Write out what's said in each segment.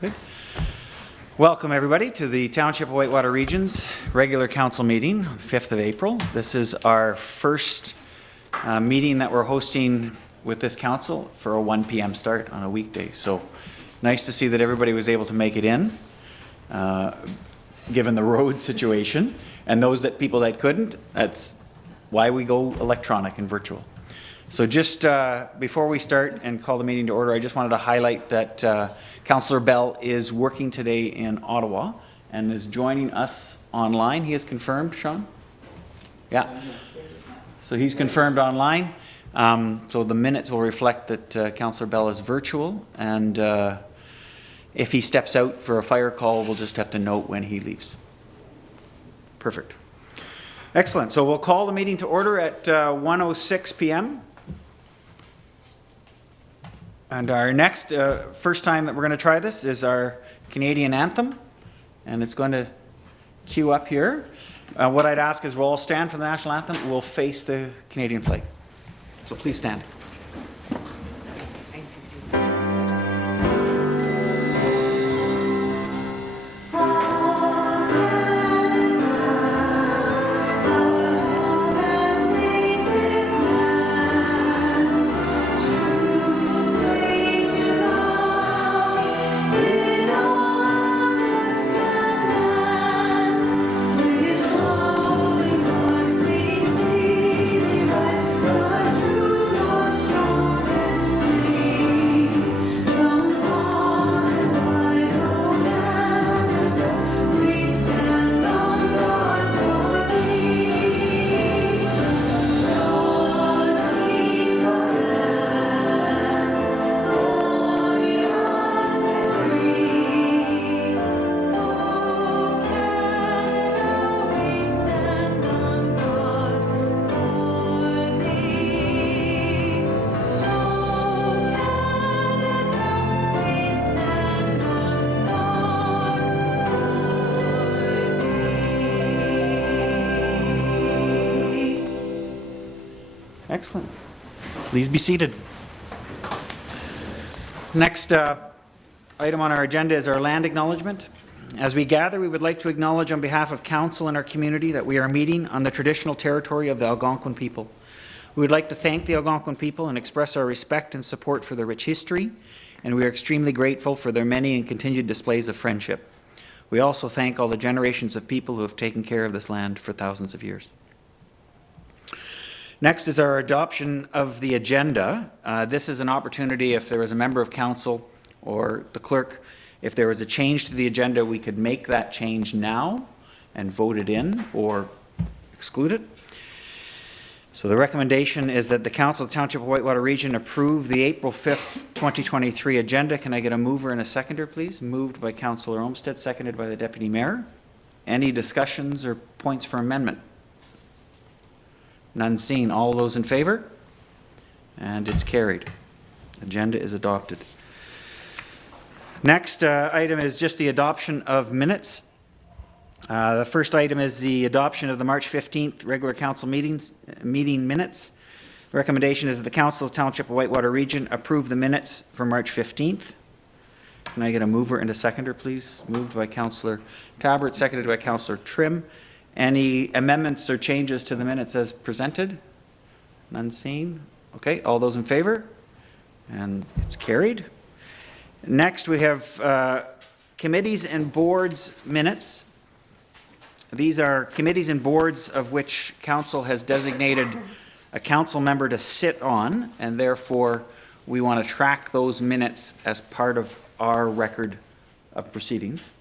Good. Welcome everybody to the Township of Whitewater Region's regular council meeting, 5th of April. This is our first meeting that we're hosting with this council for a 1 p.m. start on a weekday. So nice to see that everybody was able to make it in, given the road situation. And those people that couldn't, that's why we go electronic and virtual. So just before we start and call the meeting to order, I just wanted to highlight that Councillor Bell is working today in Ottawa and is joining us online. He is confirmed, Sean? Yeah. So he's confirmed online. So the minutes will reflect that Councillor Bell is virtual, and if he steps out for a fire call, we'll just have to note when he leaves. Perfect. Excellent. So we'll call the meeting to order at 1:06 p.m. And our next, first time that we're going to try this is our Canadian Anthem. And it's going to queue up here. What I'd ask is we'll all stand for the National Anthem. We'll face the Canadian flag. So please stand. Excellent. Please be seated. Next item on our agenda is our land acknowledgement. As we gather, we would like to acknowledge on behalf of council and our community that we are meeting on the traditional territory of the Algonquin people. We would like to thank the Algonquin people and express our respect and support for their rich history, and we are extremely grateful for their many and continued displays of friendship. We also thank all the generations of people who have taken care of this land for thousands of years. Next is our adoption of the agenda. This is an opportunity if there is a member of council or the clerk, if there was a change to the agenda, we could make that change now and vote it in or exclude it. So the recommendation is that the Council of the Township of Whitewater Region approve the April 5th, 2023 agenda. Can I get a mover and a seconder, please? Moved by Councillor Olmstead, seconded by the Deputy Mayor. Any discussions or points for amendment? None seen. All those in favor? And it's carried. Agenda is adopted. Next item is just the adoption of minutes. The first item is the adoption of the March 15th regular council meeting minutes. The recommendation is that the Council of Township of Whitewater Region approve the minutes for March 15th. Can I get a mover and a seconder, please? Moved by Councillor Talbert, seconded by Councillor Trim. Any amendments or changes to the minutes as presented? None seen. Okay, all those in favor? And it's carried. Next, we have committees and boards minutes. These are committees and boards of which council has designated a council member to sit on, and therefore we want to track those minutes as part of our record of proceedings.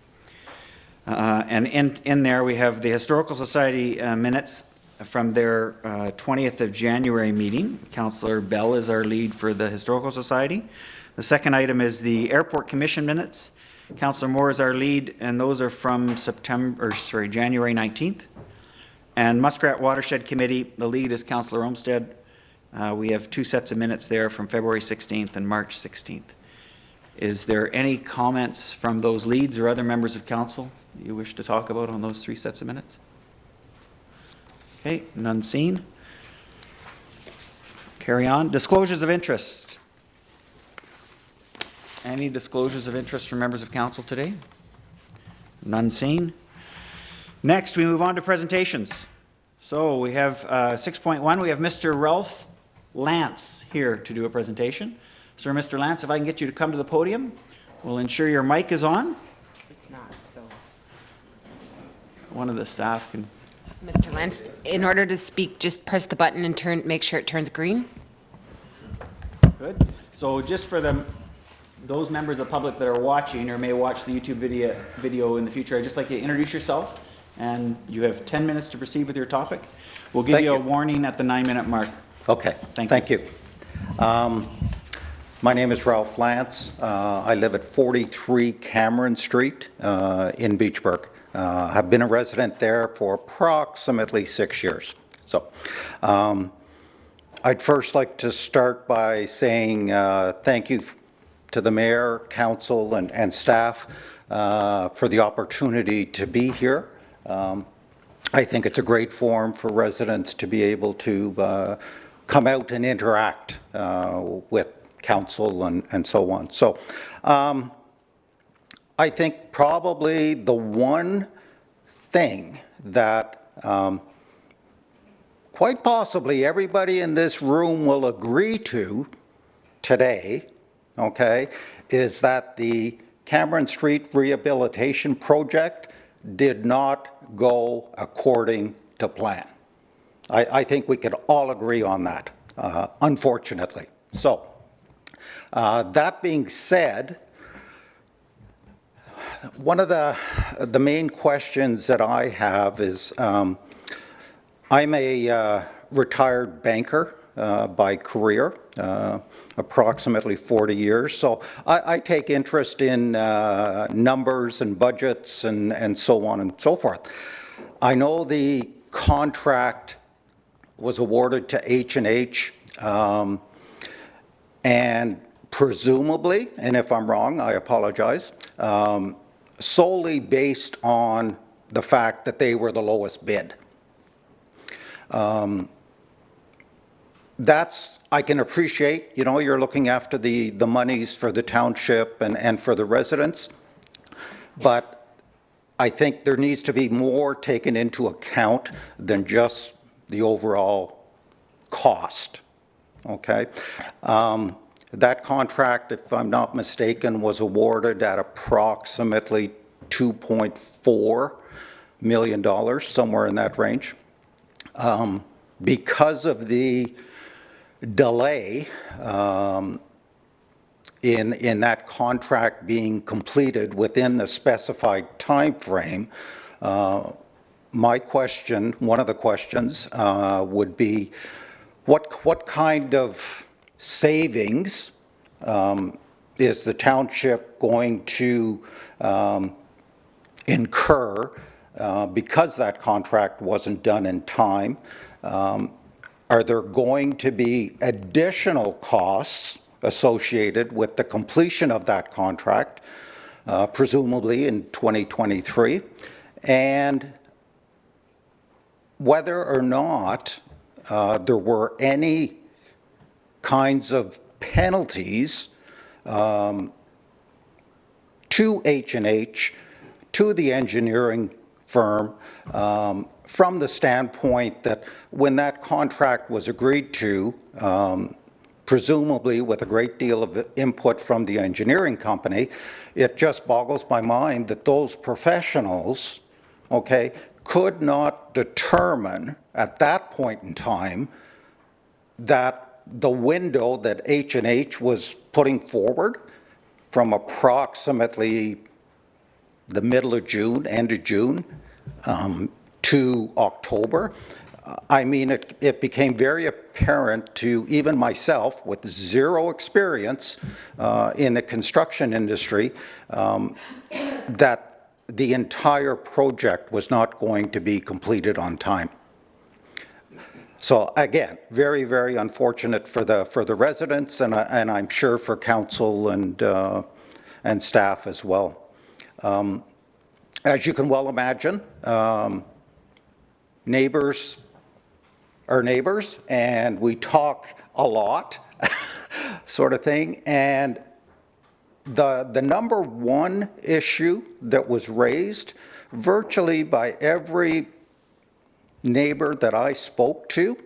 And in there we have the Historical Society minutes from their 20th of January meeting. Councillor Bell is our lead for the Historical Society. The second item is the Airport Commission minutes. Councillor Moore is our lead, and those are from January 19th. And Muskrat Watershed Committee, the lead is Councillor Olmstead. We have two sets of minutes there from February 16th and March 16th. Is there any comments from those leads or other members of council you wish to talk about on those three sets of minutes? Okay, none seen. Carry on. Disclosures of interest. Any disclosures of interest from members of council today? None seen. Next, we move on to presentations. So we have 6.1, we have Mr. Ralph Lance here to do a presentation. Sir, Mr. Lance, if I can get you to come to the podium, we'll ensure your mic is on. It's not, so. One of the staff can. Mr. Lance, in order to speak, just press the button and make sure it turns green. Good. So just for those members of the public that are watching or may watch the YouTube video in the future, I'd just like you to introduce yourself, and you have 10 minutes to proceed with your topic. We'll give you a warning at the 9-minute mark. Okay, thank you. My name is Ralph Lance. I live at 43 Cameron Street in Beachburg. I've been a resident there for approximately 6 years. So I'd first like to start by saying thank you to the mayor, council, and staff for the opportunity to be here. I think it's a great forum for residents to be able to come out and interact with council and so on. So I think probably the one thing that quite possibly everybody in this room will agree to today, okay, is that the Cameron Street Rehabilitation Project did not go according to plan. I think we could all agree on that, unfortunately. So, that being said, one of the main questions that I have is, I'm a retired banker by career, approximately 40 years. So I take interest in numbers and budgets and so on and so forth. I know the contract was awarded to H&H and presumably, and if I'm wrong, I apologize, solely based on the fact that they were the lowest bid. That's, I can appreciate, you know, you're looking after the monies for the township and for the residents, but I think there needs to be more taken into account than just the overall cost, okay? That contract, if I'm not mistaken, was awarded at approximately $2.4 million, somewhere in that range. Because of the delay in that contract being completed within the specified time frame, my question, one of the questions would be, what kind of savings is the township going to incur because that contract wasn't done in time? Are there going to be additional costs associated with the completion of that contract, presumably in 2023? And whether or not there were any kinds of penalties to H&H, to the engineering firm, from the standpoint that when that contract was agreed to, presumably with a great deal of input from the engineering company, it just boggles my mind that those professionals, okay, could not determine at that point in time that the window that H&H was putting forward from approximately the middle of June, end of June, to October, I mean, it became very apparent to even myself with zero experience in the construction industry that the entire project was not going to be completed on time. So again, very, very unfortunate for the residents, and I'm sure for council and staff as well. As you can well imagine, neighbors are neighbors, and we talk a lot, sort of thing. And the number one issue that was raised virtually by every neighbor that I spoke to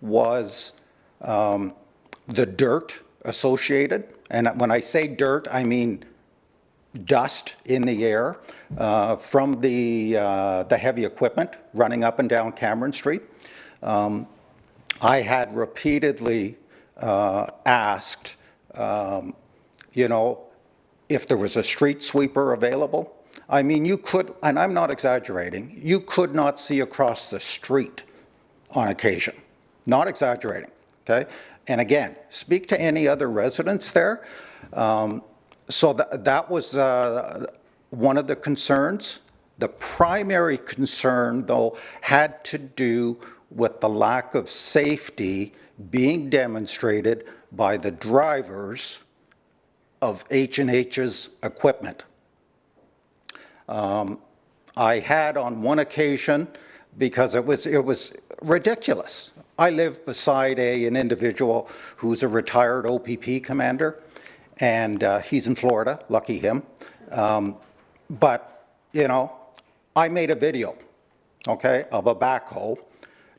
was the dirt associated. And when I say dirt, I mean dust in the air from the heavy equipment running up and down Cameron Street. I had repeatedly asked, you know, if there was a street sweeper available. I mean, you could, and I'm not exaggerating, you could not see across the street on occasion. Not exaggerating, okay? And again, speak to any other residents there. So that was one of the concerns. The primary concern, though, had to do with the lack of safety being demonstrated by the drivers of H&H's equipment. I had on one occasion, because it was ridiculous. I live beside an individual who's a retired OPP commander, and he's in Florida, lucky him. But, you know, I made a video, okay, of a backhoe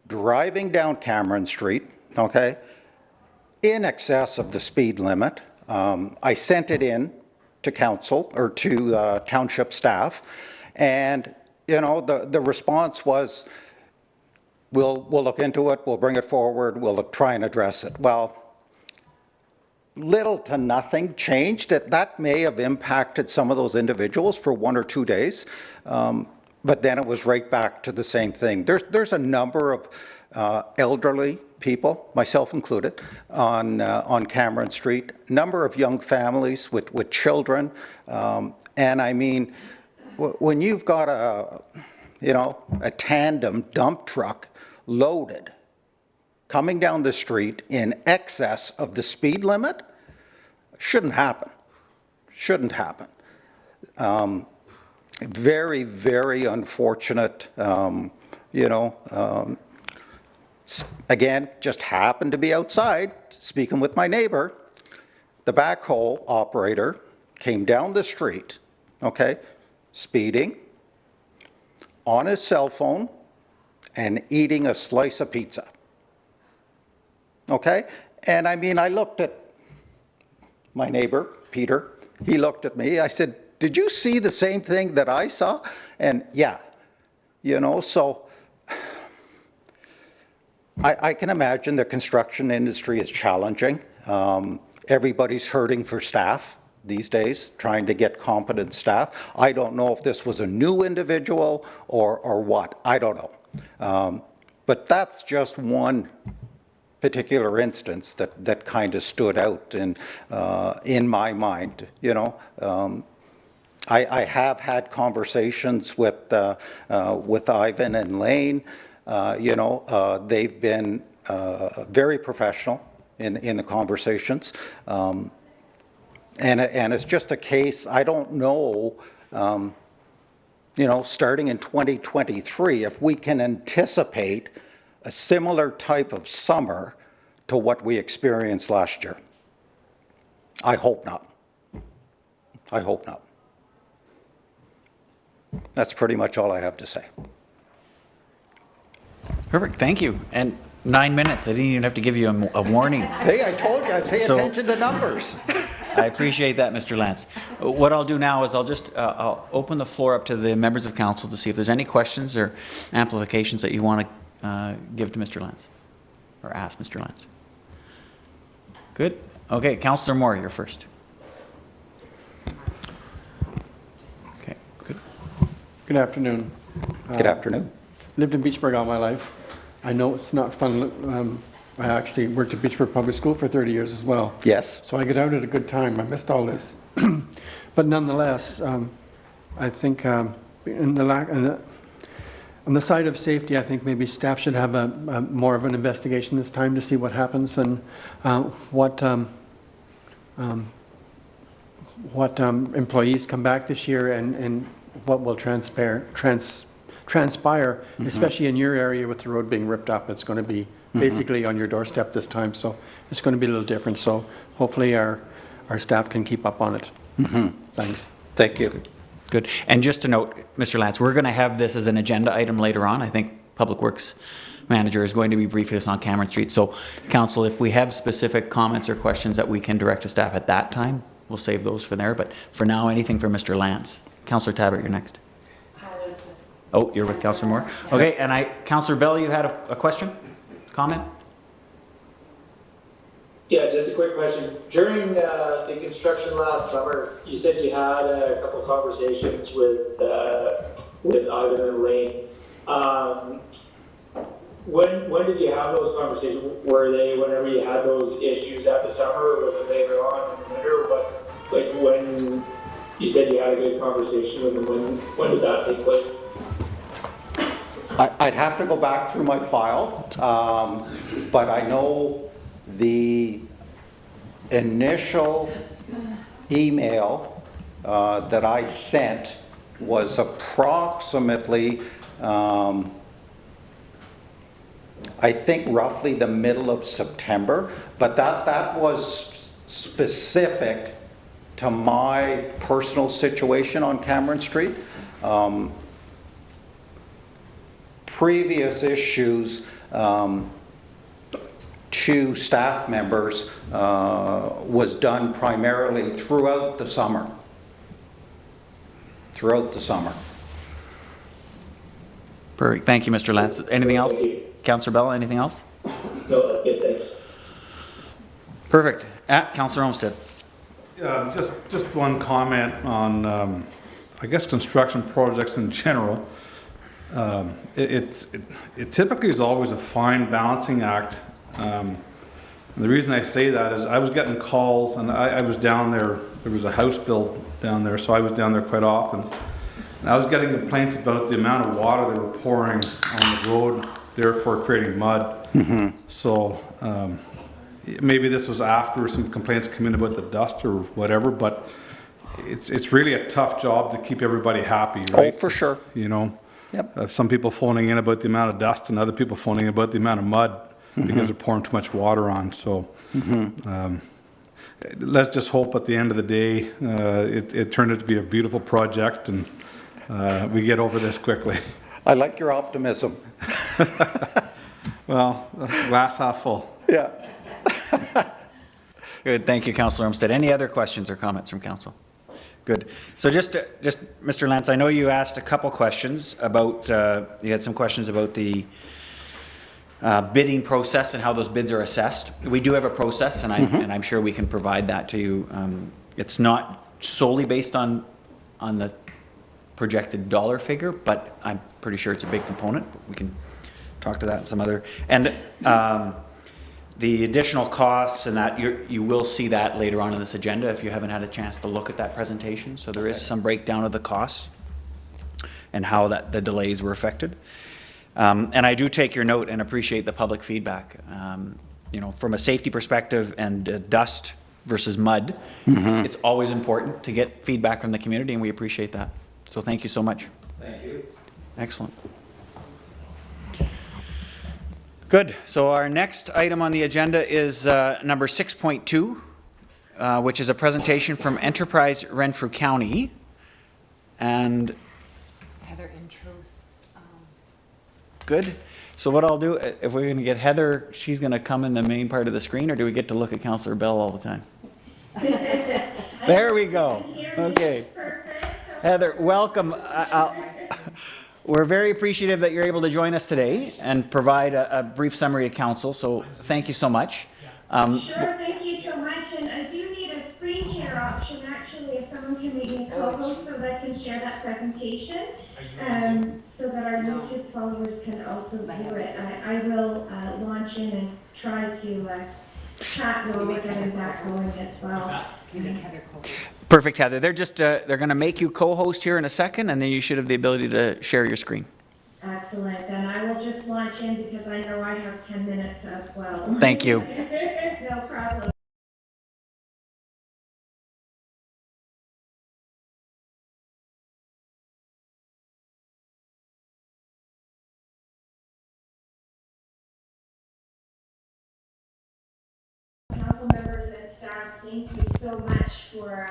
driving down Cameron Street, okay, in excess of the speed limit. I sent it in to council or to township staff, and you know the response was, we'll look into it, we'll bring it forward, we'll try and address it. Well, little to nothing changed. That may have impacted some of those individuals for 1 or 2 days, but then it was right back to the same thing. There's a number of elderly people, myself included, on Cameron Street, number of young families with children, and I mean, when you've got a tandem dump truck loaded coming down the street in excess of the speed limit, shouldn't happen. Shouldn't happen. Very, very unfortunate, again, just happened to be outside speaking with my neighbor. The backhoe operator came down the street, okay, speeding, on his cell phone, and eating a slice of pizza. Okay? And I mean, I looked at my neighbor, Peter. He looked at me. I said, did you see the same thing that I saw? And yeah, so I can imagine the construction industry is challenging. Everybody's hurting for staff these days, trying to get competent staff. I don't know if this was a new individual or what. I don't know. But that's just one particular instance that kind of stood out in my mind. I have had conversations with Ivan and Lane. They've been very professional in the conversations. And it's just a case, I don't know, starting in 2023, if we can anticipate a similar type of summer to what we experienced last year. I hope not. I hope not. That's pretty much all I have to say. Perfect, thank you. And 9 minutes, I didn't even have to give you a warning. Hey, I told you I'd pay attention to numbers. I appreciate that, Mr. Lance. What I'll do now is I'll open the floor up to the members of council to see if there's any questions or amplifications that you want to give to Mr. Lance or ask Mr. Lance. Good. Okay, Councillor Moore, you're first. Okay, good. Good afternoon. Good afternoon. Lived in Beachburg all my life. I know it's not fun. I actually worked at Beachburg Public School for 30 years as well. Yes. So I get out at a good time. I missed all this. But nonetheless, I think on the side of safety, I think maybe staff should have a more of an investigation this time to see what happens and what employees come back this year and what will transpire, especially in your area with the road being ripped up. It's going to be basically on your doorstep this time, so it's going to be a little different. So hopefully our staff can keep up on it. Thanks. Thank you. Good. And just to note, Mr. Lance, we're going to have this as an agenda item later on. I think Public Works Manager is going to be briefing us on Cameron Street. So, Council, if we have specific comments or questions that we can direct to staff at that time, we'll save those for there. But for now, anything for Mr. Lance. Councillor Tabbert, you're next. Oh, you're with Councillor Moore? Okay, and Councillor Bell, you had a question? Comment? Yeah, just a quick question. During the construction last summer, you said you had a couple conversations with Ivan and Elaine. When did you have those conversations? Were they whenever you had those issues at the summer, or was it later on in the winter? When you said you had a good conversation with them, when did that take place? I'd have to go back through my file, but I know the initial email that I sent was approximately, I think roughly the middle of September, but that was specific to my personal situation on Cameron Street. Previous issues to staff members was done primarily throughout the summer. Perfect. Thank you, Mr. Lance. Anything else? Councillor Bell, anything else? No, that's good, thanks. Perfect. Councillor Olmstead. Just one comment on, I guess, construction projects in general. It typically is always a fine balancing act. And the reason I say that is I was getting calls, and I was down there. There was a house built down there, so I was down there quite often. And I was getting complaints about the amount of water they were pouring on the road, therefore creating mud. So maybe this was after some complaints came in about the dust or whatever, but it's really a tough job to keep everybody happy, right? Oh, for sure. You know, Yep. some people phoning in about the amount of dust and other people phoning about the amount of mud because they're pouring too much water on. So let's just hope at the end of the day it turned out to be a beautiful project and we get over this quickly. I like your optimism. Well, glass half full. Yeah. Good. Thank you, Councillor Olmstead. Any other questions or comments from council? Good. So just Mr. Lance, I know you asked a couple questions about, you had some questions about the bidding process and how those bids are assessed. We do have a process, and I'm sure we can provide that to you. It's not solely based on the projected dollar figure, but I'm pretty sure it's a big component. We can talk to that in some other, and the additional costs and that you will see that later on in this agenda if you haven't had a chance to look at that presentation. So there is some breakdown of the costs and how the delays were affected. And I do take your note and appreciate the public feedback. You know, from a safety perspective and dust versus mud, it's always important to get feedback from the community, and we appreciate that. So thank you so much. Thank you. Excellent. Good. So our next item on the agenda is number 6.2, which is a presentation from Enterprise Renfrew County. And Heather intros. good. So what I'll do, if we're going to get Heather, she's going to come in the main part of the screen, or do we get to look at Councillor Bell all the time? There we go. Okay. Heather, welcome. We're very appreciative that you're able to join us today and provide a brief summary to council, so thank you so much. Sure, thank you so much, and I do need a screen share option, actually, if someone can make me co-host so that I can share that presentation, so that our YouTube followers can also view it. I will launch in and try to chat while we're getting that going as well. Perfect, Heather. They're just they're going to make you co-host here in a second, and then you should have the ability to share your screen. Excellent. Then I will just launch in because I know I have 10 minutes as well. Thank you. No problem. Council members, it's staff, thank you so much for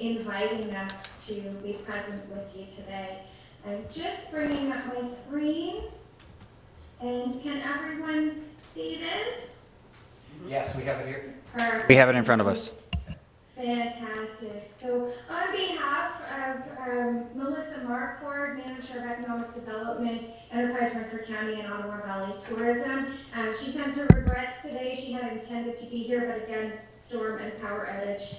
inviting us to be present with you today. I'm just bringing up my screen. And can everyone see this? Yes, we have it here. Perfect. We have it in front of us. Fantastic. So on behalf of Melissa Marquardt, Manager of Economic Development, Enterprise Renfrew County and Ottawa Valley Tourism, she sends her regrets today. She had intended to be here, but again, storm and power outage,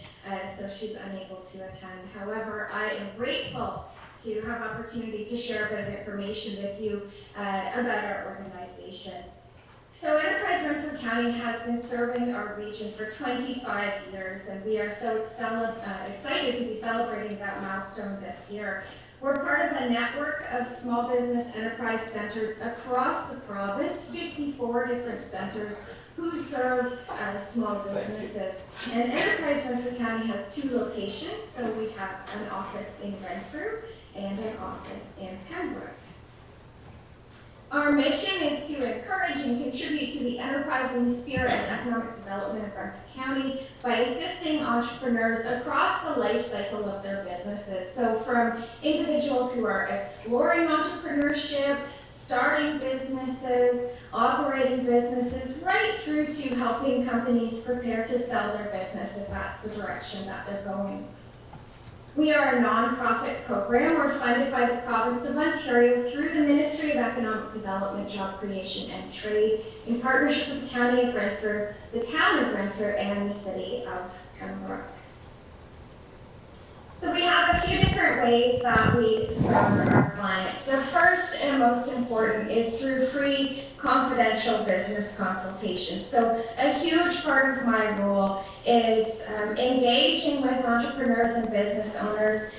so she's unable to attend. However, I am grateful to have opportunity to share a bit of information with you about our organization. So Enterprise Renfrew County has been serving our region for 25 years, and we are so excited to be celebrating that milestone this year. We're part of a network of small business enterprise centers across the province, 54 different centers who serve small businesses. And Enterprise Renfrew County has 2 locations, so we have an office in Renfrew and an office in Pembroke. Our mission is to encourage and contribute to the enterprising spirit and economic development of Renfrew County by assisting entrepreneurs across the life cycle of their businesses. So from individuals who are exploring entrepreneurship, starting businesses, operating businesses, right through to helping companies prepare to sell their business if that's the direction that they're going. We are a nonprofit program. We're funded by the Province of Ontario through the Ministry of Economic Development, Job Creation and Trade in partnership with the County of Renfrew, the Town of Renfrew, and the City of Pembroke. So we have a few different ways that we serve our clients. The first and most important is through free confidential business consultations. So a huge part of my role is engaging with entrepreneurs and business owners,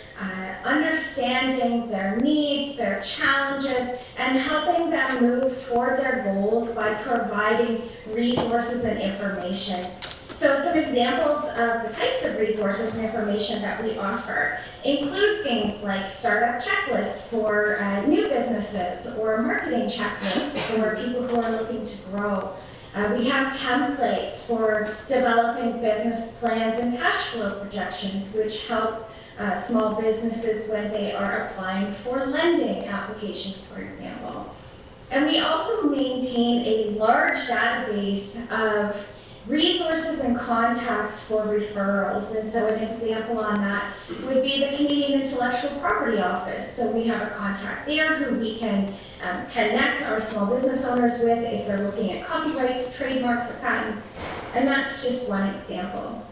understanding their needs, their challenges, and helping them move toward their goals by providing resources and information. So some examples of the types of resources and information that we offer include things like startup checklists for new businesses or marketing checklists for people who are looking to grow. We have templates for developing business plans and cash flow projections, which help small businesses when they are applying for lending applications, for example. And we also maintain a large database of resources and contacts for referrals. And so an example on that would be the Canadian Intellectual Property Office. So we have a contact there who we can connect our small business owners with if they're looking at copyrights, trademarks, or patents. And that's just one example.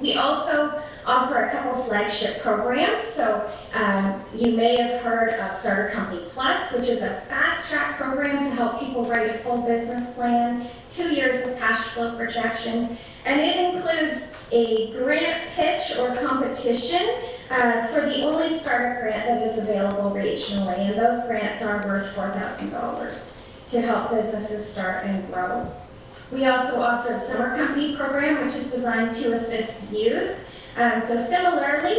We also offer a couple flagship programs. So you may have heard of Starter Company Plus, which is a fast-track program to help people write a full business plan, 2 years of cash flow projections, and it includes a grant pitch or competition for the only startup grant that is available regionally, and those grants are worth $4,000 to help businesses start and grow. We also offer a summer company program, which is designed to assist youth. So similarly,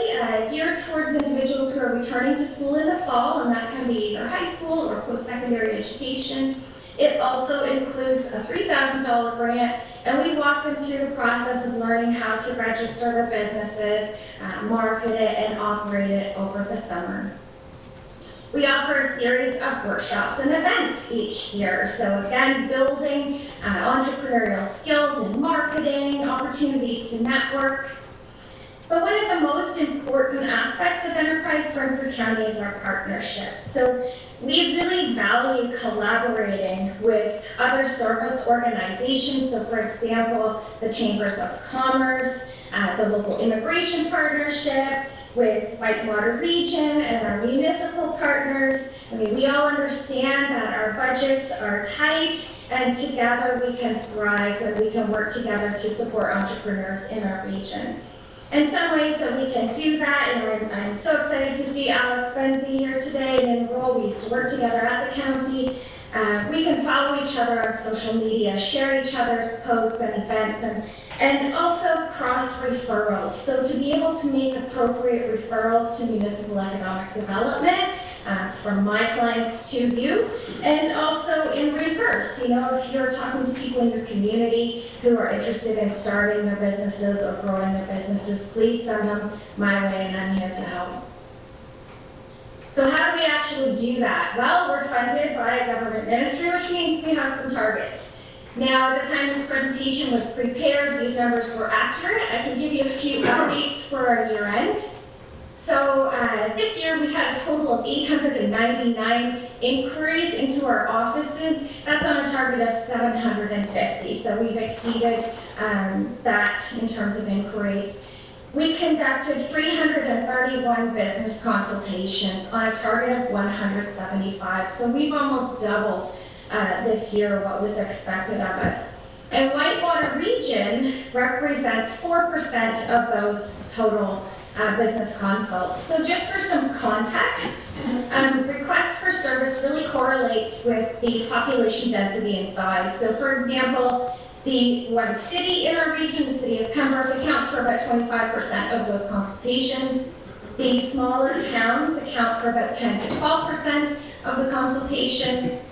geared towards individuals who are returning to school in the fall, and that can be either high school or post-secondary education. It also includes a $3,000 grant, and we walk them through the process of learning how to register their businesses, market it, and operate it over the summer. We offer a series of workshops and events each year. So again, building entrepreneurial skills in marketing, opportunities to network. But one of the most important aspects of Enterprise Renfrew County is our partnerships. So we really value collaborating with other service organizations. So for example, the Chambers of Commerce, the local immigration partnership, with Whitewater region and our municipal partners. I mean, we all understand that our budgets are tight, and together we can thrive when we can work together to support entrepreneurs in our region. And some ways that we can do that, and I'm so excited to see Alex Benzie here today and Earl. We used to work together at the county. We can follow each other on social media, share each other's posts and events, and also cross referrals. So to be able to make appropriate referrals to municipal economic development, from my clients to you, and also in reverse. You know, if you're talking to people in your community who are interested in starting their businesses or growing their businesses, please send them my way, and I'm here to help. So how do we actually do that? Well, we're funded by a government ministry, which means we have some targets. Now, at the time this presentation was prepared, these numbers were accurate. I can give you a few updates for our year end. So this year we had a total of 899 inquiries into our offices. That's on a target of 750. So we've exceeded that in terms of inquiries. We conducted 331 business consultations on a target of 175. So we've almost doubled this year what was expected of us. And Whitewater region represents 4% of those total business consults. So just for some context, requests for service really correlates with the population density and size. So for example, the one city in our region, the city of Pembroke, accounts for about 25% of those consultations. The smaller towns account for about 10 to 12% of the consultations.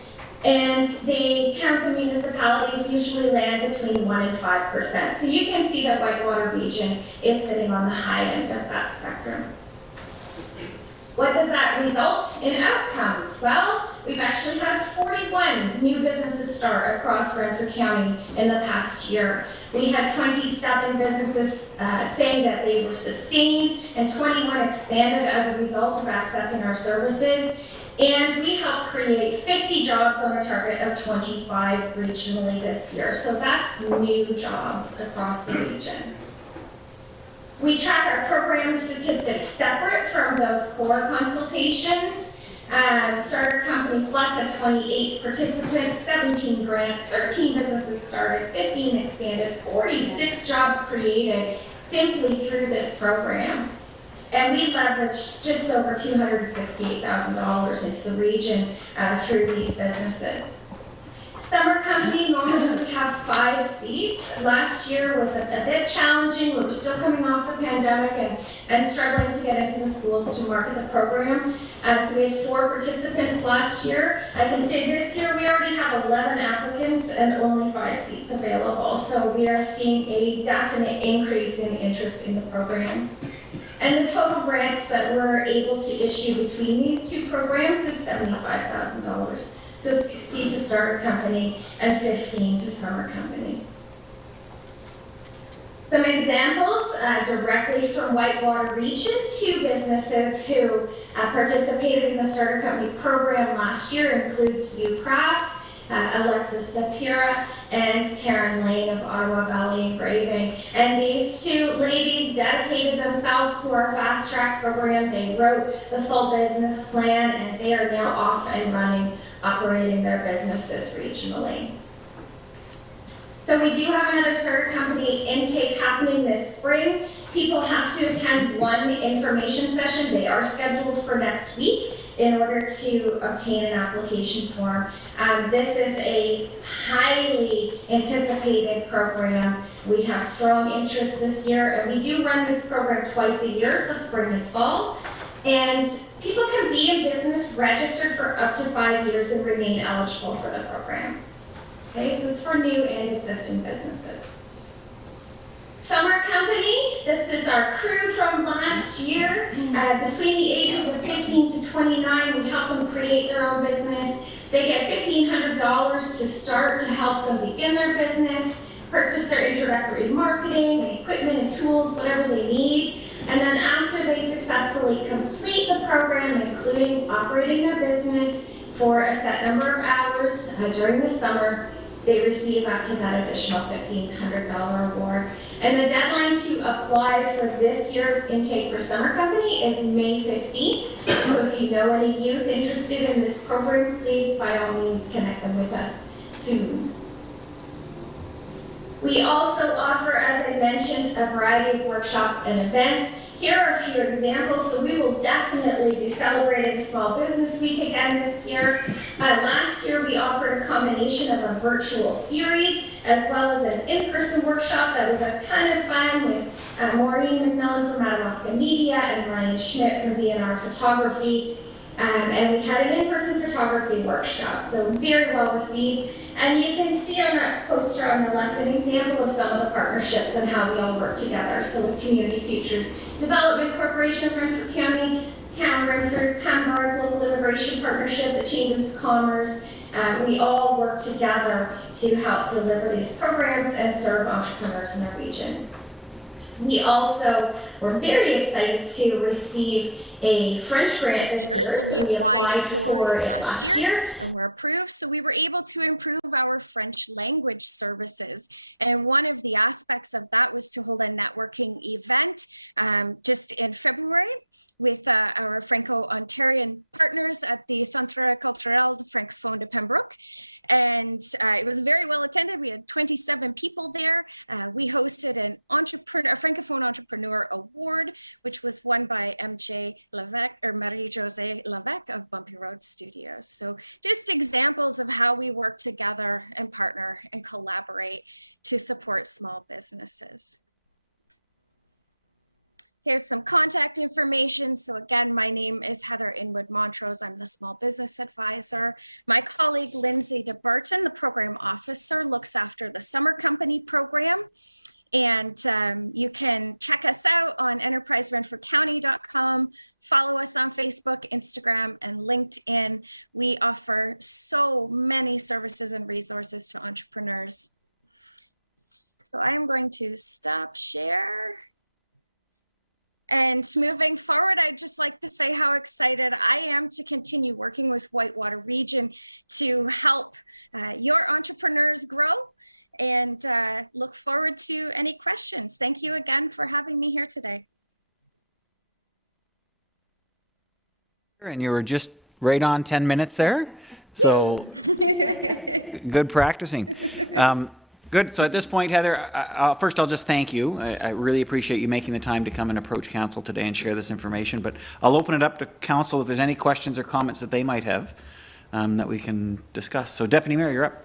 And the towns and municipalities usually land between 1 and 5%. So you can see that Whitewater region is sitting on the high end of that spectrum. What does that result in outcomes? Well, we've actually had 41 new businesses start across Renfrew County in the past year. We had 27 businesses saying that they were sustained, and 21 expanded as a result of accessing our services. And we helped create 50 jobs on a target of 25 regionally this year. So that's new jobs across the region. We track our program statistics separate from those core consultations. Starter Company Plus had 28 participants, 17 grants, 13 businesses started, 15 expanded, 46 jobs created simply through this program. And we leveraged just over $268,000 into the region through these businesses. Summer Company normally would have 5 seats. Last year was a bit challenging. We were still coming off the pandemic and struggling to get into the schools to market the program. So we had 4 participants last year. I can say this year we already have 11 applicants and only 5 seats available. So we are seeing a definite increase in interest in the programs. And the total grants that we're able to issue between these 2 programs is $75,000. So 16 to Starter Company and 15 to Summer Company. Some examples directly from Whitewater region. 2 businesses who participated in the Starter Company program last year includes View Crafts, Alexis Sapira, and Taryn Lane of Ottawa Valley Engraving. And these 2 ladies dedicated themselves to our fast track program. They wrote the full business plan, and they are now off and running, operating their businesses regionally. So we do have another Starter Company intake happening this spring. People have to attend 1 information session. They are scheduled for next week in order to obtain an application form. This is a highly anticipated program. We have strong interest this year, and we do run this program twice a year, so spring and fall. And people can be in business registered for up to 5 years and remain eligible for the program. Okay, so it's for new and existing businesses. Summer Company, this is our crew from last year. Between the ages of 15 to 29, we help them create their own business. They get $1,500 to start to help them begin their business, purchase their introductory marketing, equipment and tools, whatever they need. And then after they successfully complete the program, including operating their business for a set number of hours during the summer, they receive up to that additional $1,500 award. And the deadline to apply for this year's intake for Summer Company is May 15th. So if you know any youth interested in this program, please, by all means, connect them with us soon. We also offer, as I mentioned, a variety of workshops and events. Here are a few examples. So we will definitely be celebrating Small Business Week again this year. Last year we offered a combination of a virtual series as well as an in-person workshop that was a ton of fun with Maureen McMillan from Madawaska Media and Ryan Schmidt from B&R Photography. and we had an in-person photography workshop, so very well received. And you can see on that poster on the left an example of some of the partnerships and how we all work together. So with Community Futures Development Corporation of Renfrew County, Town Renfrew, Pembroke Global Immigration Partnership, the Chambers of Commerce, we all work together to help deliver these programs and serve entrepreneurs in our region. We also were very excited to receive a French grant this year, so we applied for it last year and were approved. So we were able to improve our French language services. And one of the aspects of that was to hold a networking event just in February with our Franco-Ontarian partners at the Centre Culturel Francophone de Pembroke. And it was very well attended. We had 27 people there. We hosted a Francophone Entrepreneur Award, which was won by MJ Levesque or Marie-Josée Levesque of Bumpy Road Studios. So just examples of how we work together and partner and collaborate to support small businesses. Here's some contact information. So again, my name is Heather Inwood Montrose. I'm the Small Business Advisor. My colleague, Lindsay DeBurton, the Program Officer, looks after the Summer Company program. And you can check us out on enterpriserenfrewcounty.com, follow us on Facebook, Instagram, and LinkedIn. We offer so many services and resources to entrepreneurs. So I am going to stop share. And moving forward, I'd just like to say how excited I am to continue working with Whitewater Region to help your entrepreneurs grow, and look forward to any questions. Thank you again for having me here today. And you were just right on 10 minutes there. So good practicing. Good. So at this point, Heather, first I'll just thank you. I really appreciate you making the time to come and approach council today and share this information. But I'll open it up to council if there's any questions or comments that they might have that we can discuss. So Deputy Mayor, you're up.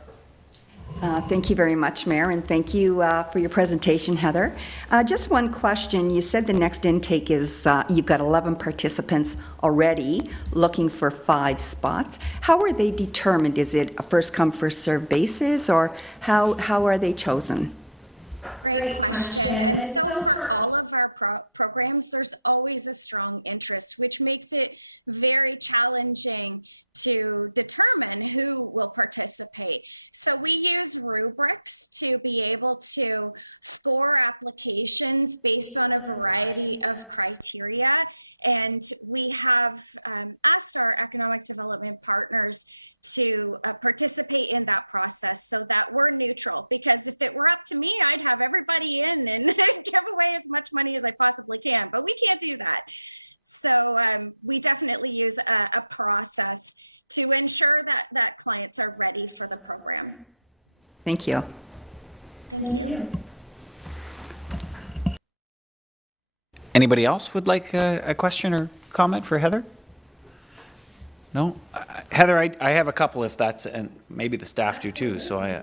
Thank you very much, Mayor, and thank you for your presentation, Heather. Just one question. You said the next intake is, you've got 11 participants already looking for 5 spots. How are they determined? Is it a first come, first served basis, or how are they chosen? Great question. And so for all of our programs, there's always a strong interest, which makes it very challenging to determine who will participate. So we use rubrics to be able to score applications based on a variety of criteria. And we have asked our economic development partners to participate in that process so that we're neutral, because if it were up to me, I'd have everybody in and give away as much money as I possibly can, but we can't do that. So we definitely use a process to ensure that clients are ready for the program. Thank you. Thank you. Anybody else would like a question or comment for Heather? No? Heather, I have a couple if that's, and maybe the staff do too, so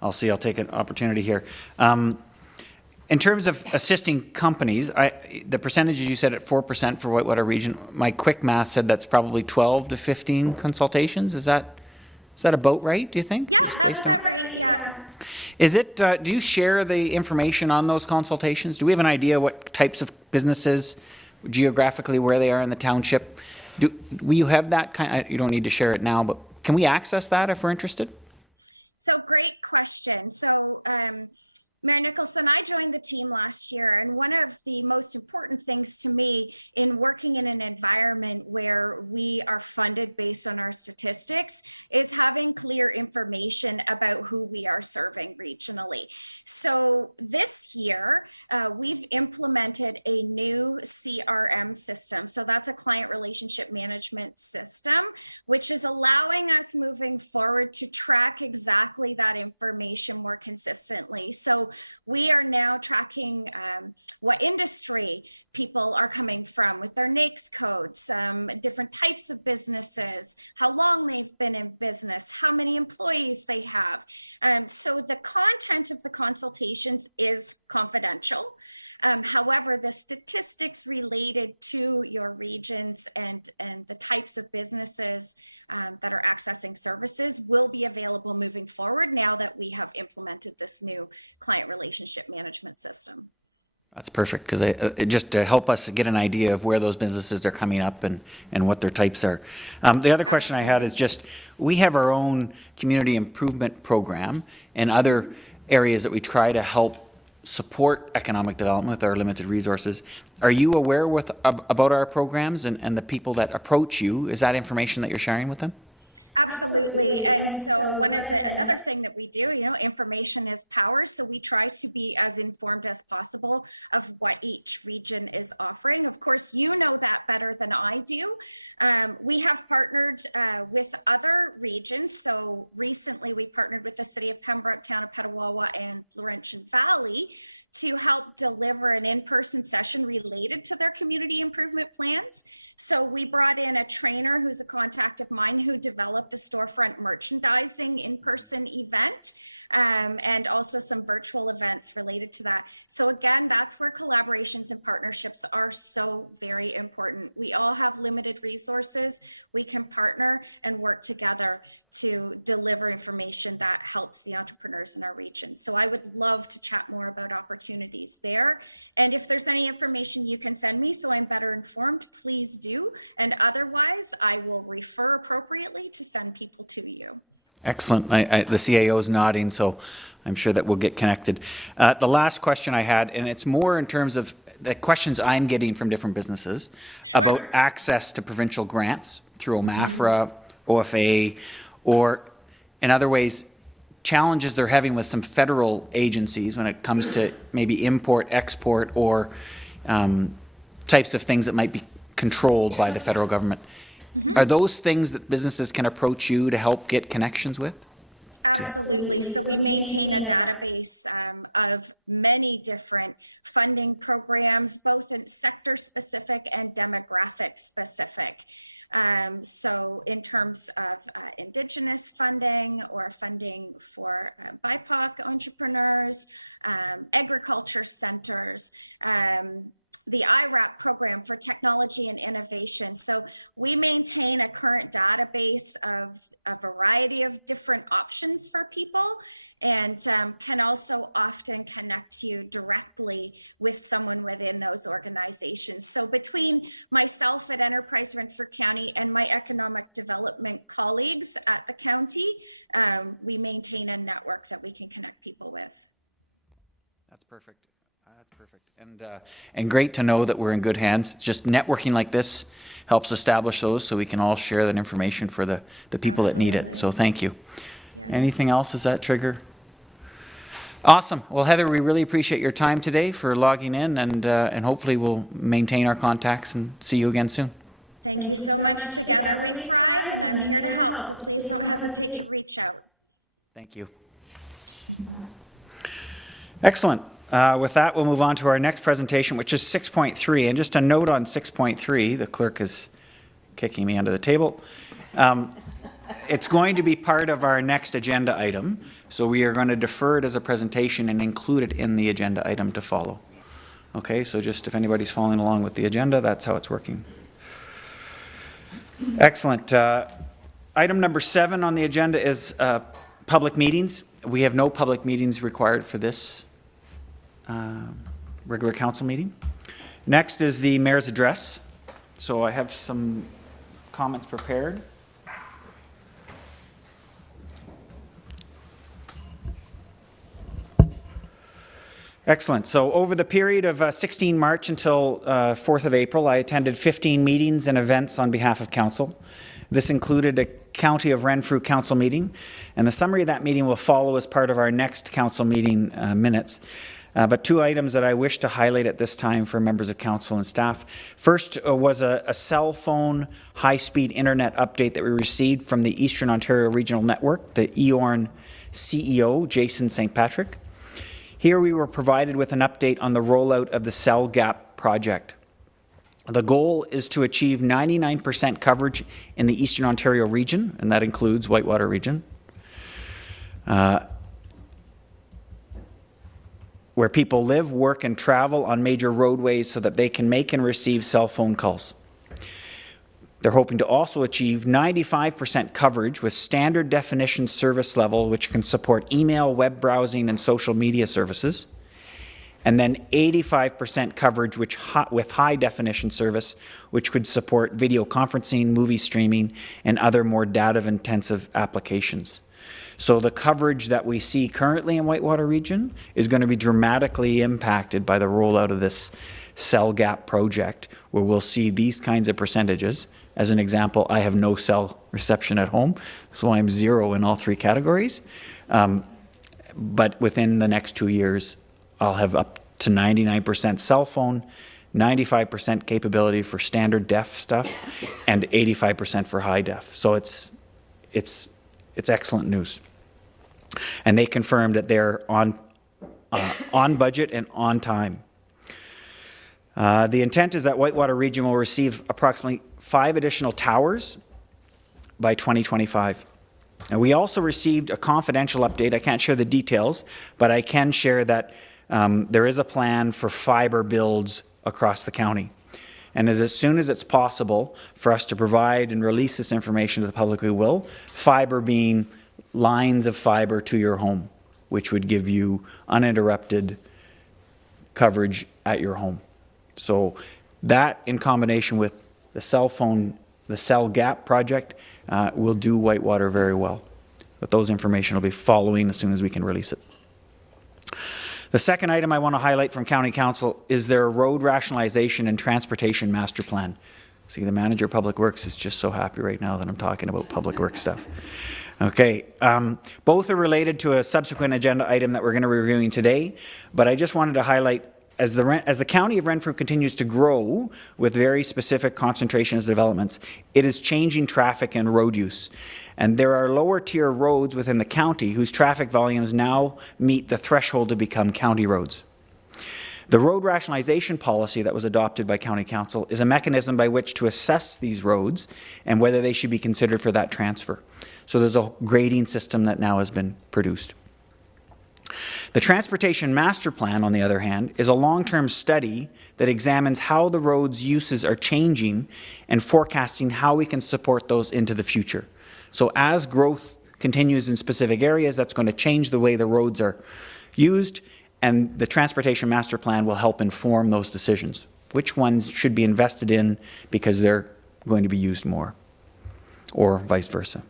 I'll see, I'll take an opportunity here. In terms of assisting companies, the percentages you said at 4% for Whitewater Region, my quick math said that's probably 12 to 15 consultations. Is that about right, do you think? Yeah, that's about right, yeah. Is it, do you share the information on those consultations? Do we have an idea what types of businesses, geographically where they are in the township? Will you have that kind, you don't need to share it now, but can we access that if we're interested? So great question. So Mayor Nicholson, I joined the team last year, and one of the most important things to me in working in an environment where we are funded based on our statistics is having clear information about who we are serving regionally. So this year, we've implemented a new CRM system. So that's a client relationship management system, which is allowing us moving forward to track exactly that information more consistently. So we are now tracking what industry people are coming from with their NAICS codes, different types of businesses, how long they've been in business, how many employees they have. So the content of the consultations is confidential. However, the statistics related to your regions and the types of businesses that are accessing services will be available moving forward now that we have implemented this new client relationship management system. That's perfect, because just to help us get an idea of where those businesses are coming up and what their types are. The other question I had is just, we have our own community improvement program and other areas that we try to help support economic development with our limited resources. Are you aware about our programs and the people that approach you? Is that information that you're sharing with them? Absolutely. And so another thing that we do, information is power. So we try to be as informed as possible of what each region is offering. Of course, you know that better than I do. We have partnered with other regions. So recently we partnered with the City of Pembroke, Town of Petawawa, and Laurentian Valley to help deliver an in-person session related to their community improvement plans. So we brought in a trainer who's a contact of mine who developed a storefront merchandising in-person event, and also some virtual events related to that. So again, that's where collaborations and partnerships are so very important. We all have limited resources. We can partner and work together to deliver information that helps the entrepreneurs in our region. So I would love to chat more about opportunities there. And if there's any information you can send me so I'm better informed, please do. And otherwise, I will refer appropriately to send people to you. Excellent. The CAO is nodding, so I'm sure that we'll get connected. The last question I had, and it's more in terms of the questions I'm getting from different businesses about access to provincial grants through OMAFRA, OFA, or in other ways, challenges they're having with some federal agencies when it comes to maybe import, export, or types of things that might be controlled by the federal government. Are those things that businesses can approach you to help get connections with? Absolutely. So we maintain a database of many different funding programs, both in sector specific and demographic specific. So in terms of Indigenous funding or funding for BIPOC entrepreneurs, agriculture centers, the IRAP program for technology and innovation. So we maintain a current database of a variety of different options for people, and can also often connect you directly with someone within those organizations. So between myself at Enterprise Renfrew County and my economic development colleagues at the county, we maintain a network that we can connect people with. That's perfect. That's perfect. And great to know that we're in good hands. Just networking like this helps establish those so we can all share that information for the people that need it. So thank you. Yes. Anything else? Does that trigger? Awesome. Well, Heather, we really appreciate your time today for logging in, and hopefully we'll maintain our contacts and see you again soon. Thank you so much. Together we thrive, and I'm here to help. So please don't hesitate to reach out. Thank you. Excellent. With that, we'll move on to our next presentation, which is 6.3. And just a note on 6.3, the clerk is kicking me under the table. It's going to be part of our next agenda item, so we are going to defer it as a presentation and include it in the agenda item to follow. Okay, so just if anybody's following along with the agenda, that's how it's working. Excellent. Item number 7 on the agenda is public meetings. We have no public meetings required for this regular council meeting. Next is the mayor's address. So I have some comments prepared. Excellent. So over the period of 16 March until 4th of April, I attended 15 meetings and events on behalf of council. This included a County of Renfrew council meeting, and the summary of that meeting will follow as part of our next council meeting minutes. But 2 items that I wish to highlight at this time for members of council and staff. First was a cell phone high-speed internet update that we received from the Eastern Ontario Regional Network, the EORN CEO, Jason St. Patrick. Here we were provided with an update on the rollout of the Cell Gap project. The goal is to achieve 99% coverage in the Eastern Ontario region, and that includes Whitewater region, where people live, work, and travel on major roadways so that they can make and receive cell phone calls. They're hoping to also achieve 95% coverage with standard definition service level, which can support email, web browsing, and social media services. And then 85% coverage with high definition service, which would support video conferencing, movie streaming, and other more data-intensive applications. So the coverage that we see currently in Whitewater region is going to be dramatically impacted by the rollout of this cell gap project, where we'll see these kinds of percentages. As an example, I have no cell reception at home, so I'm 0 in all 3 categories. But within the next 2 years, I'll have up to 99% cell phone, 95% capability for standard def stuff, and 85% for high def. So it's excellent news. And they confirmed that they're on budget and on time. The intent is that Whitewater region will receive approximately 5 additional towers by 2025. And we also received a confidential update. I can't share the details, but I can share that there is a plan for fiber builds across the county. And as soon as it's possible for us to provide and release this information to the public, we will. Fiber being lines of fiber to your home, which would give you uninterrupted coverage at your home. So that, in combination with the cell gap project, will do Whitewater very well. But those information will be following as soon as we can release it. The second item I want to highlight from County Council is their road rationalization and transportation master plan. See, the manager of Public Works is just so happy right now that I'm talking about public works stuff. Okay, both are related to a subsequent agenda item that we're going to be reviewing today, but I just wanted to highlight, as the County of Renfrew continues to grow with very specific concentrations developments, it is changing traffic and road use. And there are lower tier roads within the county whose traffic volumes now meet the threshold to become county roads. The road rationalization policy that was adopted by County Council is a mechanism by which to assess these roads and whether they should be considered for that transfer. So there's a grading system that now has been produced. The Transportation Master Plan, on the other hand, is a long-term study that examines how the road's uses are changing and forecasting how we can support those into the future. So as growth continues in specific areas, that's going to change the way the roads are used, and the Transportation Master Plan will help inform those decisions. Which ones should be invested in because they're going to be used more, or vice versa.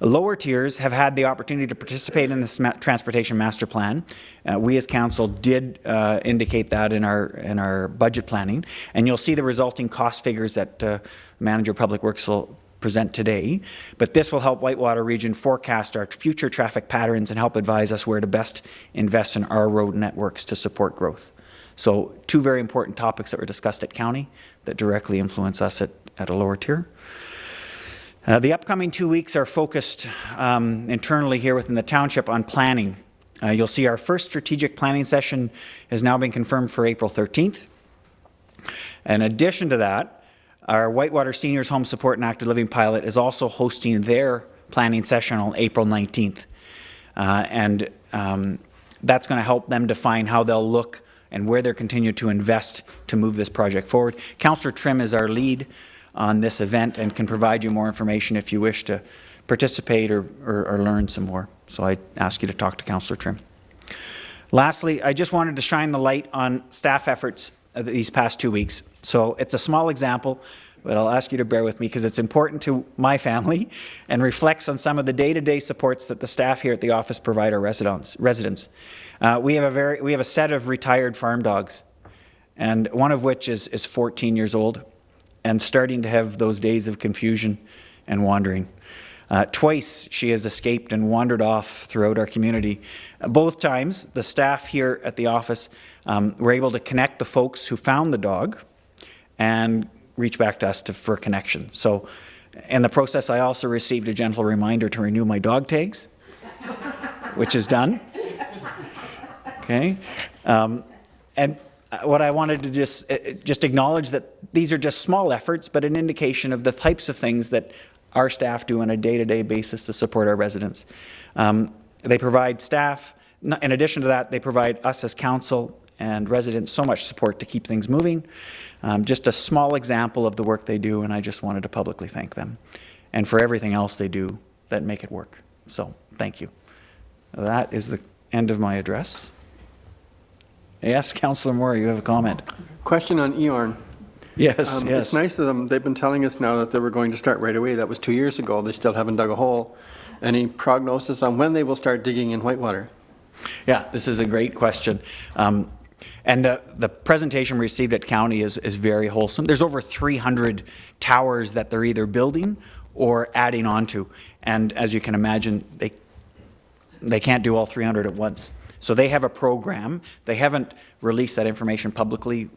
Lower tiers have had the opportunity to participate in this Transportation Master Plan. We as Council did indicate that in our budget planning, and you'll see the resulting cost figures that Manager of Public Works will present today. But this will help Whitewater region forecast our future traffic patterns and help advise us where to best invest in our road networks to support growth. So 2 very important topics that were discussed at County that directly influence us at a lower tier. The upcoming 2 weeks are focused internally here within the township on planning. You'll see our first strategic planning session has now been confirmed for April 13th. In addition to that, our Whitewater Seniors Home Support and Active Living Pilot is also hosting their planning session on April 19th. That's going to help them define how they'll look and where they're continuing to invest to move this project forward. Councillor Trim is our lead on this event and can provide you more information if you wish to participate or learn some more. So I ask you to talk to Councillor Trim. Lastly, I just wanted to shine the light on staff efforts these past 2 weeks. So it's a small example, but I'll ask you to bear with me because it's important to my family and reflects on some of the day-to-day supports that the staff here at the office provide our residents. We have a set of retired farm dogs, and one of which is 14 years old and starting to have those days of confusion and wandering. Twice she has escaped and wandered off throughout our community. Both times, the staff here at the office were able to connect the folks who found the dog and reach back to us for a connection. So in the process, I also received a gentle reminder to renew my dog tags, which is done. Okay. And what I wanted to just acknowledge that these are just small efforts, but an indication of the types of things that our staff do on a day-to-day basis to support our residents. They provide staff, in addition to that, they provide us as council and residents so much support to keep things moving. Just a small example of the work they do, and I just wanted to publicly thank them and for everything else they do that make it work. So, thank you. That is the end of my address. Yes, Councillor Moore, you have a comment. Question on EORN. Yes, It's nice of them. They've been telling us now that they were going to start right away. That was 2 years ago. They still haven't dug a hole. Any prognosis on when they will start digging in Whitewater? Yeah, this is a great question. And the presentation we received at county is very wholesome. There's over 300 towers that they're either building or adding on to. And as you can imagine, they can't do all 300 at once. So they have a program. They haven't released that information publicly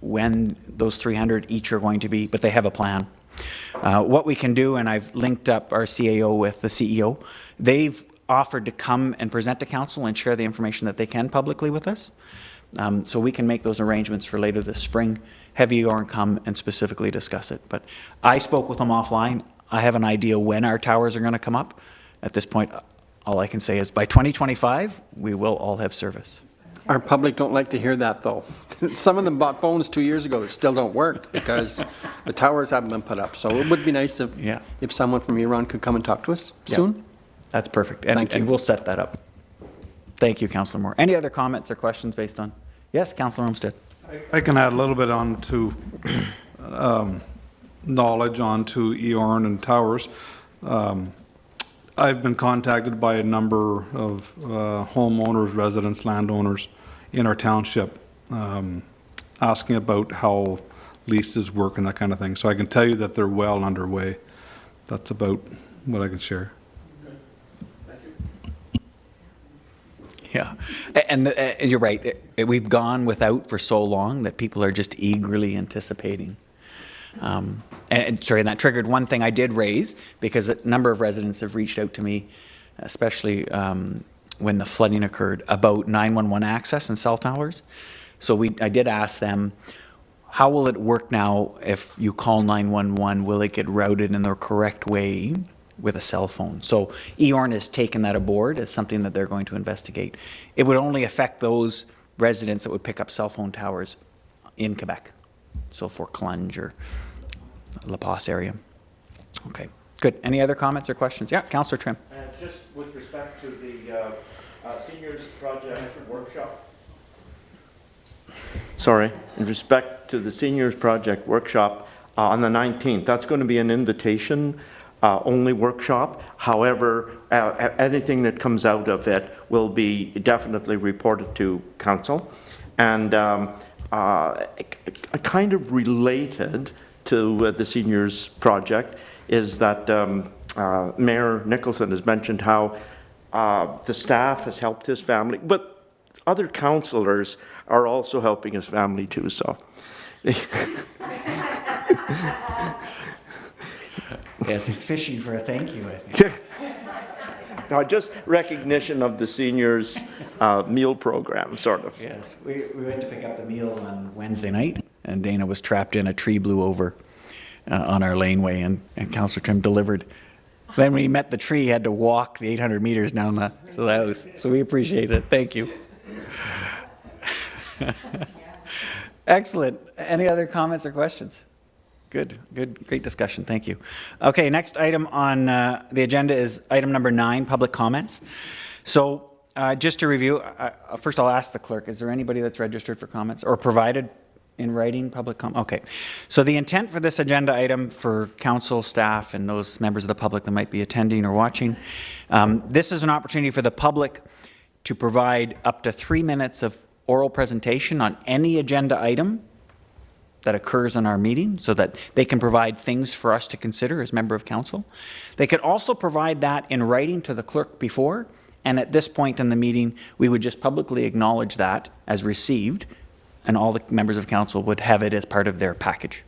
when those 300 each are going to be, but they have a plan. What we can do, and I've linked up our CAO with the CEO, they've offered to come and present to council and share the information that they can publicly with us. So we can make those arrangements for later this spring, have EORN come and specifically discuss it. But I spoke with them offline. I have an idea when our towers are going to come up. At this point, all I can say is by 2025, we will all have service. Our public don't like to hear that, though. Some of them bought phones 2 years ago that still don't work because the towers haven't been put up. So it would be nice if someone from Iran could come and talk to us soon. That's perfect. Thank you. And we'll set that up. Thank you, Councillor Moore. Any other comments or questions based on? Yes, Councillor Olmstead. I can add a little bit on to knowledge onto EORN and towers. I've been contacted by a number of homeowners, residents, landowners in our township asking about how leases work and that kind of thing. So I can tell you that they're well underway. That's about what I can share. Yeah, and you're right. We've gone without for so long that people are just eagerly anticipating. And that triggered one thing I did raise because a number of residents have reached out to me, especially when the flooding occurred, about 911 access and cell towers. So I did ask them, how will it work now if you call 911? Will it get routed in the correct way with a cell phone? So EORN has taken that aboard as something that they're going to investigate. It would only affect those residents that would pick up cell phone towers in Quebec. So for Clunge or La Passe area. Okay, good. Any other comments or questions? Yeah, Councillor Trim. Just with respect to the seniors project workshop. Sorry, in respect to the seniors project workshop on the 19th, that's going to be an invitation only workshop. However, anything that comes out of it will be definitely reported to council. And kind of related to the seniors project is that Mayor Nicholson has mentioned how the staff has helped his family, but other councillors are also helping his family too, so. Yes, he's fishing for a thank you, I think. No, just recognition of the seniors meal program, sort of. Yes, we went to pick up the meals on Wednesday night, and Dana was trapped in a tree blew over on our laneway, and Councillor Trim delivered. Then when he met the tree, he had to walk the 800 meters down the house. So we appreciate it. Thank you. Excellent. Any other comments or questions? Good, great discussion. Thank you. Okay, next item on the agenda is item number 9, public comments. So just to review, first I'll ask the clerk, is there anybody that's registered for comments or provided in writing public comment? Okay. So the intent for this agenda item for council staff and those members of the public that might be attending or watching, this is an opportunity for the public to provide up to 3 minutes of oral presentation on any agenda item that occurs in our meeting so that they can provide things for us to consider as member of council. They could also provide that in writing to the clerk before, and at this point in the meeting, we would just publicly acknowledge that as received, and all the members of council would have it as part of their package.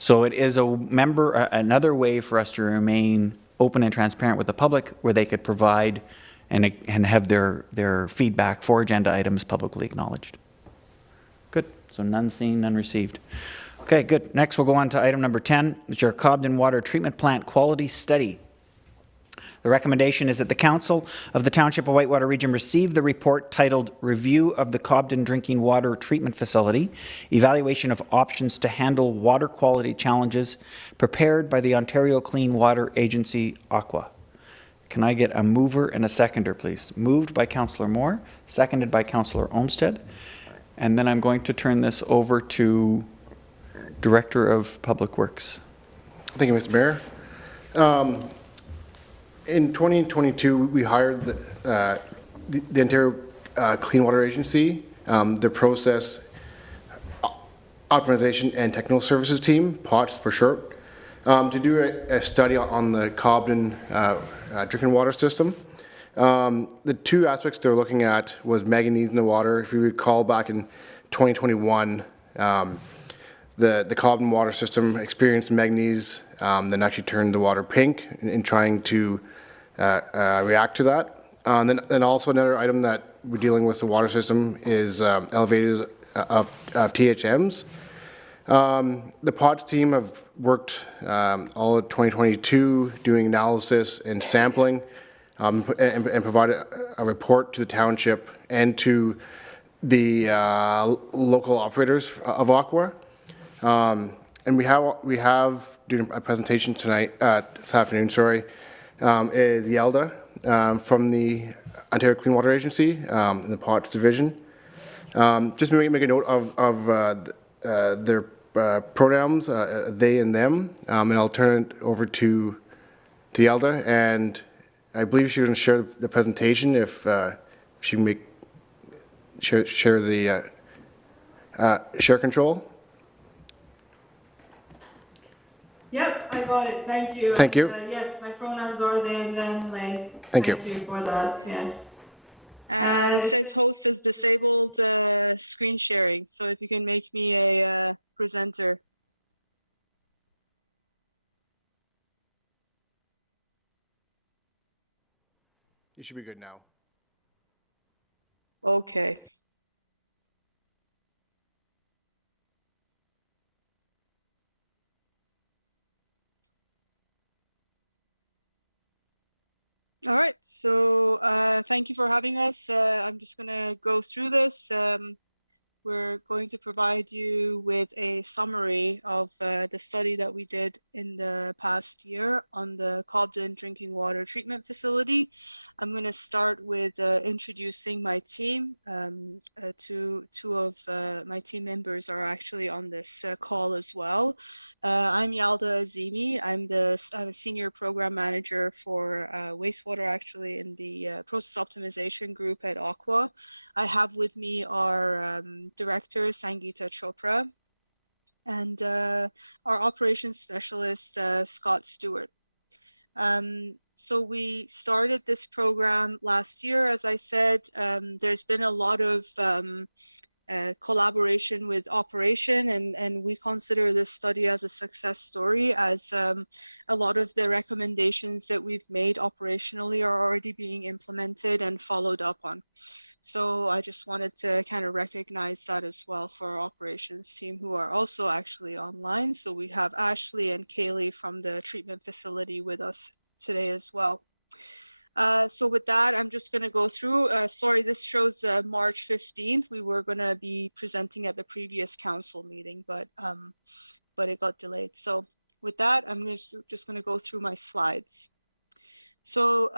So it is another way for us to remain open and transparent with the public where they could provide and have their feedback for agenda items publicly acknowledged. Good. So none seen, none received. Okay, good. Next, we'll go on to item number 10, which is our Cobden Water Treatment Plant Quality Study. The recommendation is that the Council of the Township of Whitewater Region receive the report titled Review of the Cobden Drinking Water Treatment Facility, Evaluation of Options to Handle Water Quality Challenges, prepared by the Ontario Clean Water Agency, OCWA. Can I get a mover and a seconder, please? Moved by Councillor Moore, seconded by Councillor Olmstead. And then I'm going to turn this over to Director of Public Works. Thank you, Mr. Mayor. In 2022, we hired the Ontario Clean Water Agency, the Process Optimization and Technical Services Team, POTS for short, to do a study on the Cobden drinking water system. The two aspects they're looking at was manganese in the water. If you recall, back in 2021, the Cobden water system experienced manganese, then actually turned the water pink in trying to react to that. Then also another item that we're dealing with the water system is elevators of THMs. The POTS team have worked all of 2022 doing analysis and sampling and provided a report to the township and to the local operators of OCWA. And we have doing a presentation tonight, this afternoon, sorry, is Yaldah from the Ontario Clean Water Agency in the POTS division. Just make a note of their pronouns, they and them, and I'll turn it over to Yaldah, and I believe she's going to share the presentation if she can share the share control. Yep, I got it. Thank you. Thank you. Yes, my pronouns are they and them. Thank you for that. Yes. It says host is disabled screen sharing. So if you can make me a presenter. You should be good now. Okay. All right, so thank you for having us. I'm just going to go through this. We're going to provide you with a summary of the study that we did in the past year on the Cobden Drinking Water Treatment Facility. I'm going to start with introducing my team. Two of my team members are actually on this call as well. I'm Yaldah Azimi. I'm a senior program manager for wastewater, actually, in the process optimization group at OCWA. I have with me our director, Sangeeta Chopra, and our operations specialist, Scott Stewart. So we started this program last year, as I said. There's been a lot of collaboration with operation, and we consider this study as a success story, as a lot of the recommendations that we've made operationally are already being implemented and followed up on. So I just wanted to kind of recognize that as well for our operations team, who are also actually online. So we have Ashley and Kaylee from the treatment facility with us today as well. So with that, I'm just going to go through. Sorry, this shows March 15th. We were going to be presenting at the previous council meeting, but it got delayed. So with that, I'm just going to go through my slides. So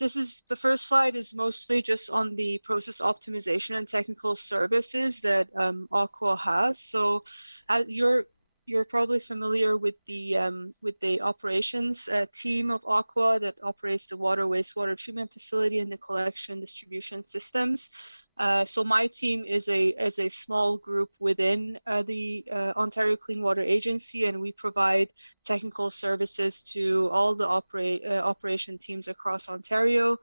this is the first slide is mostly just on the process optimization and technical services that OCWA has. So you're probably familiar with the operations team of OCWA that operates the water wastewater treatment facility and the collection distribution systems. So my team is a small group within the Ontario Clean Water Agency, and we provide technical services to all the operation teams across Ontario.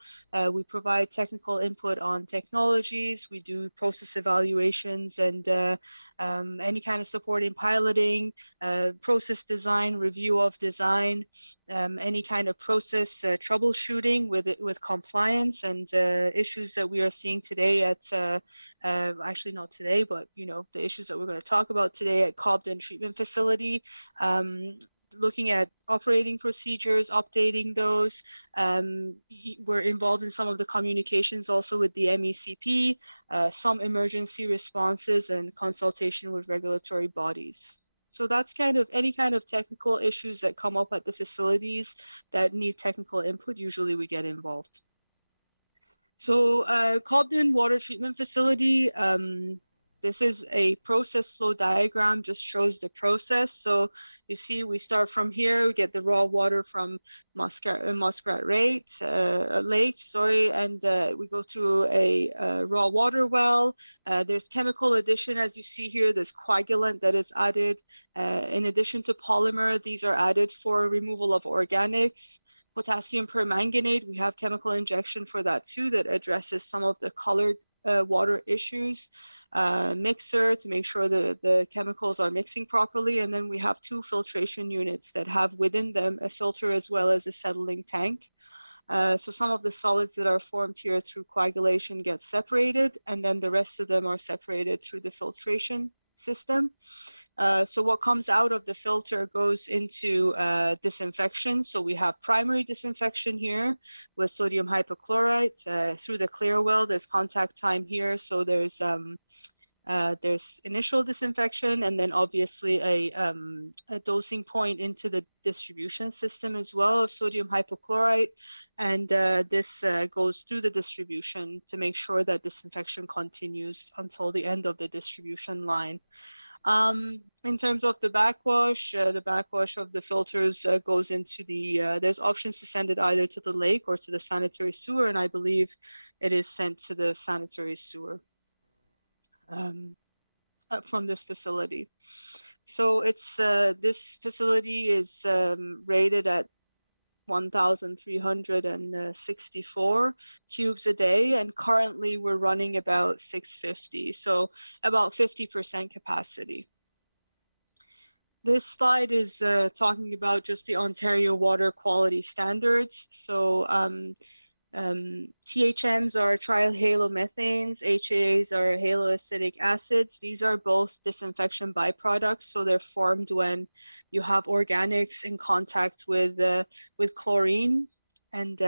We provide technical input on technologies. We do process evaluations and any kind of support in piloting, process design, review of design, any kind of process troubleshooting with compliance and issues that we are seeing today at, actually not today, but the issues that we're going to talk about today at Cobden Treatment Facility. Looking at operating procedures, updating those. We're involved in some of the communications also with the MECP, some emergency responses and consultation with regulatory bodies. So that's kind of any kind of technical issues that come up at the facilities that need technical input. Usually we get involved. So Cobden Water Treatment Facility, this is a process flow diagram, just shows the process. So you see, we start from here, we get the raw water from Muskrat Lake, and we go through a raw water well. There's chemical addition, as you see here, there's coagulant that is added. In addition to polymer, these are added for removal of organics. Potassium permanganate, we have chemical injection for that too, that addresses some of the colored water issues. Mixer to make sure the chemicals are mixing properly. And then we have 2 filtration units that have within them a filter as well as a settling tank. So some of the solids that are formed here through coagulation get separated, and then the rest of them are separated through the filtration system. So what comes out of the filter goes into disinfection. So we have primary disinfection here with sodium hypochlorite through the clear well. There's contact time here. So there's initial disinfection, and then obviously a dosing point into the distribution system as well of sodium hypochlorite. And this goes through the distribution to make sure that disinfection continues until the end of the distribution line. In terms of the backwash of the filters goes into the, there's options to send it either to the lake or to the sanitary sewer, and I believe it is sent to the sanitary sewer from this facility. So it's this facility is rated at 1,364 cubes a day, and currently we're running about 650, so about 50% capacity. This slide is talking about just the Ontario water quality standards. So THMs are trihalomethanes, HAAs are haloacetic acids. These are both disinfection byproducts, so they're formed when you have organics in contact with chlorine, and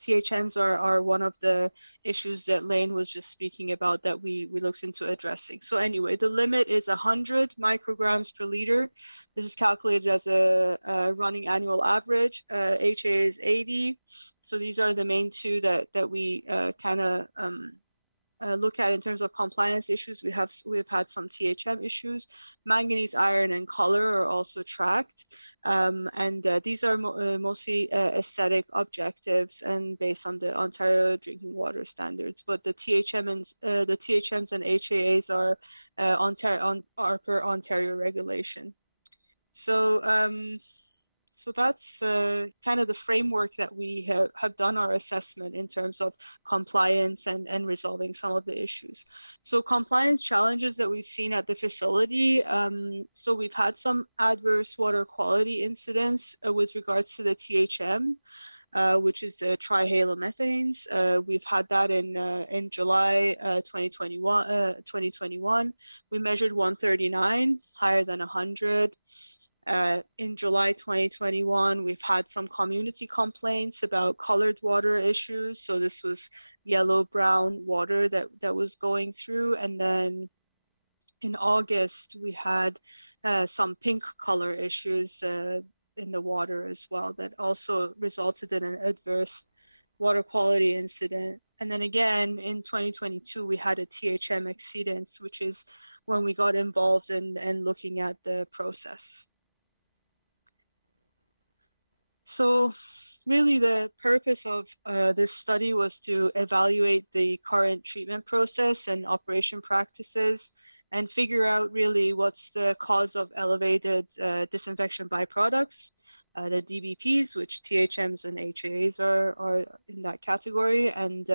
THMs are one of the issues that Lane was just speaking about that we looked into addressing. So anyway, the limit is 100 micrograms per liter. This is calculated as a running annual average. HA is 80. So these are the main two that we kind of look at in terms of compliance issues. We've had some THM issues. Manganese, iron, and color are also tracked, and these are mostly aesthetic objectives and based on the Ontario drinking water standards. But the THMs and HAAs are per Ontario regulation. So that's kind of the framework that we have done our assessment in terms of compliance and resolving some of the issues. So compliance challenges that we've seen at the facility. So we've had some adverse water quality incidents with regards to the THM, which is the trihalomethanes. We've had that in July 2021. We measured 139, higher than 100. In July 2021, we've had some community complaints about colored water issues. So this was yellow-brown water that was going through. And then in August, we had some pink color issues in the water as well that also resulted in an adverse water quality incident. And then again, in 2022, we had a THM exceedance, which is when we got involved in looking at the process. So really the purpose of this study was to evaluate the current treatment process and operation practices and figure out really what's the cause of elevated disinfection byproducts, the DBPs, which THMs and HAAs are in that category, and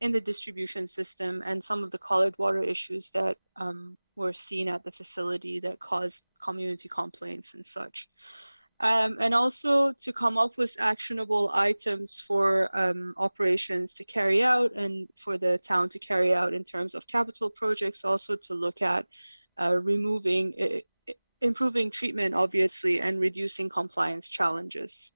in the distribution system and some of the colored water issues that were seen at the facility that caused community complaints and such. And also to come up with actionable items for operations to carry out and for the town to carry out in terms of capital projects, also to look at improving treatment, obviously, and reducing compliance challenges.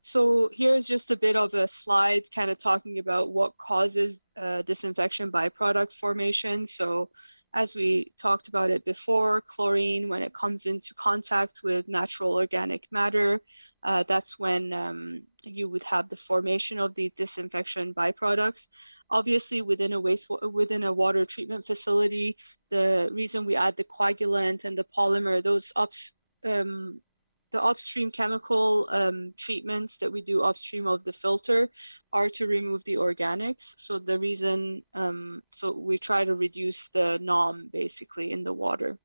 So here's just a bit of a slide kind of talking about what causes disinfection byproduct formation. So as we talked about it before, chlorine, when it comes into contact with natural organic matter, that's when you would have the formation of the disinfection byproducts. Obviously, within a water treatment facility, the reason we add the coagulant and the polymer, the upstream chemical treatments that we do upstream of the filter are to remove the organics. So the reason, so we try to reduce the NOM basically in the water.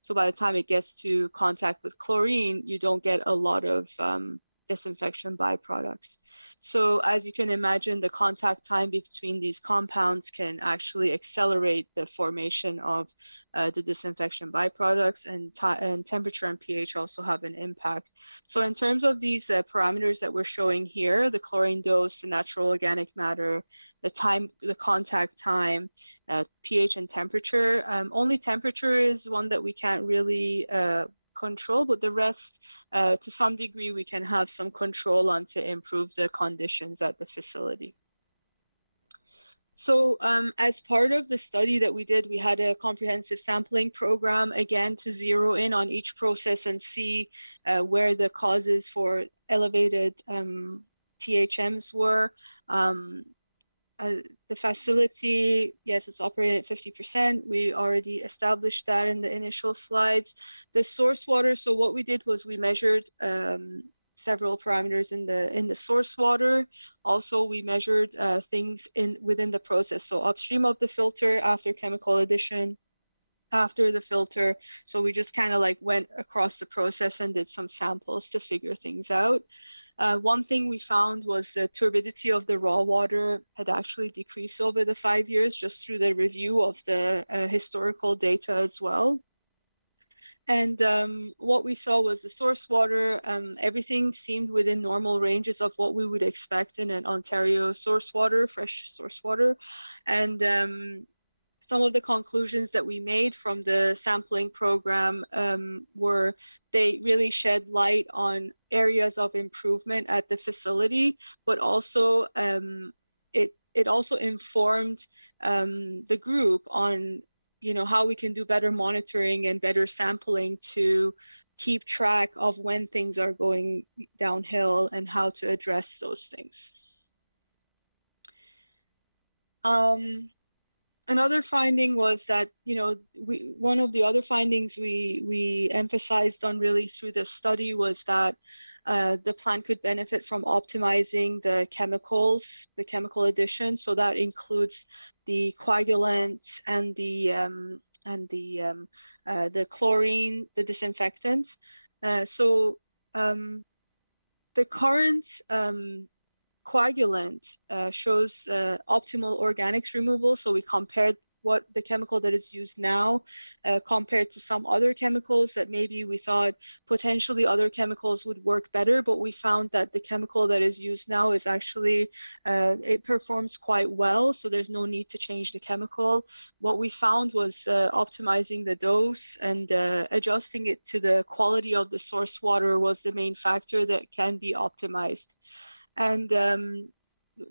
So by the time it gets to contact with chlorine, you don't get a lot of disinfection byproducts. So as you can imagine, the contact time between these compounds can actually accelerate the formation of the disinfection byproducts, and temperature and pH also have an impact. So in terms of these parameters that we're showing here, the chlorine dose, the natural organic matter, the contact time, pH and temperature, only temperature is one that we can't really control, but the rest, to some degree, we can have some control on to improve the conditions at the facility. So as part of the study that we did, we had a comprehensive sampling program, again, to zero in on each process and see where the causes for elevated THMs were. The facility, yes, it's operating at 50%. We already established that in the initial slides. The source water, so what we did was we measured several parameters in the source water. Also, we measured things within the process. So upstream of the filter, after chemical addition, after the filter. So we just kind of like went across the process and did some samples to figure things out. One thing we found was the turbidity of the raw water had actually decreased over the 5 years, just through the review of the historical data as well. And what we saw was the source water, everything seemed within normal ranges of what we would expect in an Ontario source water, fresh source water. And some of the conclusions that we made from the sampling program were they really shed light on areas of improvement at the facility, but also it also informed the group on how we can do better monitoring and better sampling to keep track of when things are going downhill and how to address those things. Another finding was that, one of the other findings we emphasized on really through the study was that the plant could benefit from optimizing the chemicals, the chemical addition. So that includes the coagulants and the chlorine, the disinfectant. So the current coagulant shows optimal organics removal. So we compared what the chemical that is used now compared to some other chemicals that maybe we thought potentially other chemicals would work better, but we found that the chemical that is used now is actually, it performs quite well, so there's no need to change the chemical. What we found was optimizing the dose and adjusting it to the quality of the source water was the main factor that can be optimized. And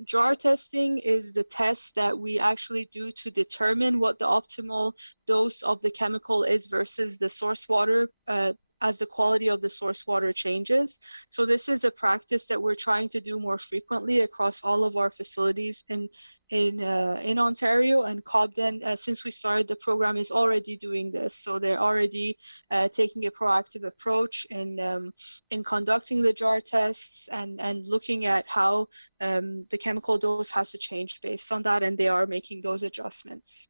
jar testing is the test that we actually do to determine what the optimal dose of the chemical is versus the source water as the quality of the source water changes. So this is a practice that we're trying to do more frequently across all of our facilities in Ontario, and Cobden, since we started the program, is already doing this. So they're already taking a proactive approach in conducting the jar tests and looking at how the chemical dose has to change based on that, and they are making those adjustments.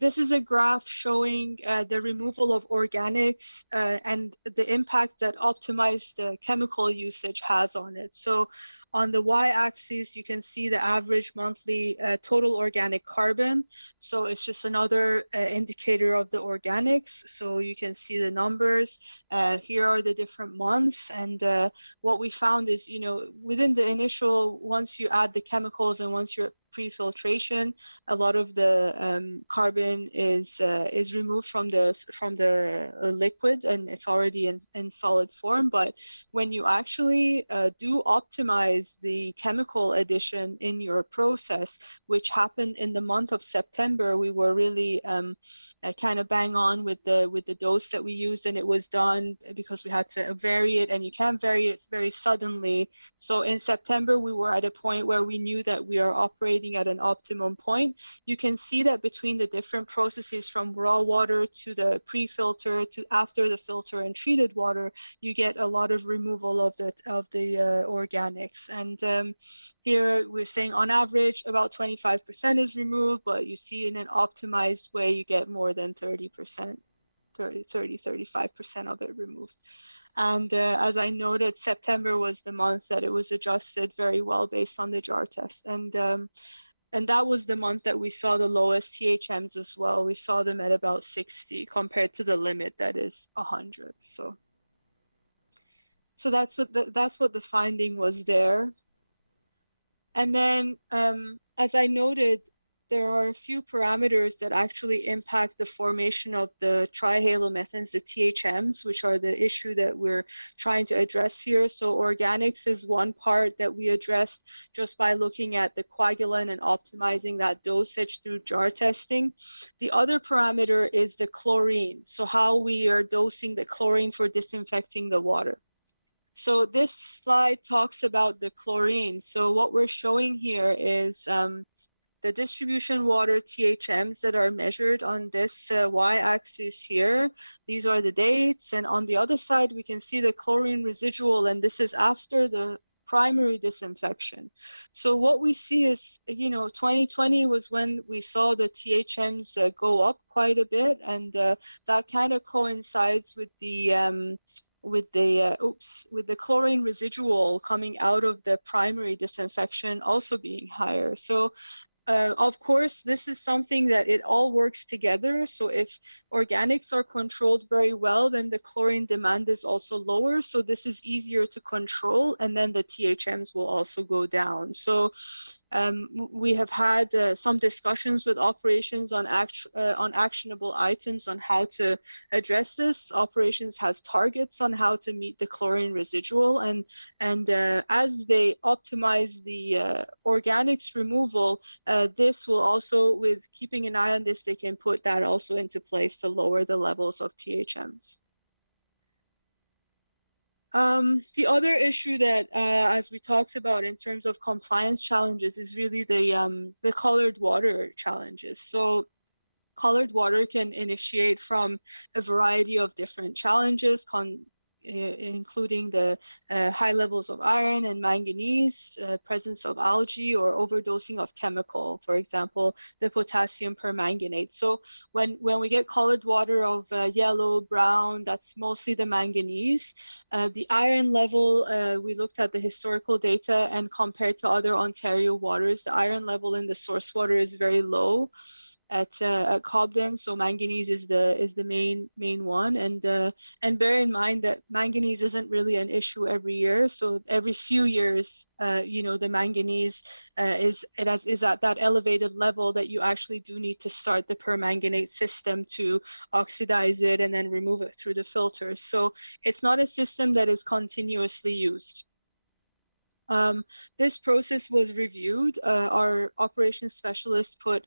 This is a graph showing the removal of organics and the impact that optimized chemical usage has on it. So On the y-axis, you can see the average monthly total organic carbon. So it's just another indicator of the organics. So you can see the numbers. Here are the different months. And what we found is, within the initial, once you add the chemicals and once you're pre-filtration, a lot of the carbon is removed from the liquid, and it's already in solid form. But when you actually do optimize the chemical addition in your process, which happened in the month of September, we were really kind of bang on with the dose that we used, and it was done because we had to vary it, and you can't vary it very suddenly. So in September, we were at a point where we knew that we are operating at an optimum point. You can see that between the different processes, from raw water to the pre-filter to after the filter and treated water, you get a lot of removal of the organics. And here we're saying on average about 25% is removed, but you see in an optimized way you get more than 30%, 35% of it removed. And as I noted, September was the month that it was adjusted very well based on the jar test. And that was the month that we saw the lowest THMs as well. We saw them at about 60 compared to the limit that is 100. So that's what the finding was there. And then, as I noted, there are a few parameters that actually impact the formation of the trihalomethanes, the THMs, which are the issue that we're trying to address here. So organics is one part that we addressed just by looking at the coagulant and optimizing that dosage through jar testing. The other parameter is the chlorine. So how we are dosing the chlorine for disinfecting the water. So this slide talks about the chlorine. So what we're showing here is the distribution water THMs that are measured on this y-axis here. These are the dates, and on the other side we can see the chlorine residual, and this is after the primary disinfection. So what we see is, 2020 was when we saw the THMs go up quite a bit, and that kind of coincides with the chlorine residual coming out of the primary disinfection also being higher. So of course, this is something that it all works together. So if organics are controlled very well, then the chlorine demand is also lower. So this is easier to control, and then the THMs will also go down. So we have had some discussions with operations on actionable items on how to address this. Operations has targets on how to meet the chlorine residual, and as they optimize the organics removal, this will also, with keeping an eye on this, they can put that also into place to lower the levels of THMs. The other issue that, as we talked about in terms of compliance challenges, is really the colored water challenges. So colored water can initiate from a variety of different challenges, including the high levels of iron and manganese, presence of algae, or overdosing of chemical, for example, the potassium permanganate. So when we get colored water of yellow, brown, that's mostly the manganese. The iron level, we looked at the historical data, and compared to other Ontario waters, the iron level in the source water is very low at Cobden, so manganese is the main one, and bear in mind that manganese isn't really an issue every year. So every few years, the manganese is at that elevated level that you actually do need to start the permanganate system to oxidize it and then remove it through the filters. So it's not a system that is continuously used. This process was reviewed. Our operations specialist put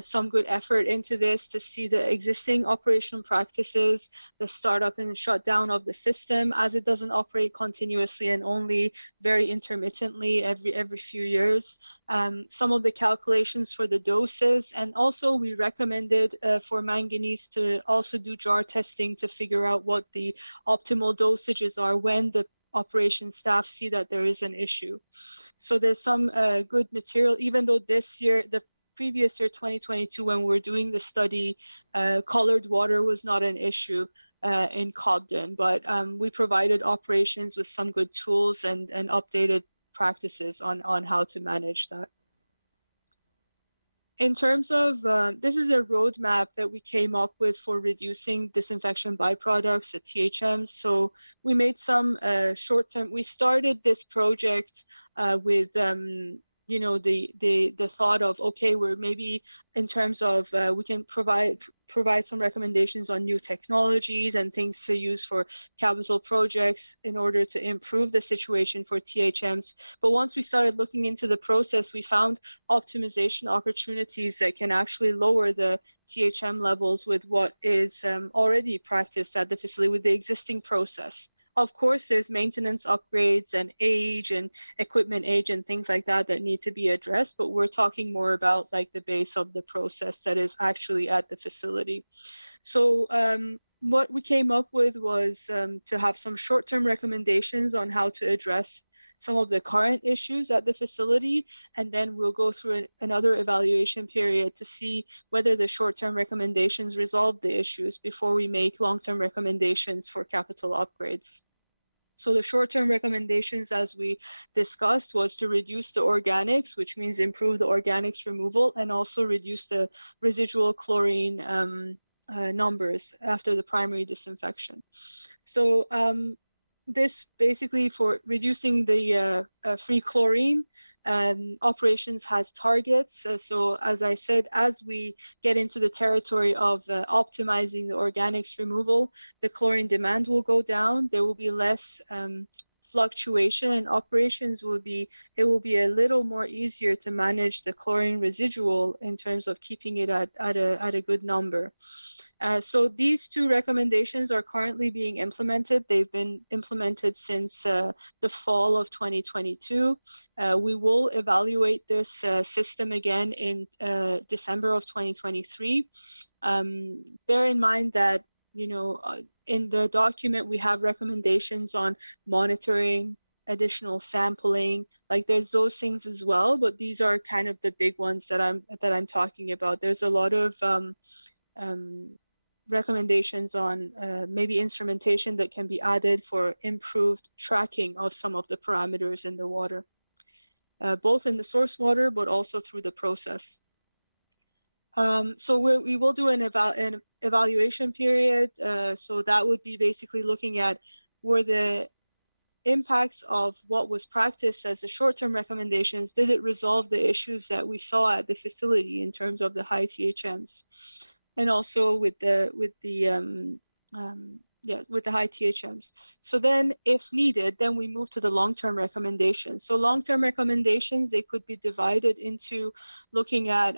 some good effort into this to see the existing operational practices, the startup and shutdown of the system, as it doesn't operate continuously and only very intermittently every few years. Some of the calculations for the doses, and also we recommended for manganese to also do jar testing to figure out what the optimal dosages are when the operations staff see that there is an issue. So there's some good material, even though this year, the previous year, 2022, when we were doing the study, colored water was not an issue in Cobden, but we provided operations with some good tools and updated practices on how to manage that. In terms of, this is a roadmap that we came up with for reducing disinfection byproducts at THM. So we made some short-term, we started this project with, you know, the thought of, okay, we're maybe in terms of, we can provide some recommendations on new technologies and things to use for capital projects in order to improve the situation for THMs. But once we started looking into the process, we found optimization opportunities that can actually lower the THM levels with what is already practiced at the facility with the existing process. Of course, there's maintenance upgrades and age and equipment age and things like that that need to be addressed, but we're talking more about like the base of the process that is actually at the facility. So what we came up with was to have some short-term recommendations on how to address some of the current issues at the facility, and then we'll go through another evaluation period to see whether the short-term recommendations resolve the issues before we make long-term recommendations for capital upgrades. So the short-term recommendations, as we discussed, was to reduce the organics, which means improve the organics removal, and also reduce the residual chlorine numbers after the primary disinfection. So this basically for reducing the free chlorine, operations has targets. So as I said, as we get into the territory of optimizing the organics removal, the chlorine demand will go down. There will be less fluctuation, and operations will be, it will be a little more easier to manage the chlorine residual in terms of keeping it at a good number. So these two recommendations are currently being implemented. They've been implemented since the fall of 2022. We will evaluate this system again in December of 2023. Bear in mind that, you know, in the document we have recommendations on monitoring, additional sampling, like there's those things as well, but these are kind of the big ones that I'm talking about. There's a lot of recommendations on maybe instrumentation that can be added for improved tracking of some of the parameters in the water, both in the source water, but also through the process. So we will do an evaluation period. So that would be basically looking at were the impacts of what was practiced as the short-term recommendations, did it resolve the issues that we saw at the facility in terms of the high THMs? And also with the high THMs. So then if needed, then we move to the long-term recommendations. So long-term recommendations, they could be divided into looking at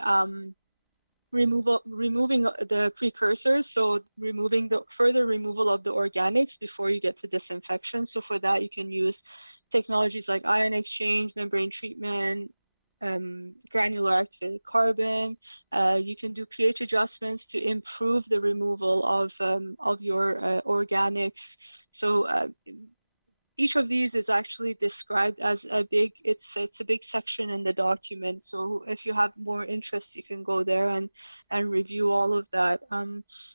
removing the precursors, so removing the further removal of the organics before you get to disinfection. So for that, you can use technologies like ion exchange, membrane treatment, granular activated carbon. You can do pH adjustments to improve the removal of your organics. So each of these is actually described as a big, it's a big section in the document. So if you have more interest, you can go there and review all of that.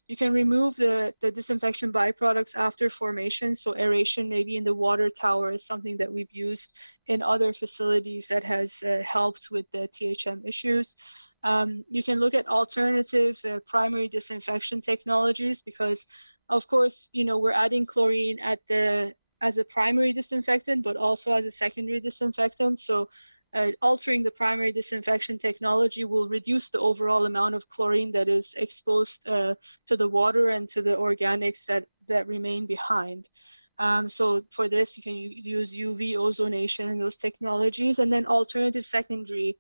You can remove the disinfection byproducts after formation. So aeration maybe in the water tower is something that we've used in other facilities that has helped with the THM issues. You can look at alternative primary disinfection technologies because, of course, you know, we're adding chlorine as a primary disinfectant, but also as a secondary disinfectant. So altering the primary disinfection technology will reduce the overall amount of chlorine that is exposed to the water and to the organics that remain behind. So for this, you can use UV ozonation and those technologies, and then alternative secondary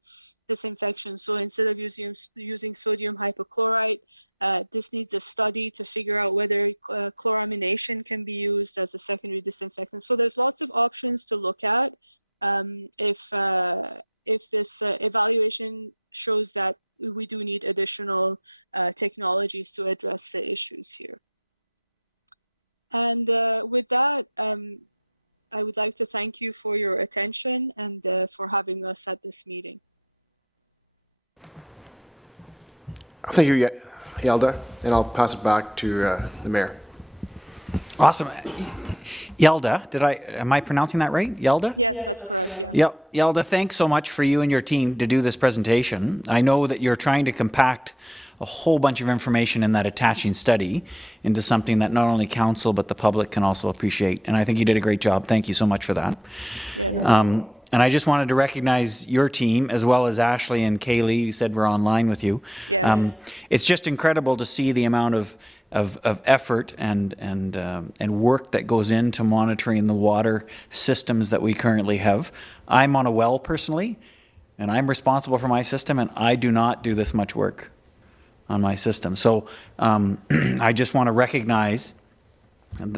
disinfection. So instead of using sodium hypochlorite, this needs a study to figure out whether chloramination can be used as a secondary disinfectant. So there's lots of options to look at if this evaluation shows that we do need additional technologies to address the issues here. And with that, I would like to thank you for your attention and for having us at this meeting. Thank you, Yaldah, and I'll pass it back to the mayor. Awesome. Yaldah, am I pronouncing that right? Yaldah? Yes, that's correct, yeah. Yaldah, thanks so much for you and your team to do this presentation. I know that you're trying to compact a whole bunch of information in that attaching study into something that not only council but the public can also appreciate. And I think you did a great job. Thank you so much for that. Yeah, no and I just wanted to recognize your team as well as Ashley and Kaylee. You said we're online with you. Yes. It's just incredible to see the amount of effort and work that goes into monitoring the water systems that we currently have. I'm on a well personally, and I'm responsible for my system, and I do not do this much work on my system. So I just want to recognize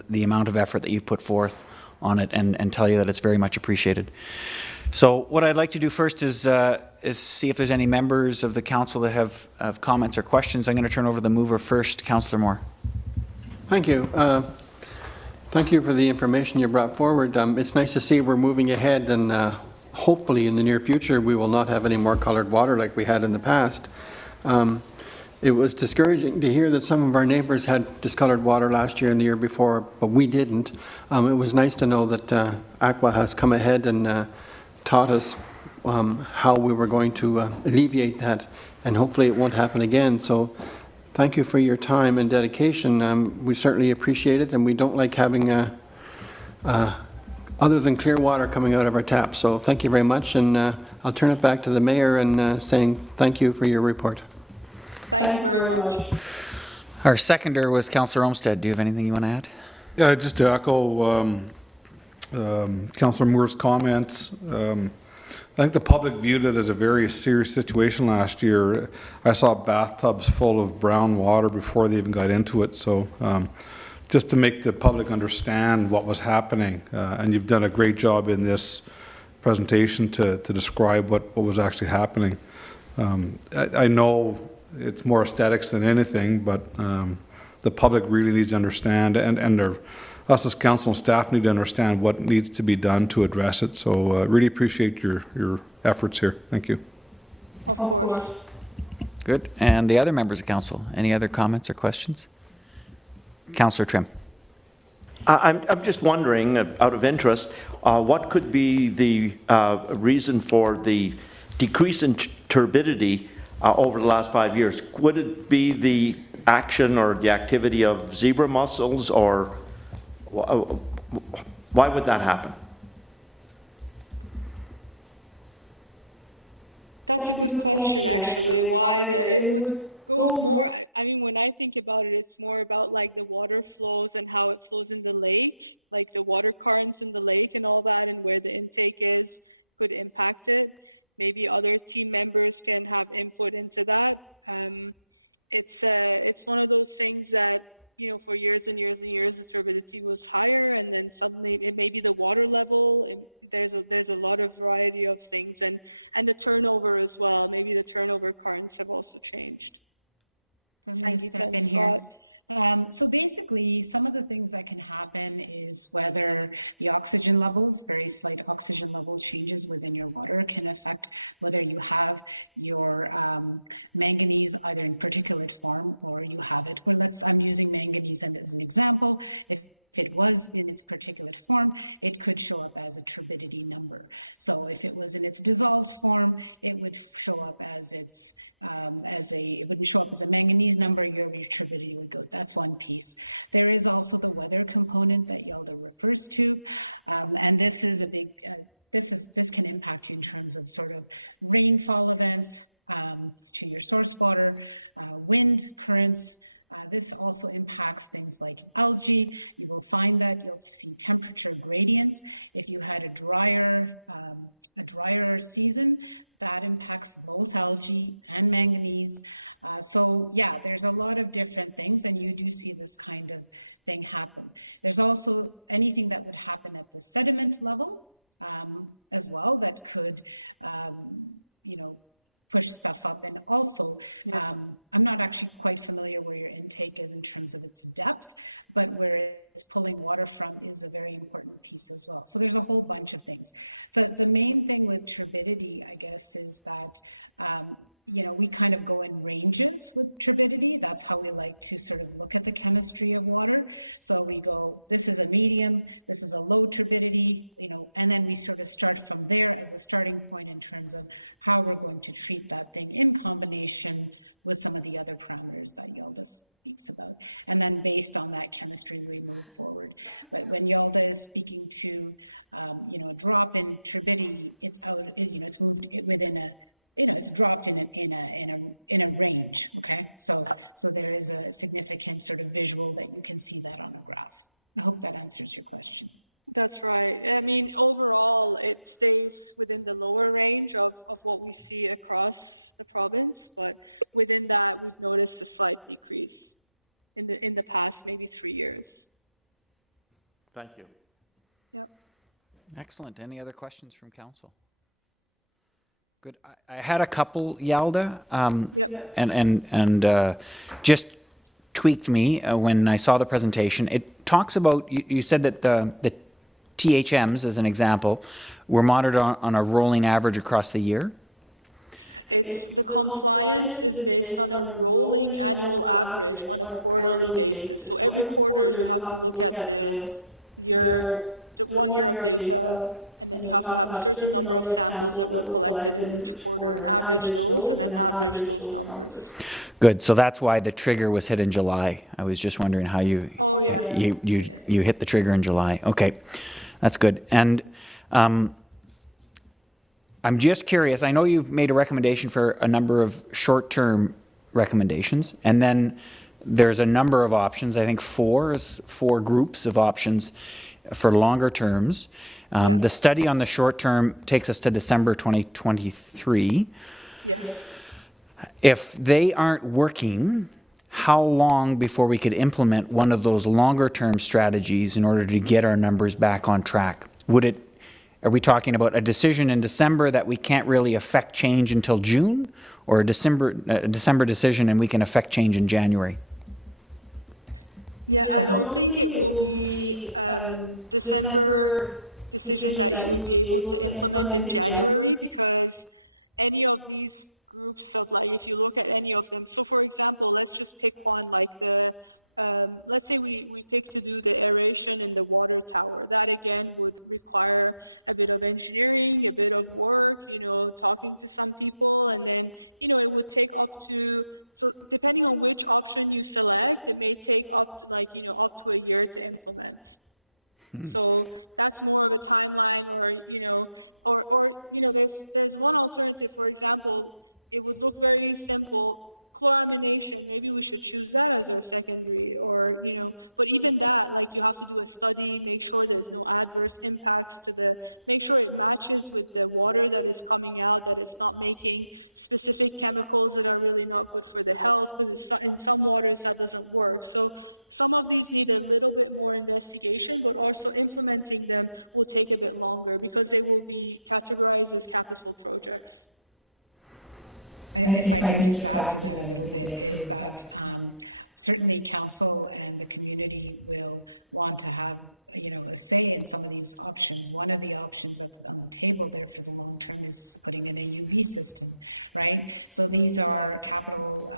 the amount of effort that you've put forth on it and tell you that it's very much appreciated. So what I'd like to do first is see if there's any members of the council that have comments or questions. I'm going to turn over the mover first, Councillor Moore. Thank you. Thank you for the information you brought forward. It's nice to see we're moving ahead, and hopefully in the near future we will not have any more colored water like we had in the past. It was discouraging to hear that some of our neighbors had discolored water last year and the year before, but we didn't. It was nice to know that OCWA has come ahead and taught us how we were going to alleviate that, and hopefully it won't happen again. So thank you for your time and dedication. We certainly appreciate it, and we don't like having other than clear water coming out of our taps. So thank you very much, and I'll turn it back to the mayor and saying thank you for your report. Thank you very much. Our seconder was Councillor Olmstead. Do you have anything you want to add? Yeah, just to echo Councillor Moore's comments. I think the public viewed it as a very serious situation last year. I saw bathtubs full of brown water before they even got into it. So just to make the public understand what was happening, and you've done a great job in this presentation to describe what was actually happening. I know it's more aesthetics than anything, but the public really needs to understand, and us as council and staff need to understand what needs to be done to address it. So really appreciate your efforts here. Thank you. Of course. Good. And the other members of council, any other comments or questions? Councillor Trim. I'm just wondering, out of interest, what could be the reason for the decrease in turbidity over the last 5 years? Would it be the action or the activity of zebra mussels, or why would that happen? That's a good question, actually. Why it would go more, I mean, when I think about it, it's more about like the water flows and how it flows in the lake, like the water currents in the lake and all that, and where the intake is could impact it. Maybe other team members can have input into that. It's one of those things that, you know, for years and years and years, the turbidity was higher, and then suddenly it may be the water level. There's a lot of variety of things, and the turnover as well. Maybe the turnover currents have also changed. So I'm going to step in here. So basically, some of the things that can happen is whether the oxygen levels, very slight oxygen level changes within your water can affect whether you have your manganese either in particulate form or you have it, or I'm using manganese as an example. If it was in its particulate form, it could show up as a turbidity number. So if it was in its dissolved form, it would show up as it wouldn't show up as a manganese number, your turbidity would go. That's one piece. There is also the weather component that Yaldah refers to. And this is a big, this can impact you in terms of sort of rainfall events to your source water, wind currents. This also impacts things like algae. You will find that you'll see temperature gradients. If you had a drier season, that impacts both algae and manganese. So yeah, there's a lot of different things, and you do see this kind of thing happen. There's also anything that would happen at the sediment level as well that could, push stuff up. And also, I'm not actually quite familiar where your intake is in terms of its depth, but where it's pulling water from is a very important piece as well. So there's a whole bunch of things. The main thing with turbidity, I guess, is that we kind of go in ranges with turbidity. That's how we like to sort of look at the chemistry of water. So we go, this is a medium, this is a low turbidity, and then we sort of start from there as a starting point in terms of how we're going to treat that thing in combination with some of the other parameters that Yaldah speaks about. And then based on that chemistry, we move forward. But when Yaldah is speaking to, a drop in turbidity, it's out, it's moved within a, it's dropped in a range. Okay, so there is a significant sort of visual that you can see that on a graph. I hope that answers your question. That's right. I mean, overall, it stays within the lower range of what we see across the province, but within that, we've noticed a slight decrease in the past maybe 3 years. Thank you. Yep. Excellent. Any other questions from council? Good. I had a couple, Yaldah, Yep. and just tweaked me when I saw the presentation. It talks about, you said that the THMs, as an example, were monitored on a rolling average across the year? It's the compliance is based on a rolling annual average on a quarterly basis. So every quarter you have to look at the 1 year of data, and then you have to have a certain number of samples that were collected in each quarter and average those, and then average those numbers. Good. So that's why the trigger was hit in July. I was just wondering how you Oh, yeah. you hit the trigger in July. Okay, that's good. And I'm just curious. I know you've made a recommendation for a number of short-term recommendations, and then there's a number of options. I think four groups of options for longer terms. Yeah. The study on the short term takes us to December 2023. Yes. If they aren't working, how long before we could implement one of those longer term strategies in order to get our numbers back on track? Are we talking about a decision in December that we can't really affect change until June, or a December decision and we can affect change in January? Yeah, I don't think it will be December decision that you would be able to implement in January, because any of these groups of, like, if you look at any of them, so for example, let's just pick one, like let's say we pick to do the aeration in the water tower. That again would require a bit of engineering, a bit of work, talking to some people, and then, it would take up to, so depending on which option you select, it may take up to up to a year to implement. So that's more of a timeline, or there's one alternative. For example, it would look very simple. Chloramination, maybe we should choose that as our secondary, or, but even that, you have to do a study, make sure there's no adverse impacts make sure it matches with the water that is coming out, that it's not making specific chemicals that are really not good for the health, because in some waters that doesn't work. So some of these need a little bit more investigation, but also implementing them will take a bit longer because they will be categorized as capital projects. If I can just add to that a little bit, is that certainly council and the community will want to have a say in some of these options. One of the options on the table there for the long term is putting in a UV system, right? So these are capital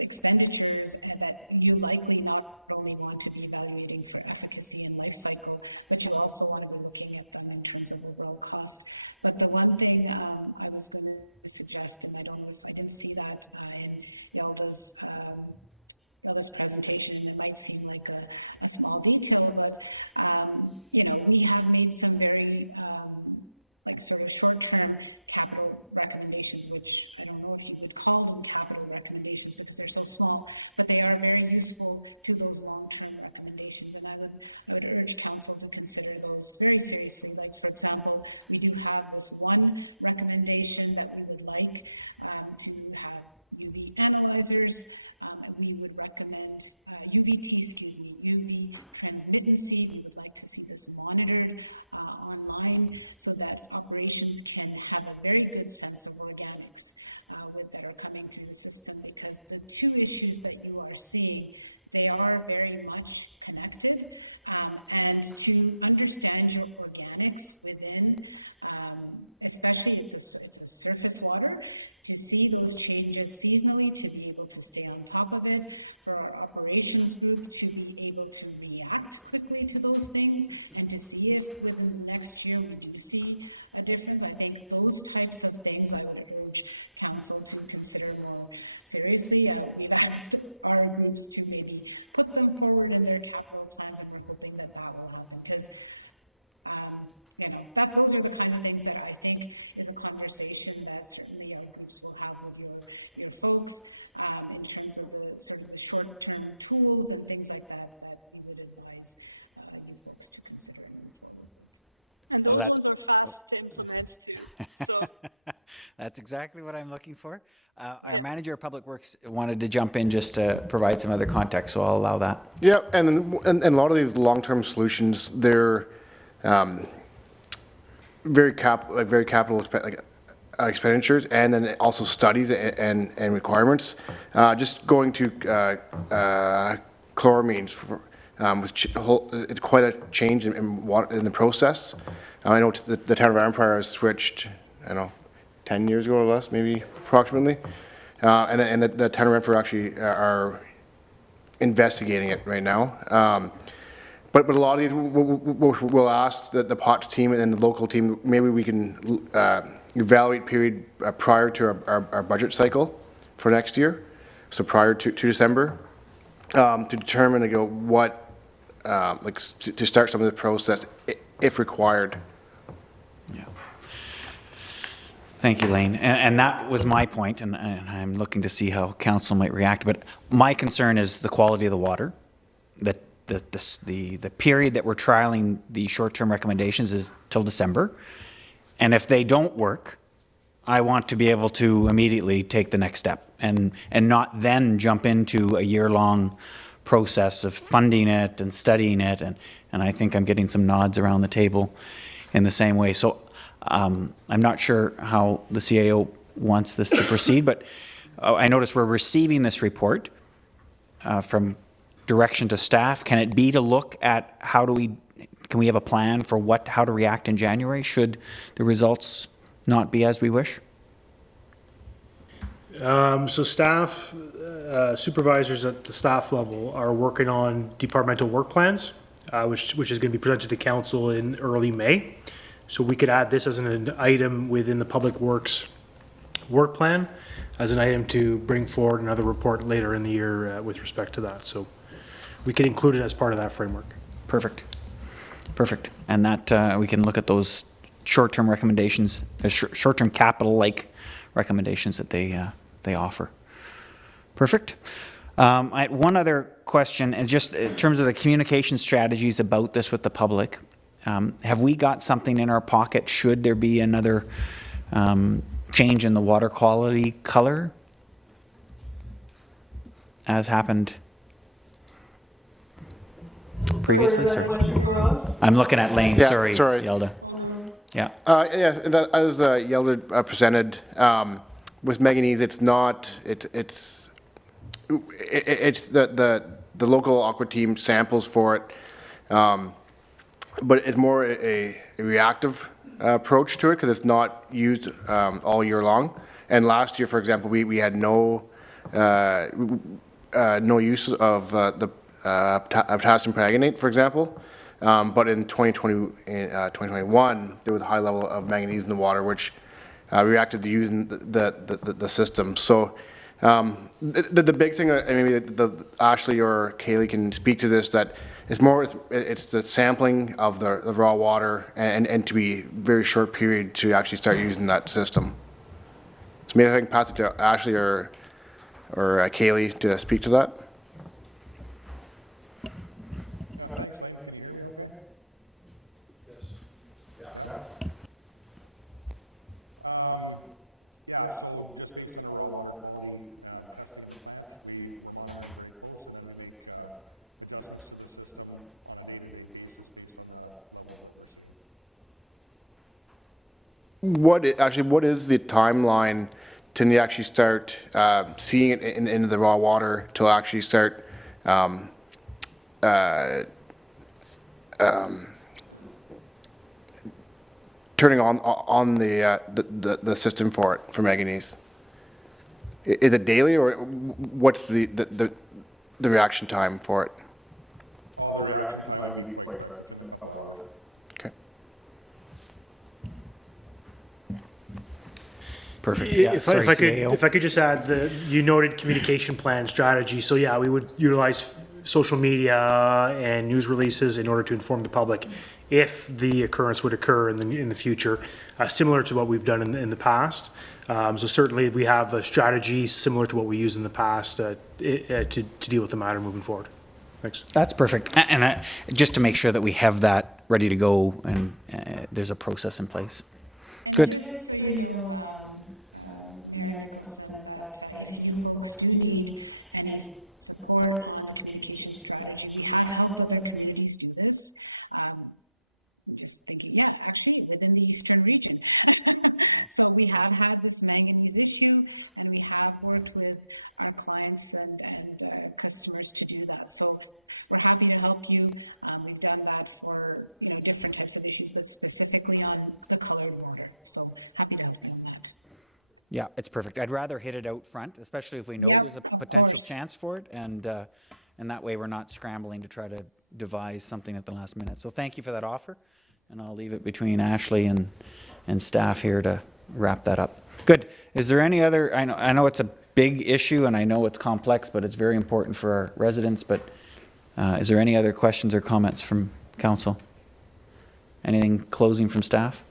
expenditures that you likely not only want to be evaluating for efficacy and life cycle, but you also want to be looking at them in terms of overall cost. But the one thing I was going to suggest, and I don't know if I didn't see that in Yaldah's presentation, and it might seem like a small detail, but we have made some very sort of short-term capital recommendations, which I don't know if you would call them capital recommendations because they're so small, but they are very useful to those long-term recommendations. And I would urge council to consider those very seriously. Like, for example, we do have this one recommendation that we would like to have UV analyzers. We would recommend UV transmittancy. We would like to see this monitored online so that operations can have a very good sense of organics that are coming through the system, because the two issues that you are seeing they are very much connected. And to understand your organics within, especially it's a surface water, to see those changes seasonally, to be able to stay on top of it, for our operations group to be able to react quickly to those things, and to see if within the next year we do see a difference. I think those types of things I would urge council to consider more seriously. We've asked our groups to maybe put them forward in their capital plans, and we're hoping that that will happen, because you know, those are the kinds of things that I think is a conversation that certainly our groups will have with your folks, in terms of the sort of the short-term tools and things like that that we would advise you folks to consider and move forward with. And those ones are fast to implement too. So that's exactly what I'm looking for. Our manager of public works wanted to jump in just to provide some other context, so I'll allow that. Yeah, and a lot of these long-term solutions, they're very capital expenditures, and then also studies and requirements. Just going to chloramines, it's quite a change in the process. I know the town of Empire has switched, I don't know, 10 years ago or less, maybe approximately. And the town of Renfrew actually are investigating it right now. But a lot of these, we'll ask the POTS team and the local team, maybe we can evaluate period prior to our budget cycle for next year, so prior to December, to determine to go what, to start some of the process if required. Yeah. Thank you, Lane. And that was my point, and I'm looking to see how council might react. But my concern is the quality of the water. The period that we're trialing the short-term recommendations is till December. And if they don't work, I want to be able to immediately take the next step and not then jump into a year-long process of funding it and studying it. And I think I'm getting some nods around the table in the same way. So I'm not sure how the CAO wants this to proceed, but I notice we're receiving this report from direction to staff. Can it be to look at can we have a plan for how to react in January should the results not be as we wish? So staff, supervisors at the staff level are working on departmental work plans, which is going to be presented to council in early May. So we could add this as an item within the public works work plan, as an item to bring forward another report later in the year with respect to that. So we can include it as part of that framework. Perfect. Perfect. And that we can look at those short-term recommendations, short-term capital-like recommendations that they offer. Perfect. I had one other question, and just in terms of the communication strategies about this with the public, have we got something in our pocket should there be another change in the water quality color, as happened previously? Sorry. I'm looking at Lane. Yeah, sorry, sorry. Yaldah. Yeah. As Yaldah presented, with manganese, it's not. It's the local aqua team samples for it, but it's more a reactive approach to it because it's not used all year long. And last year, for example, we had no use of the potassium permanganate, for example. But in 2021, there was a high level of manganese in the water, which reacted to using the system. So the big thing, maybe Ashley or Kaylee can speak to this, that it's the sampling of the raw water and to be very short period to actually start using that system. So maybe I can pass it to Ashley or Kaylee to speak to that. Thanks, Lane. Can you hear me okay? Yes. Yeah, so just based on the raw water quality testing in the plant, we're monitoring very close, and then we make adjustments to the system on a day-to-day basis based on the levels that we're seeing. What is the timeline to actually start seeing it in the raw water to actually start turning on the system for it, for manganese? Is it daily, or what's the reaction time for it? Oh, the reaction time would be quite quick, within a couple hours. Okay. Perfect. Yeah, If sorry, I could, CAO. if I could just add, you noted communication plan strategy. So yeah, we would utilize social media and news releases in order to inform the public if the occurrence would occur in the future, similar to what we've done in the past. So certainly we have a strategy similar to what we used in the past to deal with the matter moving forward. Thanks. That's perfect. And just to make sure that we have that ready to go and there's a process in place. And Good. just so you know, Mayor Nicholson, that if you folks do need any support on the communication strategy, we have helped other communities do this. I'm just thinking, yeah, actually within the Eastern region. So we have had this manganese issue, and we have worked with our clients and customers to do that. So we're happy to help you. We've done that for, different types of issues, but specifically on the colored water. So happy to help you on that. Yeah, it's perfect. I'd rather hit it out front, especially if we know Yep, there's a of potential course. chance for it, and that way we're not scrambling to try to devise something at the last minute. So thank you for that offer, and I'll leave it between Ashley and staff here to wrap that up. Good. Is there any other? I know it's a big issue, and I know it's complex, but it's very important for our residents. But is there any other questions or comments from council? Anything closing from staff?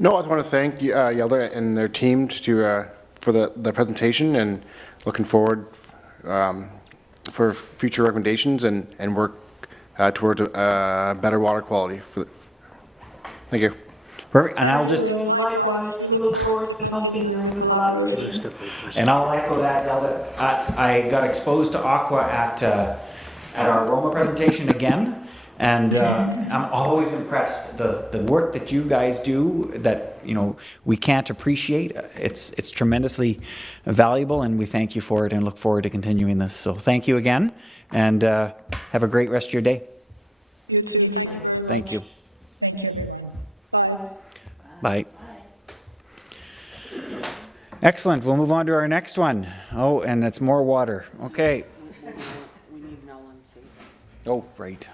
No, I just want to thank Yaldah and their team for the presentation, and looking forward for future recommendations and work toward better water quality. Thank you. Perfect. And I'll just Likewise, we look forward to continuing the collaboration. And I'll echo that, Yaldah. I got exposed to Aqua at our Roma presentation again, and I'm always impressed. The work that you guys do that we can't appreciate. It's tremendously valuable, and we thank you for it and look forward to continuing this. So thank you again, and have a great rest of your day. You too. Thank you very much. Thank you. Thank you, everyone. Bye. Bye. Excellent. We'll move on to our next one. Oh, and it's more water. Okay. Oh, right.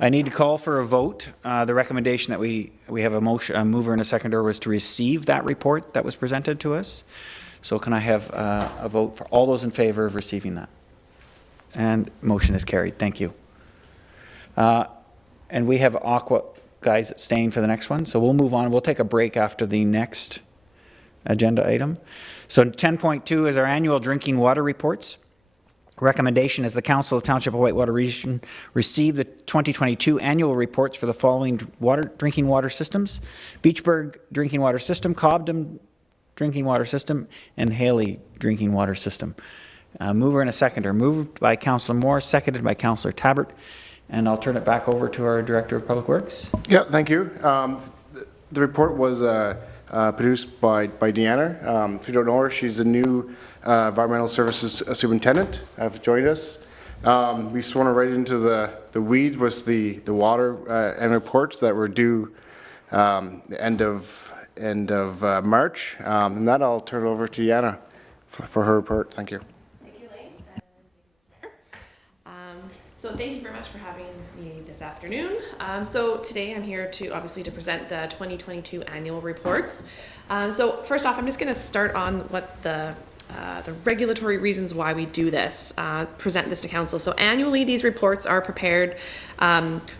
I need to call for a vote. The recommendation that we have a mover and a seconder was to receive that report that was presented to us. So can I have a vote for all those in favor of receiving that? And motion is carried. Thank you. And we have Aqua guys staying for the next one. So we'll move on. We'll take a break after the next agenda item. So 10.2 is our annual drinking water reports. Recommendation is the Council of Township of Whitewater Region receive the 2022 annual reports for the following drinking water systems: Beachburg Drinking Water System, Cobden Drinking Water System, and Haley Drinking Water System. Mover and a seconder. Moved by Councillor Moore, seconded by Councillor Tabbert. And I'll turn it back over to our Director of Public Works. Yeah, thank you. The report was produced by Deanna. If you don't know her, she's the new Environmental Services Superintendent. Have joined us. We sworn her right into the weeds with the water and reports that were due end of March. And that I'll turn it over to Deanna for her report. Thank you. So thank you very much for having me this afternoon. So today I'm here to present the 2022 annual reports. So first off, I'm just going to start on what the regulatory reasons why we do this, present this to council. So annually, these reports are prepared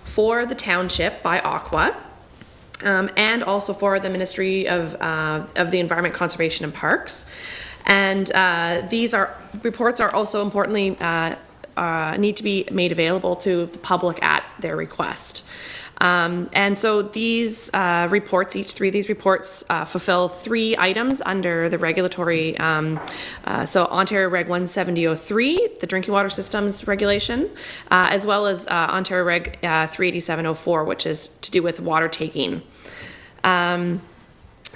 for the township by OCWA, and also for the Ministry of the Environment, Conservation and Parks. And these reports are also importantly need to be made available to the public at their request. And so these reports, each three of these reports fulfill three items under the regulatory, so Ontario Reg 17003, the Drinking Water Systems Regulation, as well as Ontario Reg 38704, which is to do with water taking.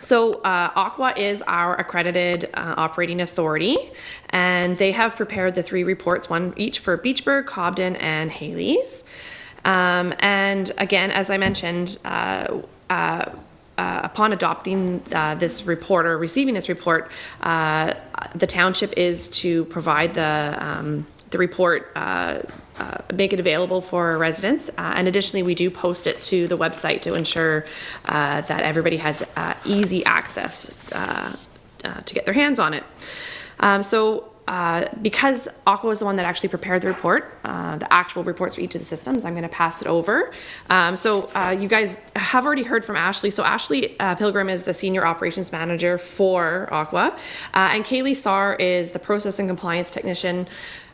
So OCWA is our accredited operating authority, and they have prepared the 3 reports, one each for Beachburg, Cobden, and Haley's. And again, as I mentioned, upon adopting this report or receiving this report, the township is to provide the report, make it available for residents. And additionally, we do post it to the website to ensure that everybody has easy access to get their hands on it. Because OCWA is the one that actually prepared the report, the actual reports for each of the systems, I'm going to pass it over. You guys have already heard from Ashley. So Ashley Pilgrim is the Senior Operations Manager for OCWA, and Kaylee Sarr is the Process and Compliance Technician.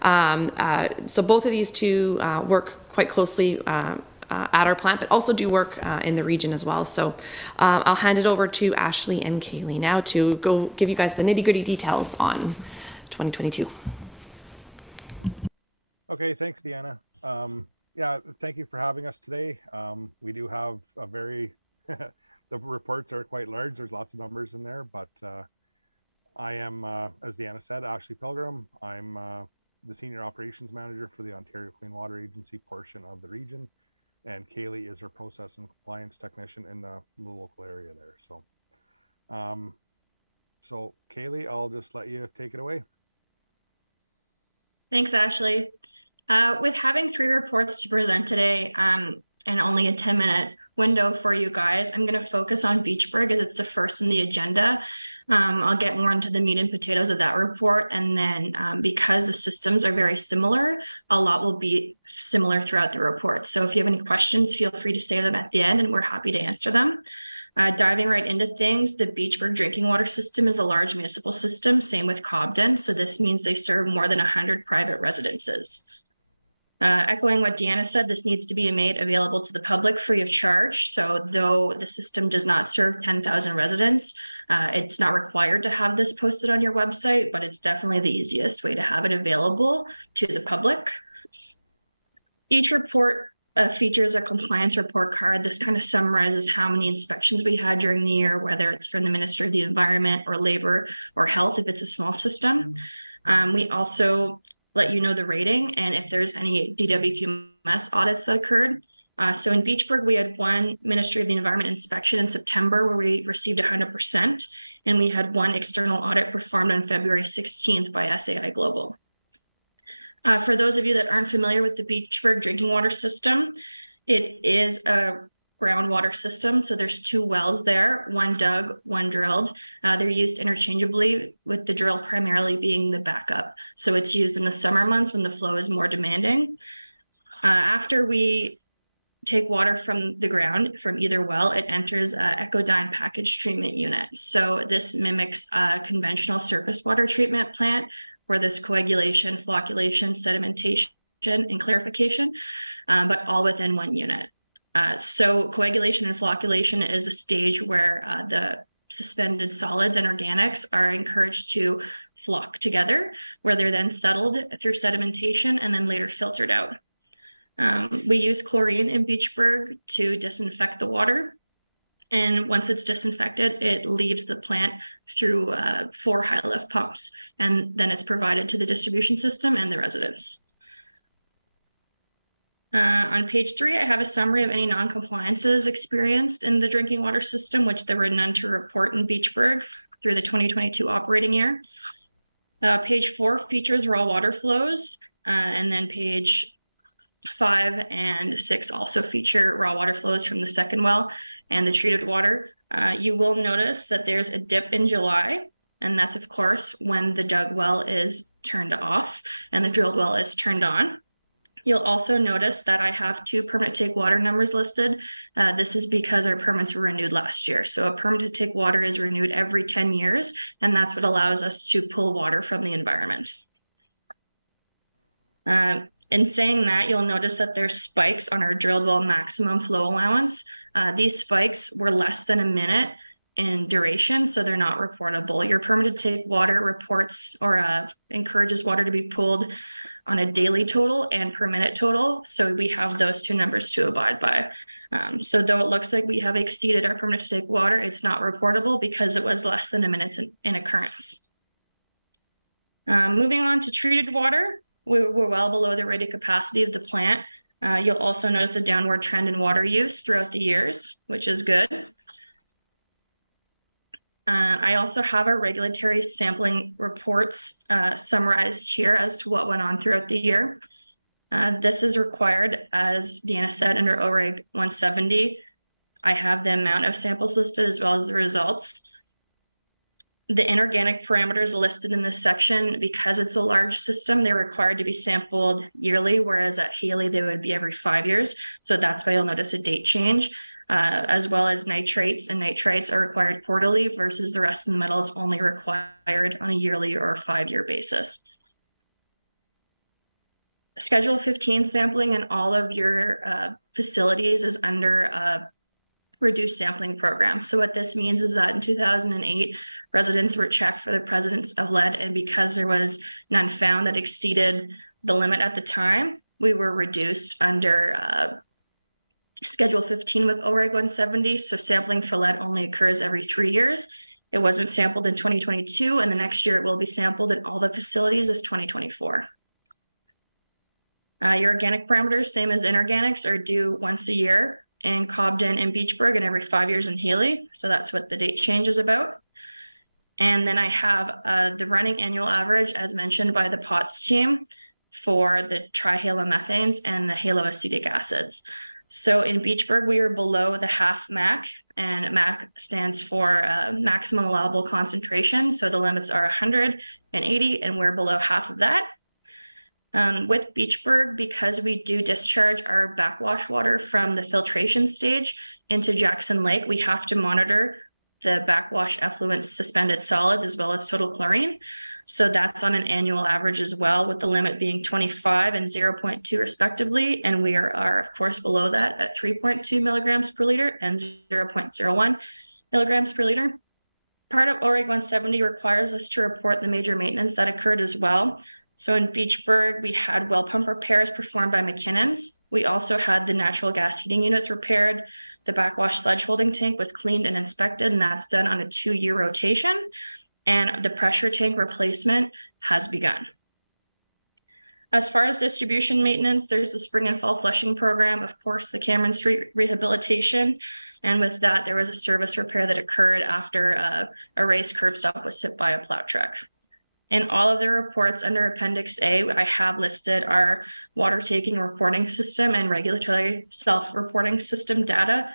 So both of these two work quite closely at our plant, but also do work in the region as well. So I'll hand it over to Ashley and Kaylee now to go give you guys the nitty-gritty details on 2022. Okay, thanks, Deanna. Yeah, thank you for having us today. We do have a very, the reports are quite large. There's lots of numbers in there, but I am, as Deanna said, Ashley Pilgrim. I'm the Senior Operations Manager for the Ontario Clean Water Agency portion of the region, and Kaylee is our Process and Compliance Technician in the local area there. So Kaylee, I'll just let you take it away. Thanks, Ashley. With having 3 reports to present today and only a 10-minute window for you guys, I'm going to focus on Beachburg as it's the first in the agenda. I'll get more into the meat and potatoes of that report, and then because the systems are very similar, a lot will be similar throughout the report. So if you have any questions, feel free to say them at the end and we're happy to answer them. Diving right into things, the Beachburg drinking water system is a large municipal system, same with Cobden. So this means they serve more than 100 private residences. Echoing what Deanna said, this needs to be made available to the public free of charge. So though the system does not serve 10,000 residents, it's not required to have this posted on your website, but it's definitely the easiest way to have it available to the public. Each report features a compliance report card. This kind of summarizes how many inspections we had during the year, whether it's from the Minister of the Environment or Labor or Health if it's a small system. We also let you know the rating and if there's any DWQMS audits that occurred. So in Beachburg, we had 1 Ministry of the Environment inspection in September where we received 100%, and we had 1 external audit performed on February 16th by SAI Global. For those of you that aren't familiar with the Beachburg drinking water system, it is a groundwater system. So there's 2 wells there, 1 dug, 1 drilled. They're used interchangeably, with the drill primarily being the backup. So it's used in the summer months when the flow is more demanding. After we take water from the ground from either well, it enters a Ecodyne package treatment unit. So this mimics a conventional surface water treatment plant where there's coagulation, flocculation, sedimentation, and clarification, but all within 1 unit. So coagulation and flocculation is a stage where the suspended solids and organics are encouraged to flock together, where they're then settled through sedimentation and then later filtered out. We use chlorine in Beachburg to disinfect the water. And once it's disinfected, it leaves the plant through 4 high lift pumps, and then it's provided to the distribution system and the residents. On page 3, I have a summary of any non-compliances experienced in the drinking water system, which there were none to report in Beachburg through the 2022 operating year. Page 4 features raw water flows, and then page 5 and 6 also feature raw water flows from the second well and the treated water. You will notice that there's a dip in July, and that's of course when the dug well is turned off and the drilled well is turned on. You'll also notice that I have 2 permit to take water numbers listed. This is because our permits were renewed last year. So a permit to take water is renewed every 10 years, and that's what allows us to pull water from the environment. In saying that, you'll notice that there's spikes on our drilled well maximum flow allowance. These spikes were less than a minute in duration, so they're not reportable. Your permit to take water reports or encourages water to be pulled on a daily total and per minute total. So we have those two numbers to abide by. So though it looks like we have exceeded our permit to take water, it's not reportable because it was less than a minute in occurrence. Moving on to treated water, we're well below the rated capacity of the plant. You'll also notice a downward trend in water use throughout the years, which is good. I also have our regulatory sampling reports summarized here as to what went on throughout the year. This is required, as Deanna said, under OREG 170. I have the amount of samples listed as well as the results. The inorganic parameters listed in this section, because it's a large system, they're required to be sampled yearly, whereas at Haley, they would be every 5 years. So that's why you'll notice a date change. As well as nitrates and nitrites are required quarterly versus the rest of the metals only required on a yearly or 5-year basis. Schedule 15 sampling in all of your facilities is under a reduced sampling program. So what this means is that in 2008, residents were checked for the presence of lead, and because there was none found that exceeded the limit at the time, we were reduced under Schedule 15 with OREG 170, so sampling for lead only occurs every 3 years. It wasn't sampled in 2022, and the next year it will be sampled in all the facilities is 2024. Your organic parameters, same as inorganics, are due once a year in Cobden and Beachburg and every 5 years in Haley. So that's what the date change is about. And then I have the running annual average, as mentioned by the POTS team, for the trihalomethanes and the haloacetic acids. So in Beachburg, we are below the half MAC, and MAC stands for maximum allowable concentration. So the limits are 180, and we're below half of that. With Beachburg, because we do discharge our backwash water from the filtration stage into Jackson Lake, we have to monitor the backwash effluent suspended solids as well as total chlorine. So that's on an annual average as well, with the limit being 25 and 0.2 respectively. And we are of course below that at 3.2 milligrams per liter and 0.01 milligrams per liter. Part of OREG 170 requires us to report the major maintenance that occurred as well. So in Beachburg, we had well pump repairs performed by McKinnon's. We also had the natural gas heating units repaired, the backwash sludge holding tank was cleaned and inspected, and that's done on a 2-year rotation. And the pressure tank replacement has begun. As far as distribution maintenance, there's the spring and fall flushing program, of course, the Cameron Street rehabilitation. And with that, there was a service repair that occurred after a raised curb stop was hit by a plow truck. In all of the reports under Appendix A, I have listed our water taking reporting system and regulatory self-reporting system data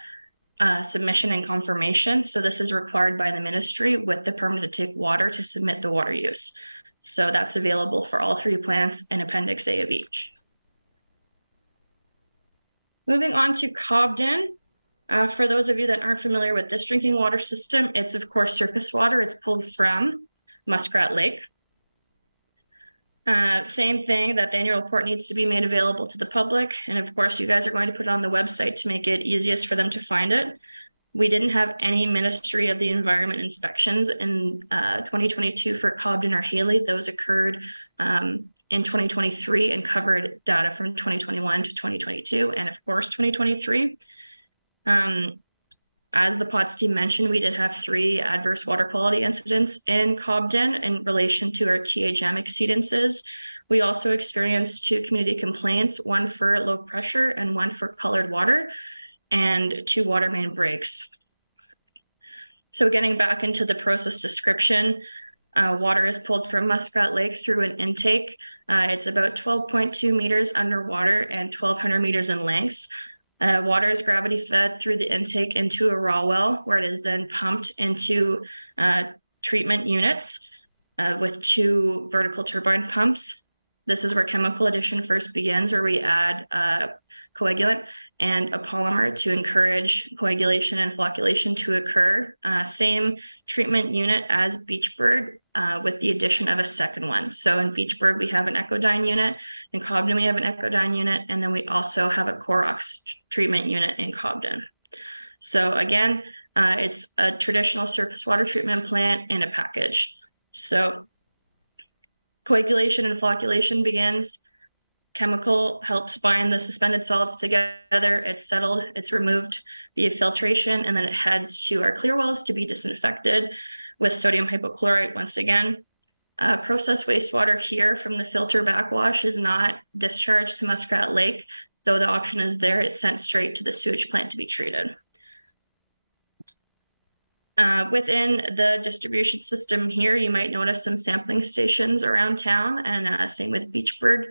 submission and confirmation. So this is required by the ministry with the permit to take water to submit the water use. So that's available for all 3 plants in Appendix A of each. Moving on to Cobden. For those of you that aren't familiar with this drinking water system, it's of course surface water. It's pulled from Muskrat Lake. Same thing, that the annual report needs to be made available to the public. And of course, you guys are going to put it on the website to make it easiest for them to find it. We didn't have any Ministry of the Environment inspections in 2022 for Cobden or Haley. Those occurred in 2023 and covered data from 2021 to 2022 and of course 2023. As the POTS team mentioned, we did have 3 adverse water quality incidents in Cobden in relation to our THM exceedances. We also experienced 2 community complaints, one for low pressure and one for colored water, and 2 water main breaks. So getting back into the process description, water is pulled from Muskrat Lake through an intake. It's about 12.2 meters underwater and 1,200 meters in length. Water is gravity fed through the intake into a raw well, where it is then pumped into treatment units with 2 vertical turbine pumps. This is where chemical addition first begins, where we add coagulant and a polymer to encourage coagulation and flocculation to occur. Same treatment unit as Beachburg with the addition of a second one. So in Beachburg, we have an Ecodyne unit. In Cobden, we have an Ecodyne unit. And then we also have a Corox treatment unit in Cobden. So again, It's a traditional surface water treatment plant in a package. So coagulation and flocculation begins. Chemical helps bind the suspended solids together. It's settled, it's removed via filtration, and then it heads to our clear wells to be disinfected with sodium hypochlorite once again. Processed wastewater here from the filter backwash is not discharged to Muskrat Lake, though the option is there. It's sent straight to the sewage plant to be treated. Within the distribution system here, you might notice some sampling stations around town, and same with Beachburg.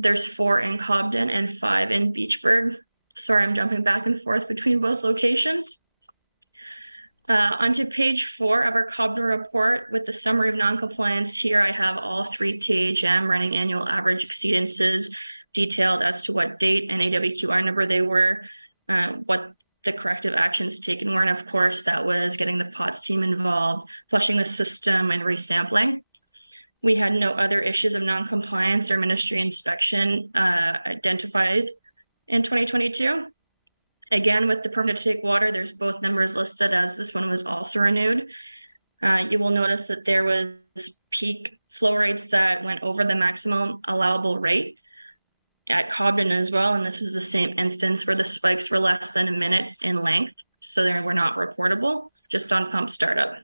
There's 4 in Cobden and 5 in Beachburg. Sorry, I'm jumping back and forth between both locations. Onto page 4 of our Cobden report with the summary of noncompliance. Here I have all 3 THM running annual average exceedances detailed as to what date and AWQR number they were, what the corrective actions taken were, and of course that was getting the POTS team involved, flushing the system and resampling. We had no other issues of noncompliance or ministry inspection identified in 2022. Again, with the permit to take water, there's both numbers listed as this one was also renewed. You will notice that there was peak flow rates that went over the maximum allowable rate at Cobden as well. And this was the same instance where the spikes were less than a minute in length. So they were not reportable, just on pump startup.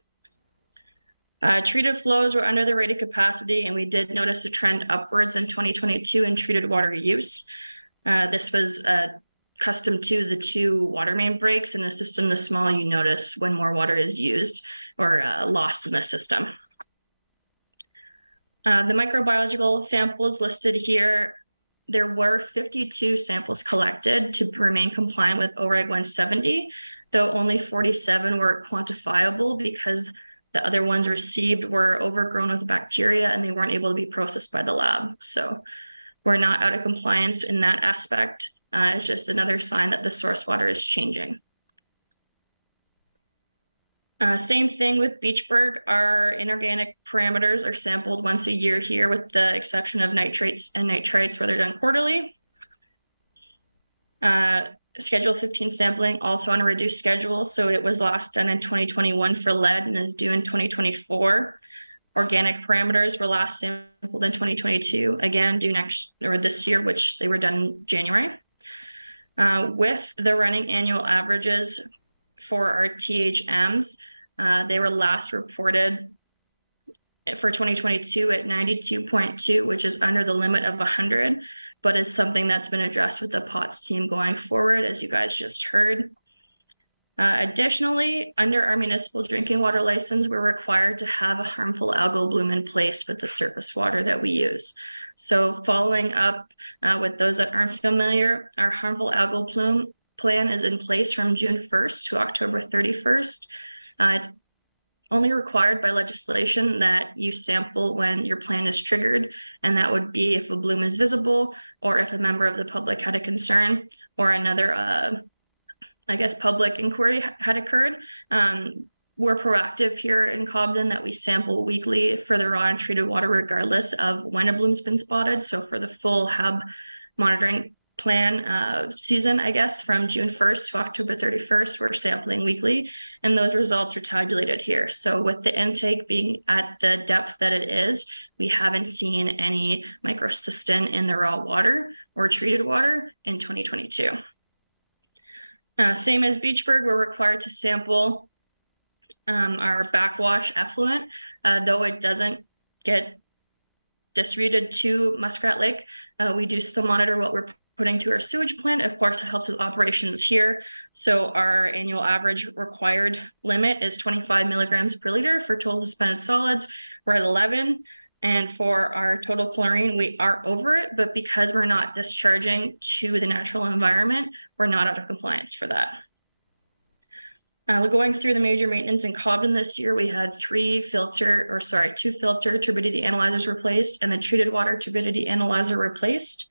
Treated flows were under the rated capacity, and we did notice a trend upwards in 2022 in treated water use. This was custom to the 2 water main breaks in the system. The smaller you notice when more water is used or lost in the system. The microbiological samples listed here, there were 52 samples collected to remain compliant with OREG 170, though only 47 were quantifiable because the other ones received were overgrown with bacteria and they weren't able to be processed by the lab. So we're not out of compliance in that aspect. It's just another sign that the source water is changing. Same thing with Beachburg. Our inorganic parameters are sampled once a year here, with the exception of nitrates and nitrites where they're done quarterly. Schedule 15 sampling also on a reduced schedule. So it was last done in 2021 for lead and is due in 2024. Organic parameters were last sampled in 2022, again due next or this year, which they were done in January. With the running annual averages for our THMs, they were last reported for 2022 at 92.2, which is under the limit of 100, but is something that's been addressed with the POTS team going forward, as you guys just heard. Additionally, under our municipal drinking water license, we're required to have a harmful algal bloom in place with the surface water that we use. So following up with those that aren't familiar, our harmful algal plume plan is in place from June 1st to October 31st. It's only required by legislation that you sample when your plan is triggered, and that would be if a bloom is visible or if a member of the public had a concern or another, public inquiry had occurred. We're proactive here in Cobden that we sample weekly for the raw and treated water regardless of when a bloom's been spotted. So for the full hub monitoring plan season, from June 1st to October 31st, we're sampling weekly, and those results are tabulated here. So with the intake being at the depth that it is, we haven't seen any microcystin in the raw water or treated water in 2022. Same as Beachburg, we're required to sample our backwash effluent, though it doesn't get distributed to Muskrat Lake. We do still monitor what we're putting to our sewage plant. Of course, it helps with operations here. So our annual average required limit is 25 milligrams per liter for total suspended solids. We're at 11. And for our total chlorine, we are over it, but because we're not discharging to the natural environment, we're not out of compliance for that. Going through the major maintenance in Cobden this year, we had two filter turbidity analyzers replaced and the treated water turbidity analyzer replaced.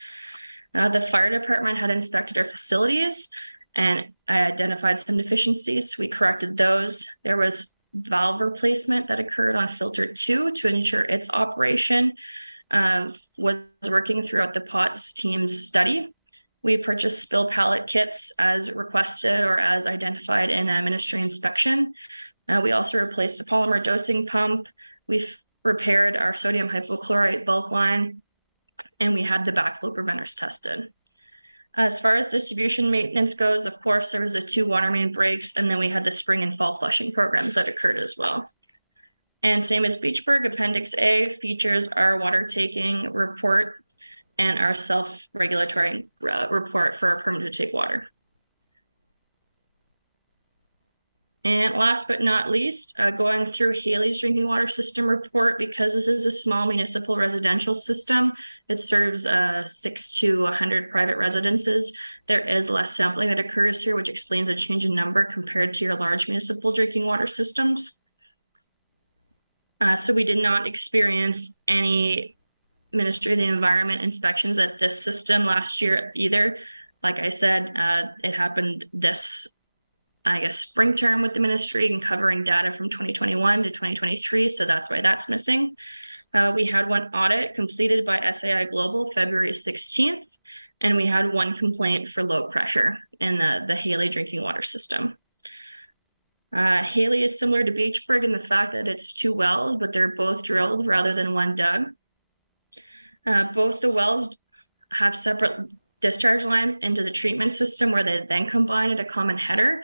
The fire department had inspected our facilities and identified some deficiencies. We corrected those. There was valve replacement that occurred on filter 2 to ensure its operation was working throughout the POTS team's study. We purchased spill pallet kits as requested or as identified in a ministry inspection. We also replaced a polymer dosing pump. We've repaired our sodium hypochlorite bulk line, and we had the backflow preventers tested. As far as distribution maintenance goes, of course, there was the 2 water main breaks, and then we had the spring and fall flushing programs that occurred as well. And same as Beachburg, Appendix A features our water taking report and our self-regulatory report for our permit to take water. And last but not least, going through Haley's drinking water system report, because this is a small municipal residential system, it serves 6 to 100 private residences. There is less sampling that occurs here, which explains a change in number compared to your large municipal drinking water systems. So we did not experience any Ministry of the Environment inspections at this system last year either. Like I said, it happened this, I guess, spring term with the ministry and covering data from 2021 to 2023. So that's why that's missing. We had 1 audit completed by SAI Global February 16th, and we had 1 complaint for low pressure in the Haley drinking water system. Haley is similar to Beachburg in the fact that it's 2 wells, but they're both drilled rather than 1 dug. Both the wells have separate discharge lines into the treatment system where they then combine at a common header,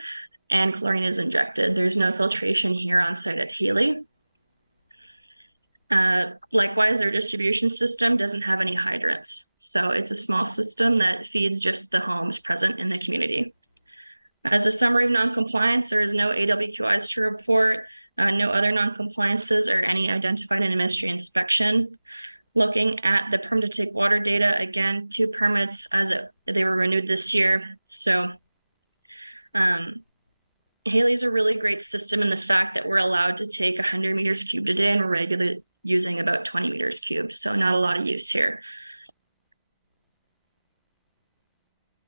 and chlorine is injected. There's no filtration here on site at Haley. Likewise, their distribution system doesn't have any hydrants. So it's a small system that feeds just the homes present in the community. As a summary of non-compliance, there is no AWQIs to report, no other non-compliances or any identified in a ministry inspection. Looking at the permit to take water data, again, 2 permits as they were renewed this year. So Haley's a really great system in the fact that we're allowed to take 100 meters cubed a day, and we're regularly using about 20 meters cubed. So not a lot of use here.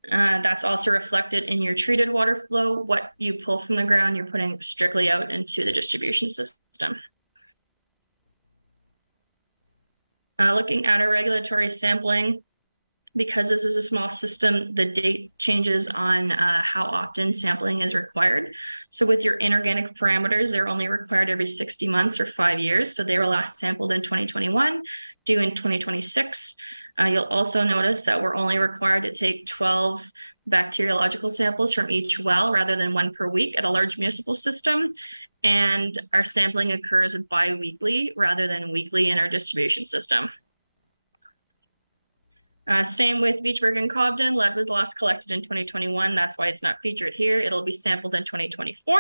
That's also reflected in your treated water flow. What you pull from the ground, you're putting strictly out into the distribution system. Looking at our regulatory sampling, because this is a small system, the date changes on how often sampling is required. So with your inorganic parameters, they're only required every 60 months or 5 years. So they were last sampled in 2021, due in 2026. You'll also notice that we're only required to take 12 bacteriological samples from each well rather than 1 per week at a large municipal system. And our sampling occurs bi-weekly rather than weekly in our distribution system. Same with Beachburg and Cobden. Lead was last collected in 2021. That's why it's not featured here. It'll be sampled in 2024.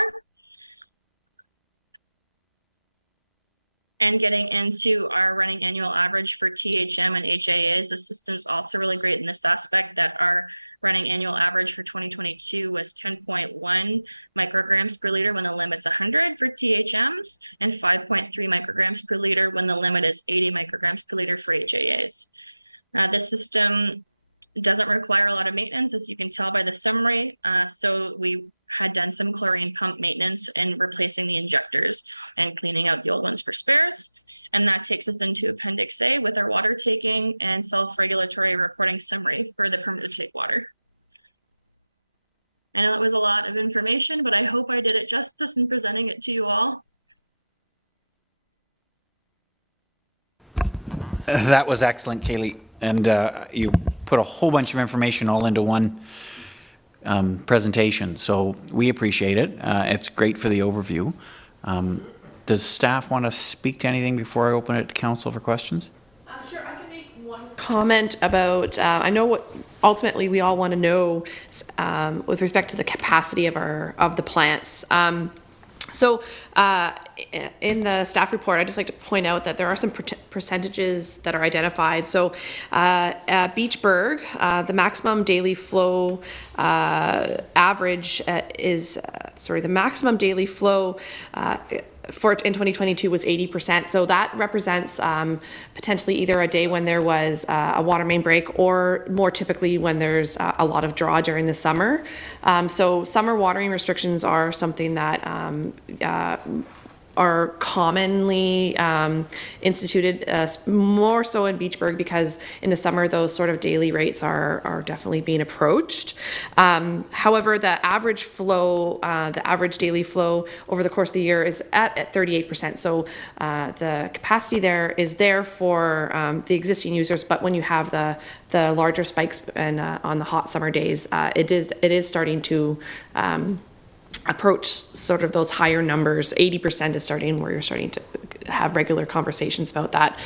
And getting into our running annual average for THM and HAAs, the system's also really great in this aspect that our running annual average for 2022 was 10.1 micrograms per liter when the limit's 100 for THMs, and 5.3 micrograms per liter when the limit is 80 micrograms per liter for HAAs. This system doesn't require a lot of maintenance, as you can tell by the summary. So we had done some chlorine pump maintenance and replacing the injectors and cleaning out the old ones for spares. And that takes us into Appendix A with our water taking and self-regulatory reporting summary for the permit to take water. I know it was a lot of information, but I hope I did it justice in presenting it to you all. That was excellent, Kaylee. And you put a whole bunch of information all into one presentation. So we appreciate it. It's great for the overview. Does staff want to speak to anything before I open it to council for questions? Sure, I can make one comment about, I know what ultimately we all want to know with respect to the capacity of the plants. So in the staff report, I'd just like to point out that there are some percentages that are identified. So at Beachburg, the maximum daily flow average the maximum daily flow in 2022 was 80%. So that represents potentially either a day when there was a water main break, or more typically when there's a lot of draw during the summer. So summer watering restrictions are something that are commonly instituted, more so in Beachburg, because in the summer those sort of daily rates are definitely being approached. However, the average flow, the average daily flow over the course of the year is at 38%. So the capacity there is there for the existing users, but when you have the larger spikes and on the hot summer days, it is starting to approach sort of those higher numbers. 80% is starting where you're starting to have regular conversations about that.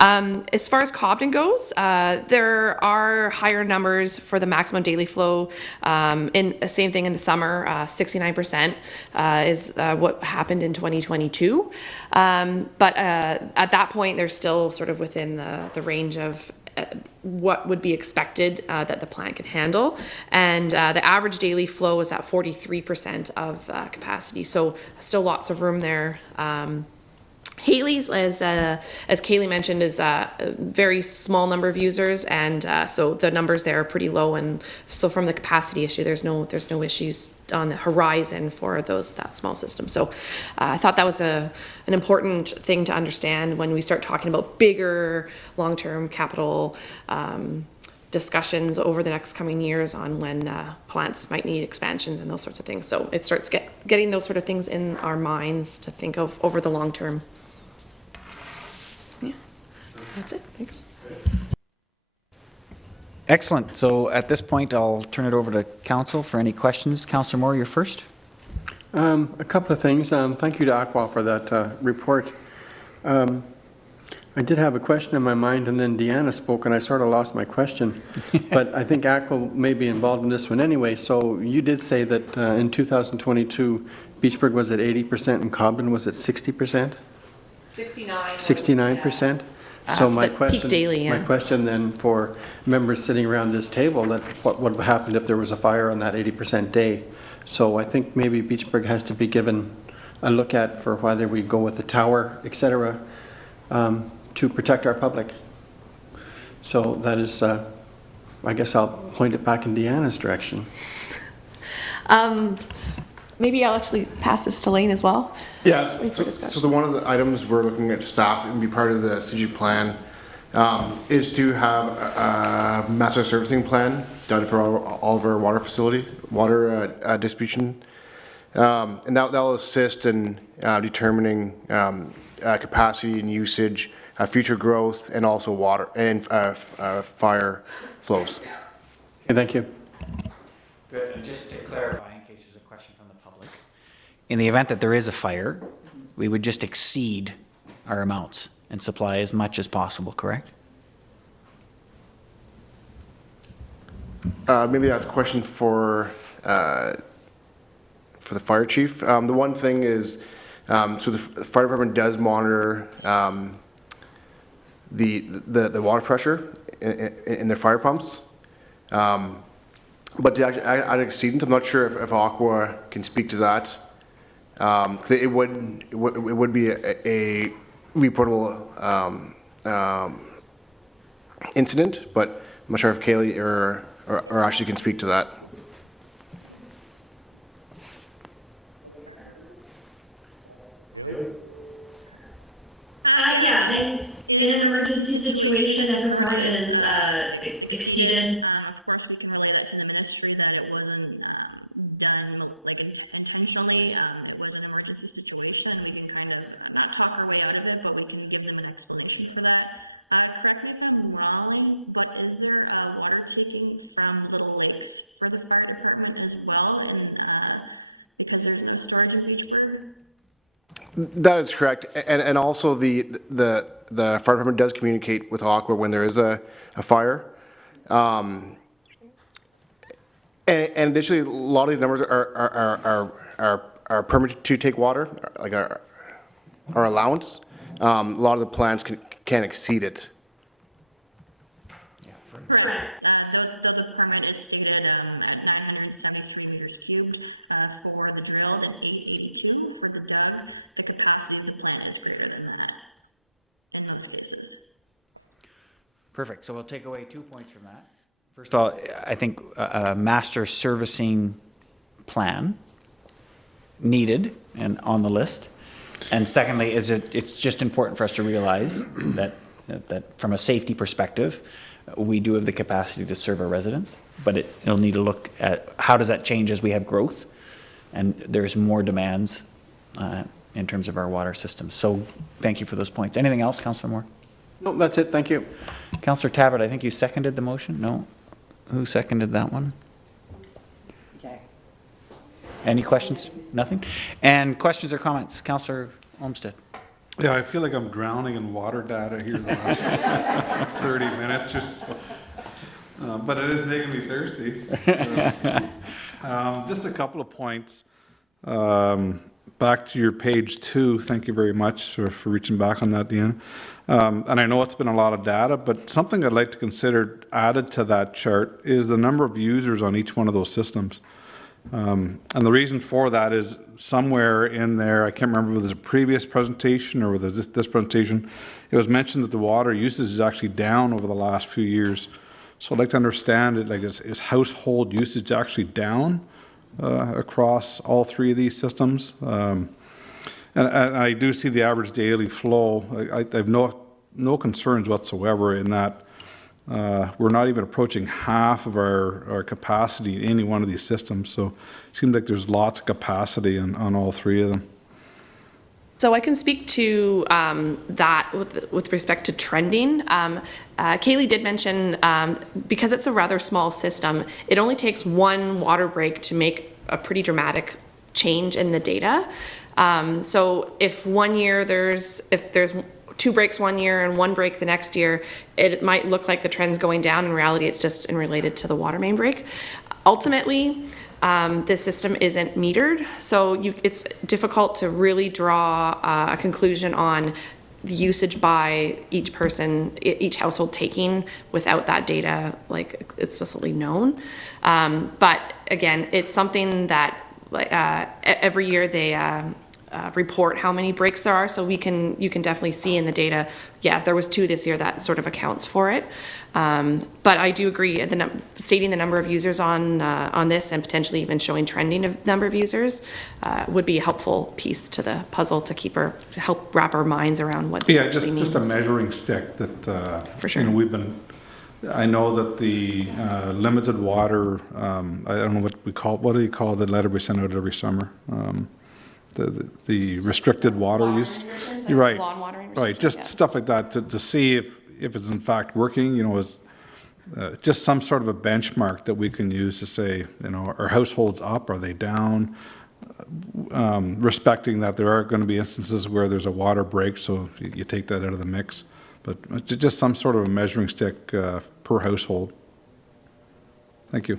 As far as Cobden goes, there are higher numbers for the maximum daily flow. In the same thing in the summer, 69% is what happened in 2022. But at that point, they're still sort of within the range of what would be expected that the plant can handle, and the average daily flow is at 43% of capacity, so still lots of room there. Haley's, as Kaylee mentioned, is a very small number of users, and so the numbers there are pretty low, and so from the capacity issue, there's no issues on the horizon for that small system. So I thought that was an important thing to understand when we start talking about bigger long-term capital discussions over the next coming years on when plants might need expansions and those sorts of things. So it starts getting those sort of things in our minds to think of over the long term. Yeah, that's it. Thanks. Excellent. So at this point, I'll turn it over to Council for any questions. Councillor Moore, you're first. A couple of things. Thank you to OCWA for that report. I did have a question in my mind, and then Deanna spoke, and I sort of lost my question. But I think ACWA may be involved in this one anyway. So you did say that in 2022, Beachburg was at 80% and Cobden was at 60%? 69%? So my question, my question then for members sitting around this table, that what would have happened if there was a fire on that 80% day? So I think maybe Beachburg has to be given a look at for whether we go with the tower, et cetera, to protect our public. So that is, I guess I'll point it back in Deanna's direction. Maybe I'll actually pass this to Lane as well. Yeah, so one of the items we're looking at staff and be part of the strategic plan is to have a master servicing plan done for all of our water distribution. And that will assist in determining capacity and usage, future growth, and also water and fire flows. Okay, thank you. Good. And just to clarify, in case there's a question from the public, in the event that there is a fire, we would just exceed our amounts and supply as much as possible, correct? Maybe that's a question for the fire chief. The one thing is, so the fire department does monitor the water pressure in their fire pumps. But at exceedance, I'm not sure if OCWA can speak to that. It would be a reportable incident, but I'm not sure if Kaylee or Ashley can speak to that. Kaylee? Yeah, in an emergency situation and a permit is exceeded, of course, we can relay that to the ministry that it wasn't done like intentionally. It was an emergency situation. We can kind of not talk our way out of it, but we can give them an explanation for that. Correct me if I'm wrong, but is there water taking from Little Lakes for the fire department as well? And because there's no storage in Beachburg? That is correct, and also the fire department does communicate with OCWA when there is a fire. And additionally, a lot of these numbers are permitted to take water, like our allowance. A lot of the plants can exceed it. Correct. Though the permit is stated at 973 meters cubed for the drilled and 882 for the dug, the capacity of the plant is greater than that in most cases. Perfect. So we'll take away 2 points from that. First of all, I think a master servicing plan needed and on the list. And secondly, it's just important for us to realize that from a safety perspective, we do have the capacity to serve our residents, but it'll need to look at how does that change as we have growth, and there's more demands in terms of our water system. So thank you for those points. Anything else, Councillor Moore? No, that's it. Thank you. Councillor Tabbert, I think you seconded the motion? No? Who seconded that one? Okay. Any questions? Nothing? And questions or comments? Councillor Olmstead. Yeah, I feel like I'm drowning in water data here the last 30 minutes or so. But it is making me thirsty. Just a couple of points. Back to your page 2, thank you very much for reaching back on that, Deanna. And I know it's been a lot of data, but something I'd like to consider added to that chart is the number of users on each one of those systems. And the reason for that is somewhere in there, I can't remember whether it was a previous presentation or whether it's this presentation, it was mentioned that the water usage is actually down over the last few years. So I'd like to understand it, like is household usage actually down across all 3 of these systems? And I do see the average daily flow. I have no concerns whatsoever in that we're not even approaching half of our capacity in any one of these systems. So it seems like there's lots of capacity on all 3 of them. So I can speak to that with respect to trending. Kaylee did mention, because it's a rather small system, it only takes one water break to make a pretty dramatic change in the data. So if one year there's 2 breaks one year and 1 break the next year, it might look like the trend's going down. In reality, it's just related to the water main break. Ultimately, this system isn't metered, so it's difficult to really draw a conclusion on the usage by each person, each household taking without that data like explicitly known. But again, it's something that every year they report how many breaks there are, so you can definitely see in the data, yeah, there was 2 this year, that sort of accounts for it. But I do agree, stating the number of users on this and potentially even showing trending of number of users would be a helpful piece to the puzzle to help wrap our minds around what it actually means. Just a measuring stick that for sure. I know that the limited water, I don't know what do you call the letter we send out every summer? The restricted water use. You're right. Lawn watering right. Just stuff like that to see if it's in fact working. Is just some sort of a benchmark that we can use to say, are households up? Are they down? Respecting that there are going to be instances where there's a water break, so you take that out of the mix. But just some sort of a measuring stick per household. Thank you.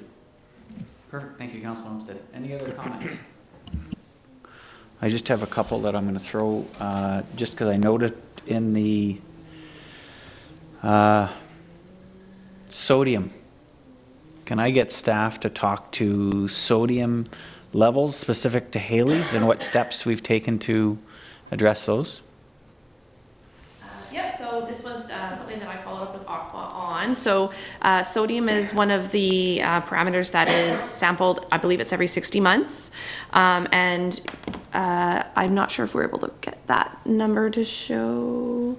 Perfect. Thank you, Councillor Olmstead. Any other comments? I just have a couple that I'm going to throw, just because I noted in the sodium. Can I get staff to talk to sodium levels specific to Haley's and what steps we've taken to address those? Yep, so this was something that I followed up with ACWA on. So sodium is one of the parameters that is sampled, I believe it's every 60 months. And I'm not sure if we're able to get that number to show.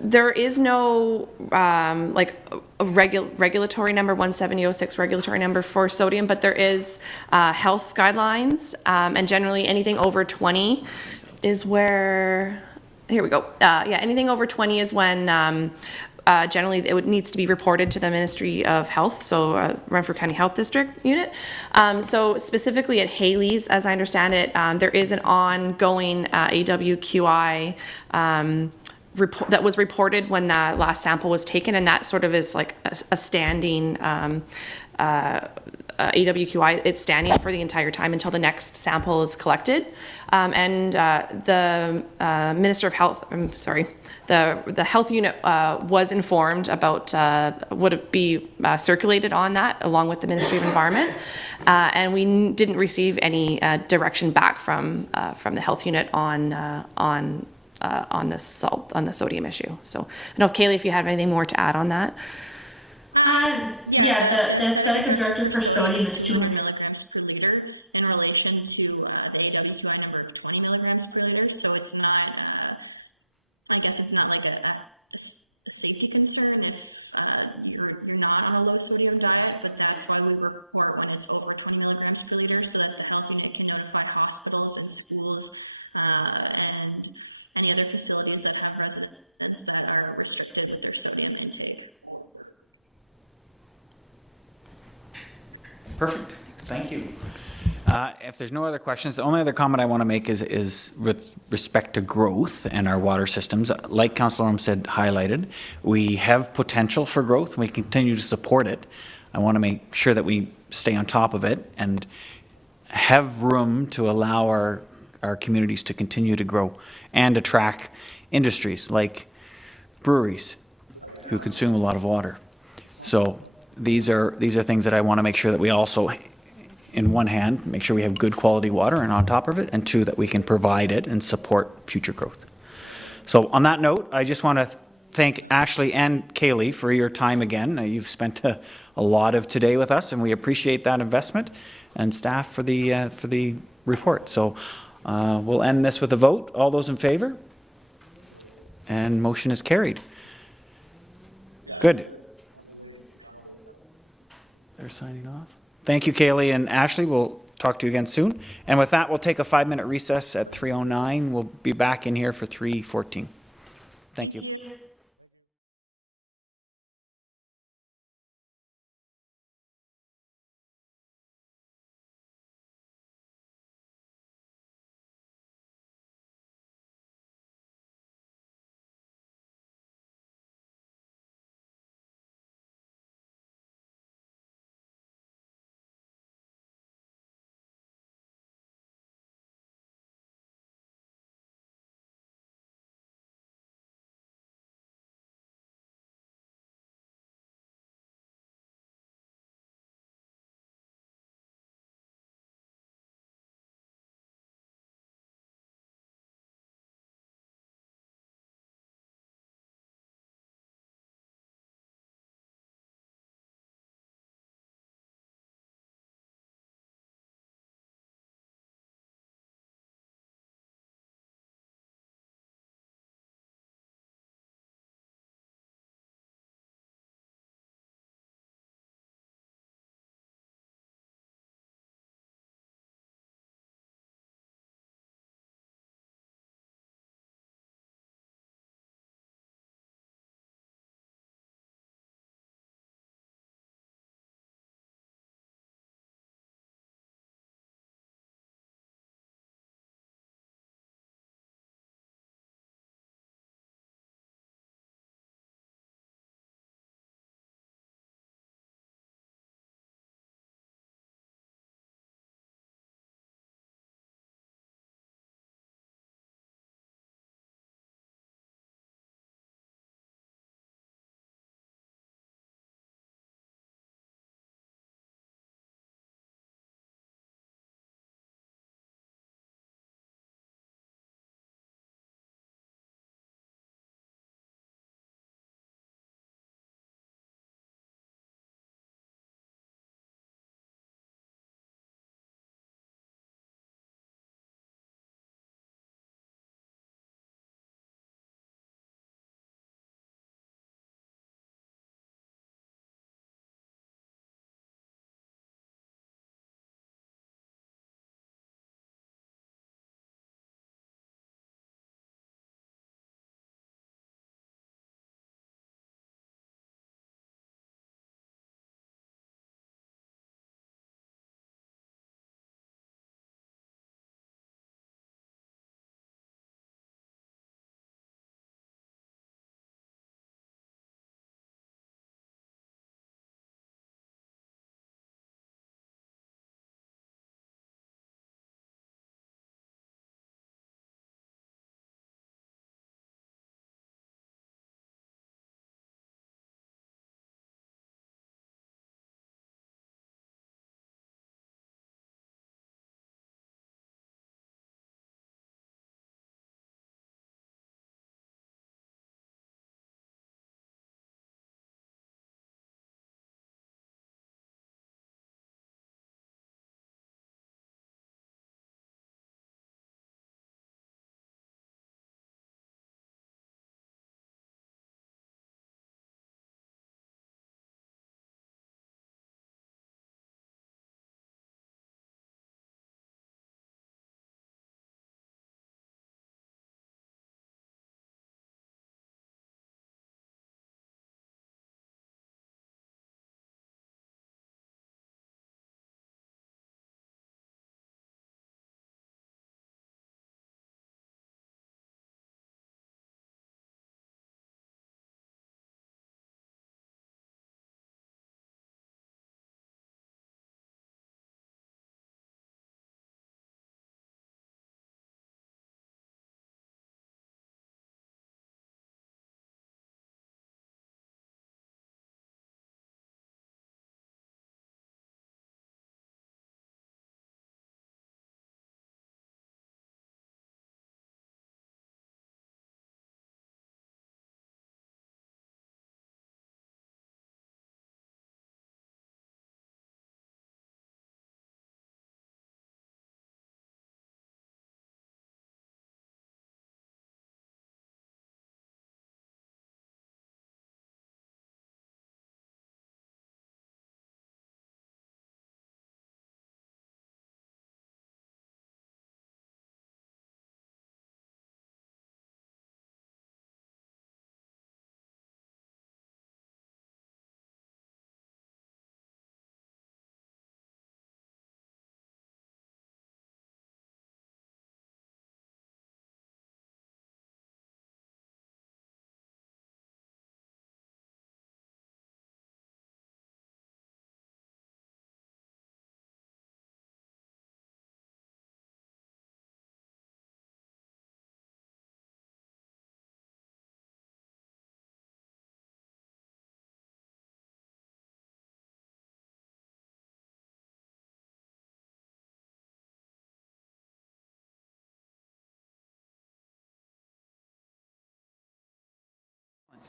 There is no a regulatory number, 17006 regulatory number for sodium, but there is health guidelines, and generally anything over 20 is where, here we go. Anything over 20 is when generally it needs to be reported to the Ministry of Health, so Renfrew County Health District unit. So specifically at Haley's, as I understand it, there is an ongoing AWQI report that was reported when the last sample was taken, and that sort of is like a standing AWQI. It's standing for the entire time until the next sample is collected. And the Minister of Health, the health unit was informed about would it be circulated on that along with the Ministry of Environment, and we didn't receive any direction back from the health unit on the sodium issue. So I don't know, Kaylee, if you have anything more to add on that. The study projected for sodium is 200 milligrams per liter in relation to the AWQI number of 20 milligrams per liter. So it's not, I guess it's not like a safety concern if you're not on a low sodium diet, but that's why we report when it's over 20 milligrams per liter, so that the health unit can notify hospitals and schools and any other facilities that have residents that are restricted with their sodium intake. Perfect. Thank you. If there's no other questions, the only other comment I want to make is with respect to growth and our water systems. Like Councillor Olmstead highlighted, we have potential for growth and we continue to support it. I want to make sure that we stay on top of it and have room to allow our communities to continue to grow and attract industries like breweries who consume a lot of water. So these are things that I want to make sure that we also, in one hand, make sure we have good quality water and on top of it, and two, that we can provide it and support future growth. So on that note, I just want to thank Ashley and Kaylee for your time again. You've spent a lot of today with us and we appreciate that investment, and staff for the report. So we'll end this with a vote. All those in favor? And motion is carried. Good. They're signing off. Thank you, Kaylee and Ashley. We'll talk to you again soon. And with that, we'll take a 5-minute recess at 3:09. We'll be back in here for 3:14. Thank you.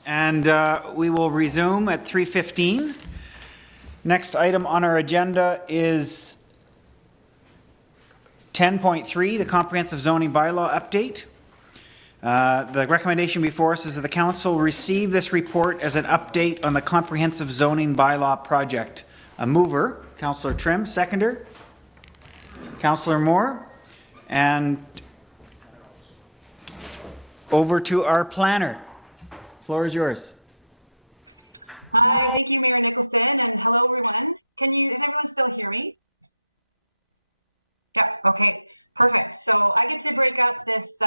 And we will resume at 3:15. Next item on our agenda is 10.3, the comprehensive zoning bylaw update. The recommendation before us is that the council receive this report as an update on the comprehensive zoning bylaw project. A mover, Councillor Trim, seconder, Councillor Moore, and over to our planner. Floor is yours. Hi, thank you, Mayor Nicholson, and hello, everyone. Can everyone still hear me? Yeah, okay, perfect. So I get to break up this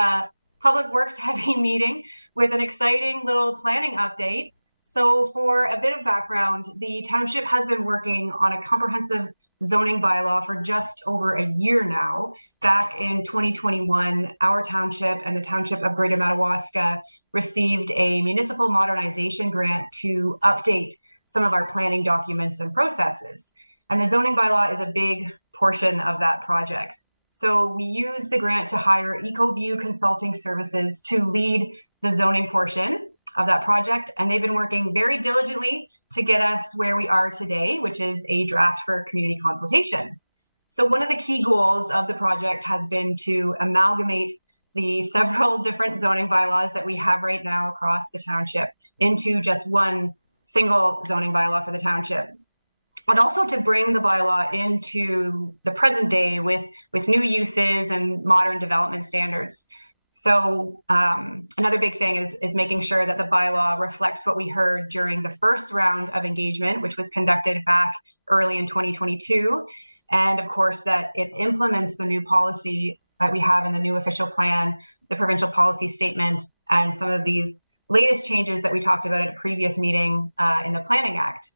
Public Works heavy meeting with an exciting little planning update. So for a bit of background, the township has been working on a comprehensive zoning bylaw for just over a year now. Back in 2021, our township and the township of Greater Madawaska received a municipal modernization grant to update some of our planning documents and processes. And the zoning bylaw is a big portion of that project. So we use the grant to hire EcoView Consulting Services to lead the zoning portion of that project. And they've been working very diligently to get us where we are today, which is a draft for community consultation. So one of the key goals of the project has been to amalgamate the several different zoning bylaws that we have right now across the township into just one single zoning bylaw for the township. And also to bring the bylaw into the present day with new uses and modern development standards. So another big thing is making sure that the bylaw reflects what we heard during the first round of engagement, which was conducted back early in 2022. And of course, that it implements the new policy that we have in the new official plan, the provincial policy statement, and some of these latest changes that we talked about at a previous meeting in the Planning Act.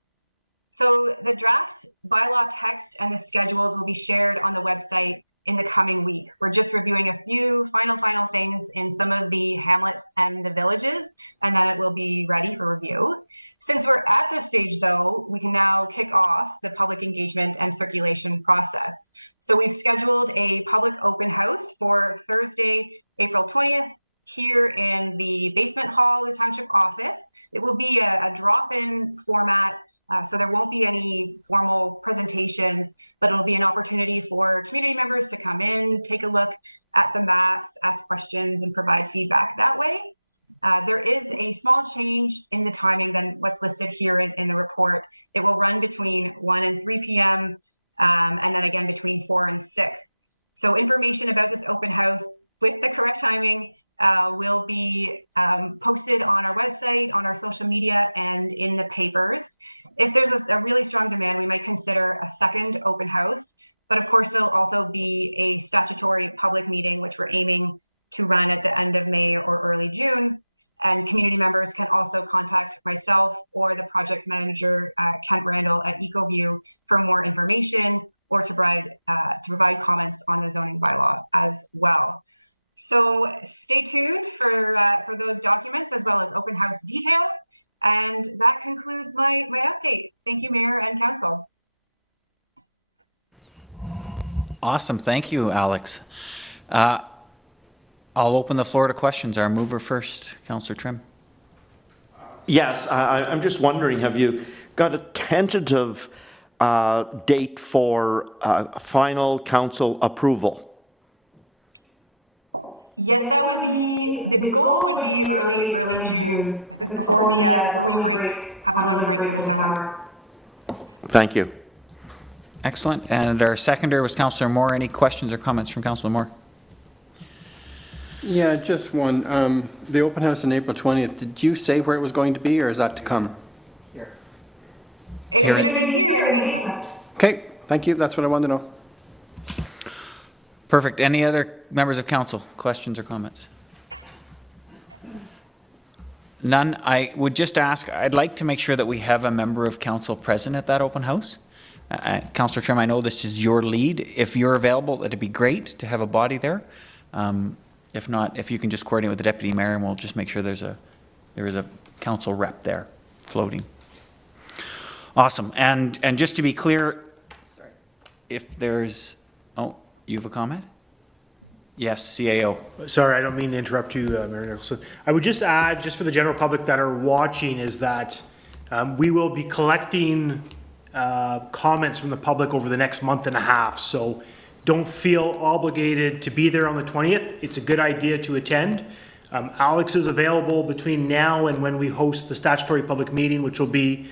So the draft bylaw text and the schedules will be shared on the website in the coming week. We're just reviewing a few final things in some of the hamlets and the villages, and then it will be ready for review. Since we're at this stage though, we can now kick off the public engagement and circulation process. So we've scheduled a public open house for Thursday, April 20th, here in the basement hall of the township office. It will be a drop-in format. So there won't be any formal presentations, but it'll be an opportunity for community members to come in, take a look at the maps, ask questions, and provide feedback that way. There is a small change in the timing than what's listed here in the report. It will run between 1 and 3 p.m. And then again between 4 and 6. So information about this open house with the correct timing will be posted on our website, on our social media, and in the papers. If there's a really strong demand, we might consider a second open house. But of course, there'll also be a statutory public meeting, which we're aiming to run at the end of May or early June. And community members can also contact myself or the project manager, Kent Randall at EcoView, for more information or to provide comments on the zoning bylaw as well. So stay tuned for those documents as well as open house details. And that concludes my update. Thank you, Mayor and Council. Awesome. Thank you, Alex. I'll open the floor to questions. Our mover first, Councillor Trim. Yes, I'm just wondering, have you got a tentative date for final council approval? Yes, that would be, the goal would be early June, before we have a little bit of a break for the summer. Thank you. Excellent. And our seconder was Councillor Moore. Any questions or comments from Councillor Moore? Yeah, just one. The open house on April 20th, did you say where it was going to be, or is that to come? Here. It's going to be here in the basement. Okay, thank you. That's what I wanted to know. Perfect. Any other members of council, questions or comments? None. I would just ask, I'd like to make sure that we have a member of council present at that open house. Councillor Trim, I know this is your lead. If you're available, it'd be great to have a body there. If not, if you can just coordinate with the deputy mayor, and we'll just make sure there is a council rep there floating. Awesome. And just to be clear, if there's, oh, you have a comment? Yes, CAO. Sorry, I don't mean to interrupt you, Mayor Nicholson. I would just add, just for the general public that are watching, is that we will be collecting comments from the public over the next month and a half. So don't feel obligated to be there on the 20th. It's a good idea to attend. Alex is available between now and when we host the statutory public meeting, which will be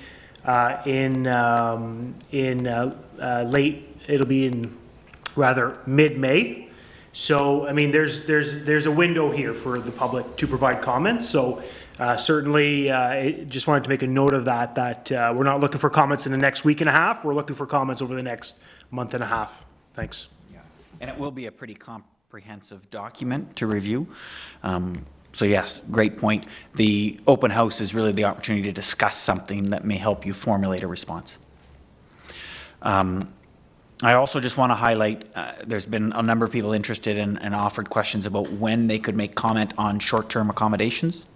mid-May. So, I mean, there's a window here for the public to provide comments. So certainly, just wanted to make a note of that we're not looking for comments in the next week and a half. We're looking for comments over the next month and a half. Thanks. Yeah. And it will be a pretty comprehensive document to review. So yes, great point. The open house is really the opportunity to discuss something that may help you formulate a response. I also just want to highlight, there's been a number of people interested in and offered questions about when they could make comment on short-term accommodations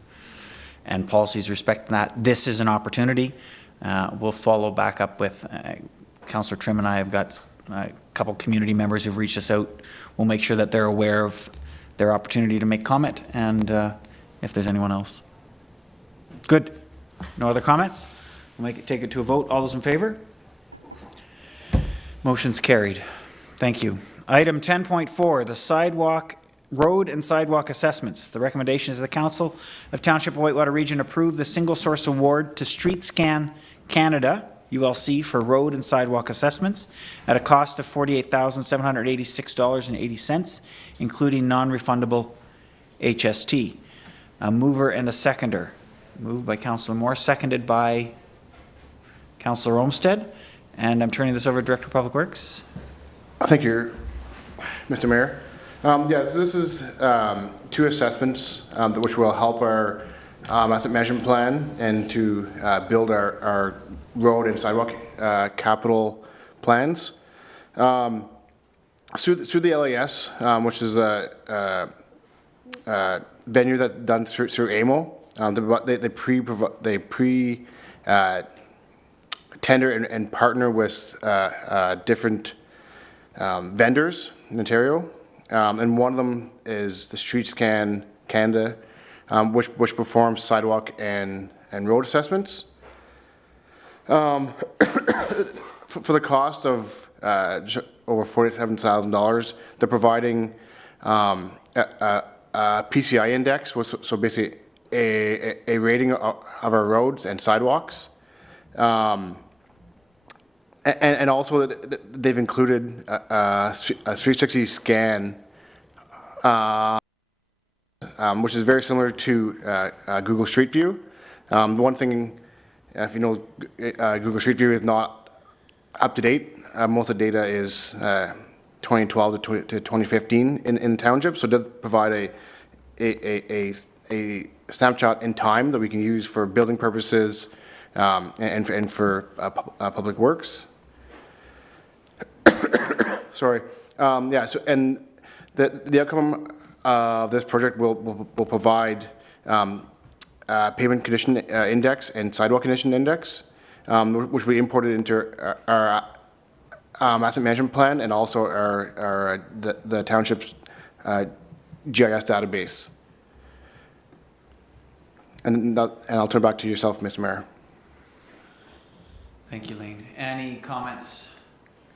and policies respecting that. This is an opportunity. We'll follow back up with Councillor Trim and I have got a couple community members who've reached us out. We'll make sure that they're aware of their opportunity to make comment and if there's anyone else. Good. No other comments? We'll take it to a vote. All those in favor? Motion's carried. Thank you. Item 10.4, the sidewalk, road and sidewalk assessments. The recommendation is the Council of Township of Whitewater Region approve the single source award to Street Scan Canada, ULC, for road and sidewalk assessments at a cost of $48,786.80, including non-refundable HST. A mover and a seconder. Moved by Councillor Moore, seconded by Councillor Olmstead. And I'm turning this over to Director of Public Works. Thank you, Mr. Mayor. Yeah, so this is two assessments which will help our asset management plan and to build our road and sidewalk capital plans. Through the LAS, which is a venue that's done through AMO, they tender and partner with different vendors in Ontario, and one of them is the Street Scan Canada, which performs sidewalk and road assessments. For the cost of over $47,000, they're providing a PCI index, so basically a rating of our roads and sidewalks. And also they've included a 360 scan, which is very similar to Google Street View. One thing, if you know, Google Street View is not up to date. Most of the data is 2012 to 2015 in township, so it does provide a snapshot in time that we can use for building purposes and for public works. Sorry. Yeah. So, and the outcome of this project will provide pavement condition index and sidewalk condition index, which we imported into our asset management plan and also the township's GIS database. And I'll turn back to yourself, Mr. Mayor. Thank you, Lane. Any comments,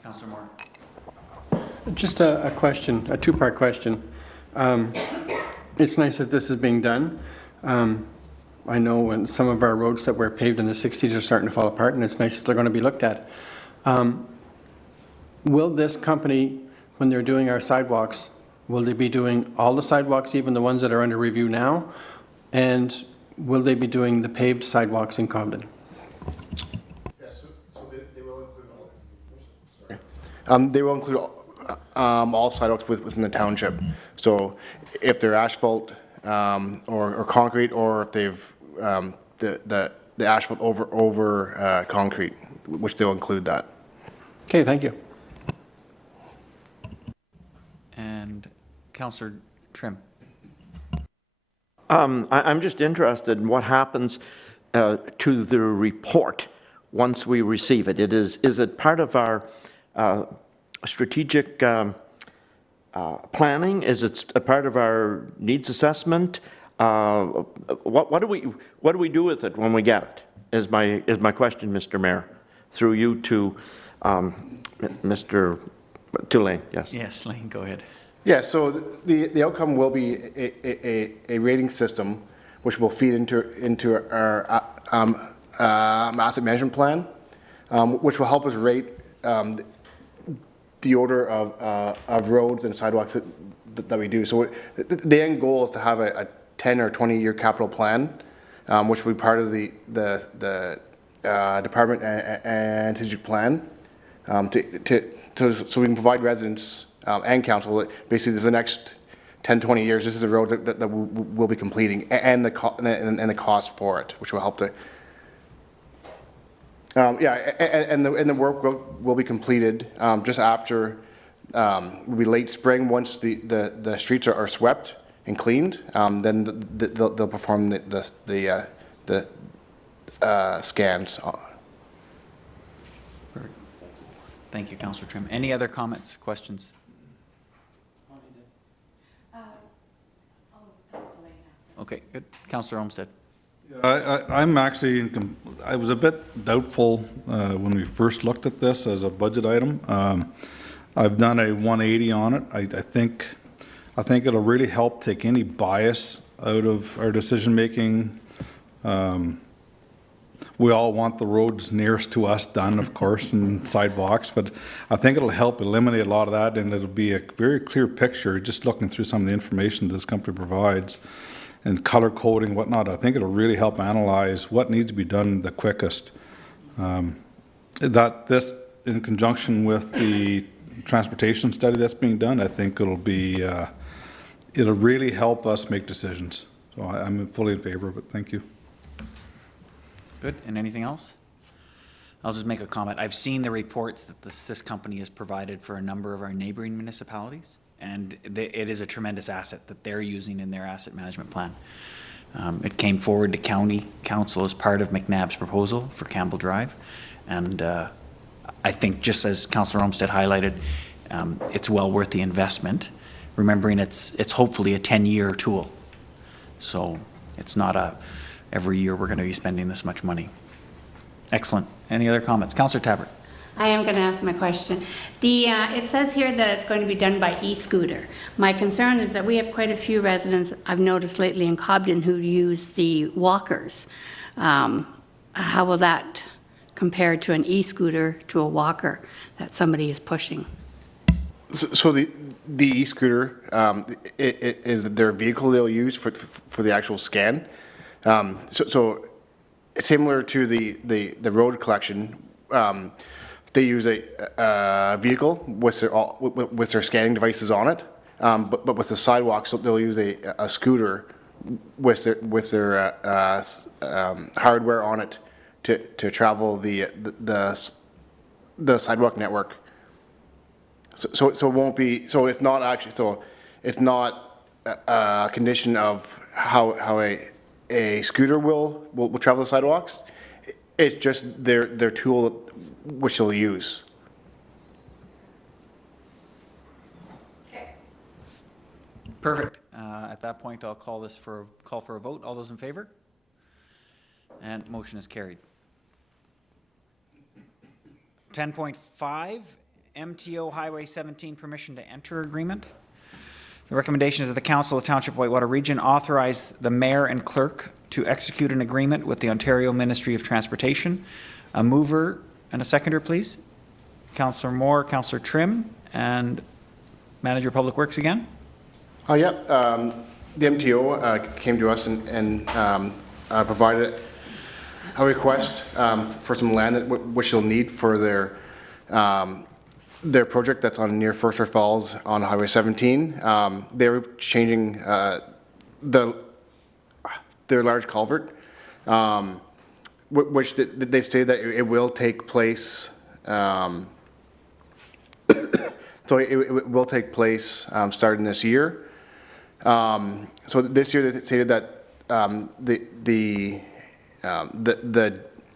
Councillor Moore? Just a question, a two-part question. It's nice that this is being done. I know when some of our roads that were paved in the 60s are starting to fall apart, and it's nice that they're going to be looked at. Will this company, when they're doing our sidewalks, will they be doing all the sidewalks, even the ones that are under review now? And will they be doing the paved sidewalks in Cobden? Yes, so they will include all. Sorry. They will include all sidewalks within the township. So if they're asphalt or concrete, or if they've the asphalt over concrete, which they'll include that. Okay, thank you. And Councillor Trim. I'm just interested in what happens to the report once we receive it. Is it part of our strategic planning? Is it a part of our needs assessment? What do we do with it when we get it? Is my question, Mr. Mayor, through you to Mr. Lane. Yes. Yes, Lane, go ahead. Yeah, so the outcome will be a rating system which will feed into our asset management plan, which will help us rate the order of roads and sidewalks that we do. So the end goal is to have a 10 or 20-year capital plan, which will be part of the department and strategic plan, so we can provide residents and council that basically the next 10, 20 years, this is the road that we'll be completing, and the cost for it, which will help to. And the work will be completed just after will be late spring. Once the streets are swept and cleaned, then they'll perform the scans. Thank you, Councillor Trim. Any other comments, questions? Okay, good. Councillor Olmstead. I'm actually, I was a bit doubtful when we first looked at this as a budget item. I've done a 180 on it. I think it'll really help take any bias out of our decision-making. We all want the roads nearest to us done, of course, and sidewalks, but I think it'll help eliminate a lot of that, and it'll be a very clear picture just looking through some of the information this company provides and color coding, whatnot. I think it'll really help analyze what needs to be done the quickest. This, in conjunction with the transportation study that's being done, I think it'll really help us make decisions. So I'm fully in favor of it. Thank you. Good. And anything else? I'll just make a comment. I've seen the reports that this company has provided for a number of our neighboring municipalities, and it is a tremendous asset that they're using in their asset management plan. It came forward to county council as part of McNabb's proposal for Campbell Drive, and I think, just as Councillor Olmstead highlighted, it's well worth the investment, remembering it's hopefully a 10-year tool. So it's not every year we're going to be spending this much money. Excellent. Any other comments? Councillor Tabbert. I am going to ask my question. It says here that it's going to be done by e-scooter. My concern is that we have quite a few residents, I've noticed lately in Cobden, who use the walkers. How will that compare to an e-scooter to a walker that somebody is pushing? So the e-scooter is their vehicle they'll use for the actual scan. So similar to the road collection, they use a vehicle with their scanning devices on it, but with the sidewalks, they'll use a scooter with their hardware on it to travel the sidewalk network. So it won't be. So it's not actually. So it's not a condition of how a scooter will travel the sidewalks. It's just their tool which they'll use. Perfect. At that point, I'll call for a vote. All those in favor? And motion is carried. 10.5, MTO Highway 17 Permission to Enter Agreement. The recommendation is that the Council of the Township of Whitewater Region authorize the Mayor and Clerk to execute an agreement with the Ontario Ministry of Transportation. A mover and a seconder, please. Councillor Moore, Councillor Trim, and Manager of Public Works again. Yep. The MTO came to us and provided a request for some land which they'll need for their project that's on near Forster Falls on Highway 17. They were changing their large culvert, which they say that it will take place. So it will take place starting this year. So this year they stated that the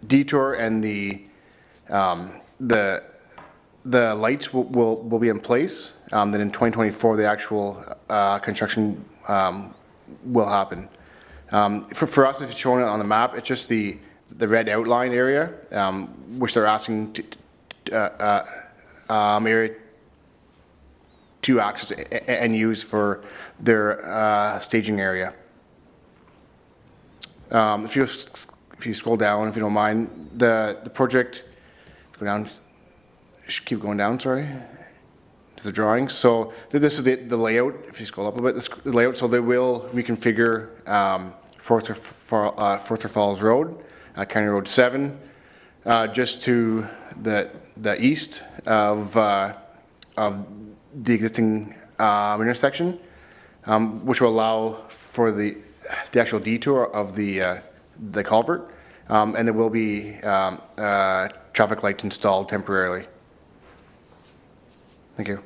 detour and the the lights will be in place. Then in 2024, the actual construction will happen. For us, if it's showing it on the map, it's just the red outline area, which they're asking area to access and use for their staging area. If you scroll down, if you don't mind, the project, go down, keep going down, sorry, to the drawings. So this is the layout. If you scroll up a bit, the layout. So they will reconfigure Forster Falls Road, County Road 7, just to the east of the existing intersection, which will allow for the actual detour of the culvert, and there will be traffic lights installed temporarily. Thank you.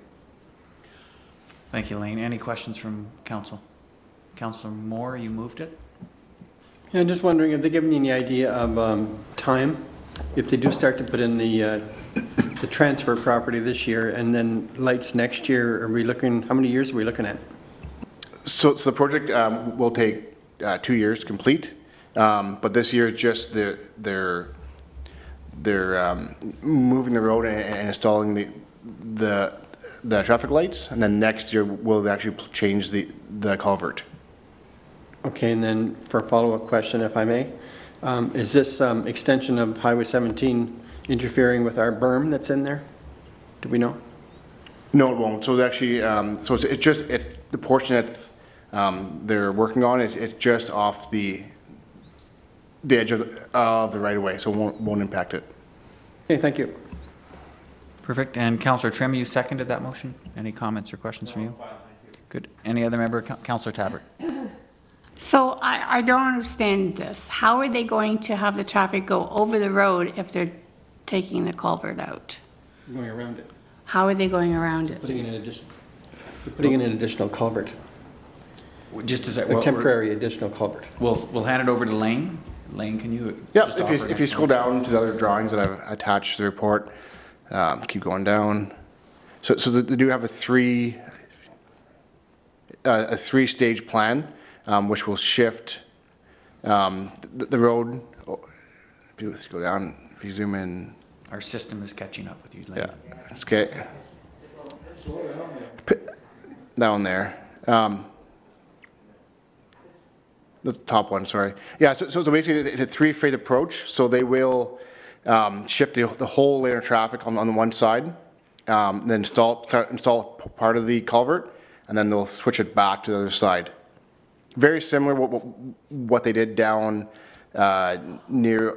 Thank you, Lane. Any questions from council? Councillor Moore, you moved it? Yeah, I'm just wondering, have they given you any idea of time? If they do start to put in the transfer property this year and then lights next year, are we looking, how many years are we looking at? So the project will take 2 years to complete, but this year is just they're moving the road and installing the traffic lights, and then next year we'll actually change the culvert. Okay, and then for a follow-up question, if I may, is this extension of Highway 17 interfering with our berm that's in there? Do we know? No, it won't. So it's actually, it's the portion that they're working on. It's just off the edge of the right of way, so it won't impact it. Okay, thank you. Perfect. And Councillor Trim, you seconded that motion? Any comments or questions from you? Good. Any other member? Councillor Tabbert. So I don't understand this. How are they going to have the traffic go over the road if they're taking the culvert out? Going around it. How are they going around it? Putting in an additional culvert. Just as a temporary additional culvert. We'll hand it over to Lane. Lane, can you? Yeah, if you scroll down to the other drawings that I've attached to the report, keep going down. So they do have a three-stage plan, which will shift the road. If you go down, if you zoom in. Our system is catching up with you, Lane. Yeah, it's okay. Down there. The top one, sorry. Yeah, so basically it's a three-phase approach. So they will shift the whole lane of traffic on the one side, then install part of the culvert, and then they'll switch it back to the other side. Very similar what they did down near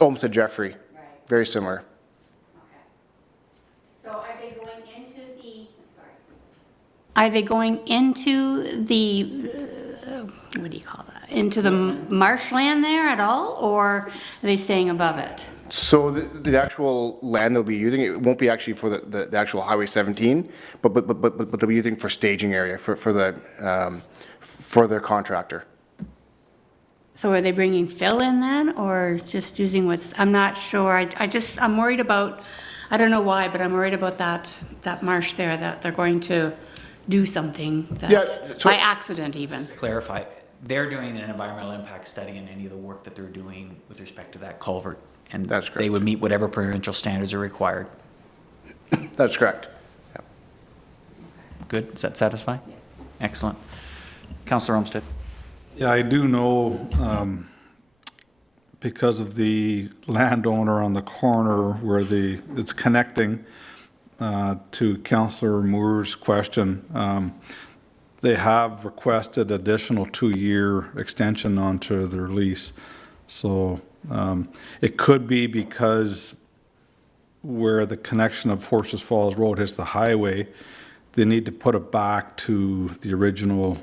Olmstead Jeffrey. Right. Very similar. Okay. So are they going into the? Are they going into the? What do you call that? Into the marshland there at all, or are they staying above it? So the actual land they'll be using, it won't be actually for the actual Highway 17, but they'll be using for staging area for their contractor. So are they bringing fill in then, or just using what's, I'm not sure. I'm worried about, I don't know why, but I'm worried about that marsh there, that they're going to do something that, by accident even. Clarify, they're doing an environmental impact study in any of the work that they're doing with respect to that culvert. And that's correct. They would meet whatever provincial standards are required. That's correct. Yeah. Good, does that satisfy? Yeah. Excellent. Councillor Olmstead. Yeah, I do know, because of the landowner on the corner where it's connecting to Councillor Moore's question, they have requested additional 2-year extension onto their lease. So it could be because where the connection of Horses Falls Road hits the highway, they need to put it back to the original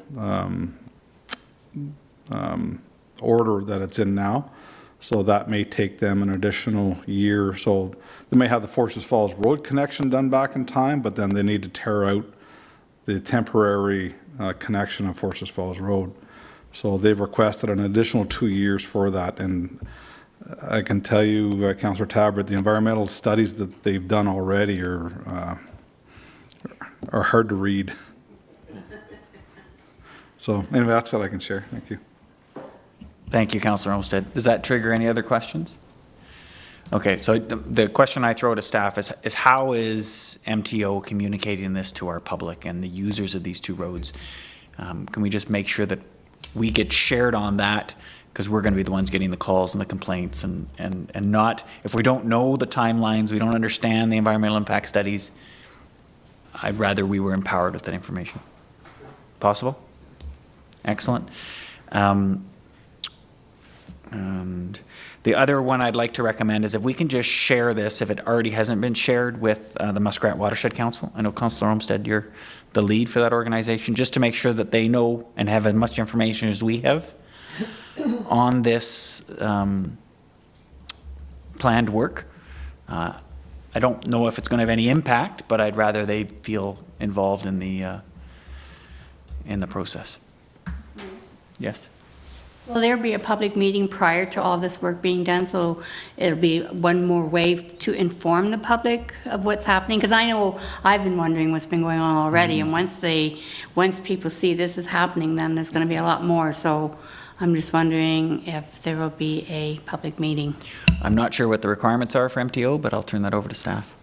order that it's in now. So that may take them an additional year. So they may have the Horses Falls Road connection done back in time, but then they need to tear out the temporary connection of Horses Falls Road. So they've requested an additional 2 years for that. And I can tell you, Councillor Tabbert, the environmental studies that they've done already are hard to read. So anyway, that's what I can share. Thank you. Thank you, Councillor Olmstead. Does that trigger any other questions? Okay, so the question I throw to staff is how is MTO communicating this to our public and the users of these two roads? Can we just make sure that we get shared on that, because we're going to be the ones getting the calls and the complaints, and not, if we don't know the timelines, we don't understand the environmental impact studies, I'd rather we were empowered with that information. Possible? Excellent. And the other one I'd like to recommend is if we can just share this, if it already hasn't been shared, with the Muskrat Watershed Council. I know Councillor Olmstead, you're the lead for that organization, just to make sure that they know and have as much information as we have on this planned work. I don't know if it's going to have any impact, but I'd rather they feel involved in the process. Yes? Will there be a public meeting prior to all this work being done, so it'll be one more way to inform the public of what's happening? Because I know I've been wondering what's been going on already, and once people see this is happening, then there's going to be a lot more. So I'm just wondering if there will be a public meeting. I'm not sure what the requirements are for MTO, but I'll turn that over to staff.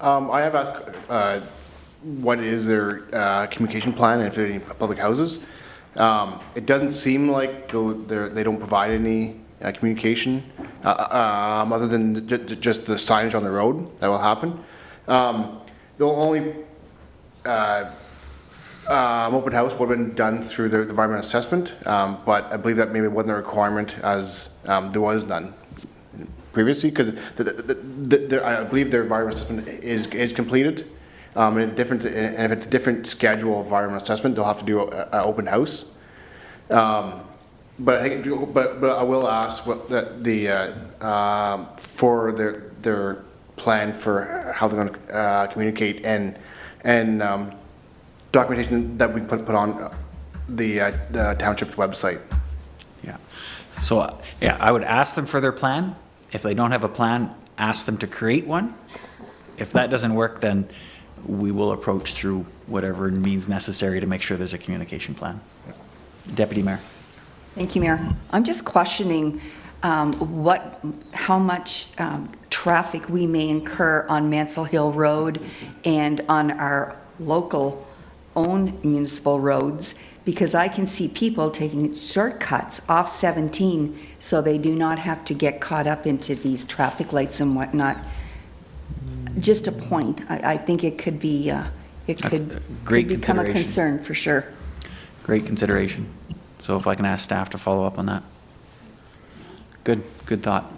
I have asked what is their communication plan and if there are any public houses. It doesn't seem like they don't provide any communication other than just the signage on the road that will happen. The only open house would have been done through the environmental assessment, but I believe that maybe wasn't a requirement as there was none previously, because I believe their environmental assessment is completed. And if it's a different schedule of environmental assessment, they'll have to do an open house. But I think, but I will ask what for their plan for how they're going to communicate and documentation that we put on the township's website. Yeah. So yeah, I would ask them for their plan. If they don't have a plan, ask them to create one. If that doesn't work, then we will approach through whatever means necessary to make sure there's a communication plan. Deputy Mayor. Thank you, Mayor. I'm just questioning how much traffic we may incur on Mansell Hill Road and on our local own municipal roads, because I can see people taking shortcuts off 17 so they do not have to get caught up into these traffic lights and whatnot. Just a point. I think it could be, it could become a concern for sure. Great consideration. So if I can ask staff to follow up on that. Good thought.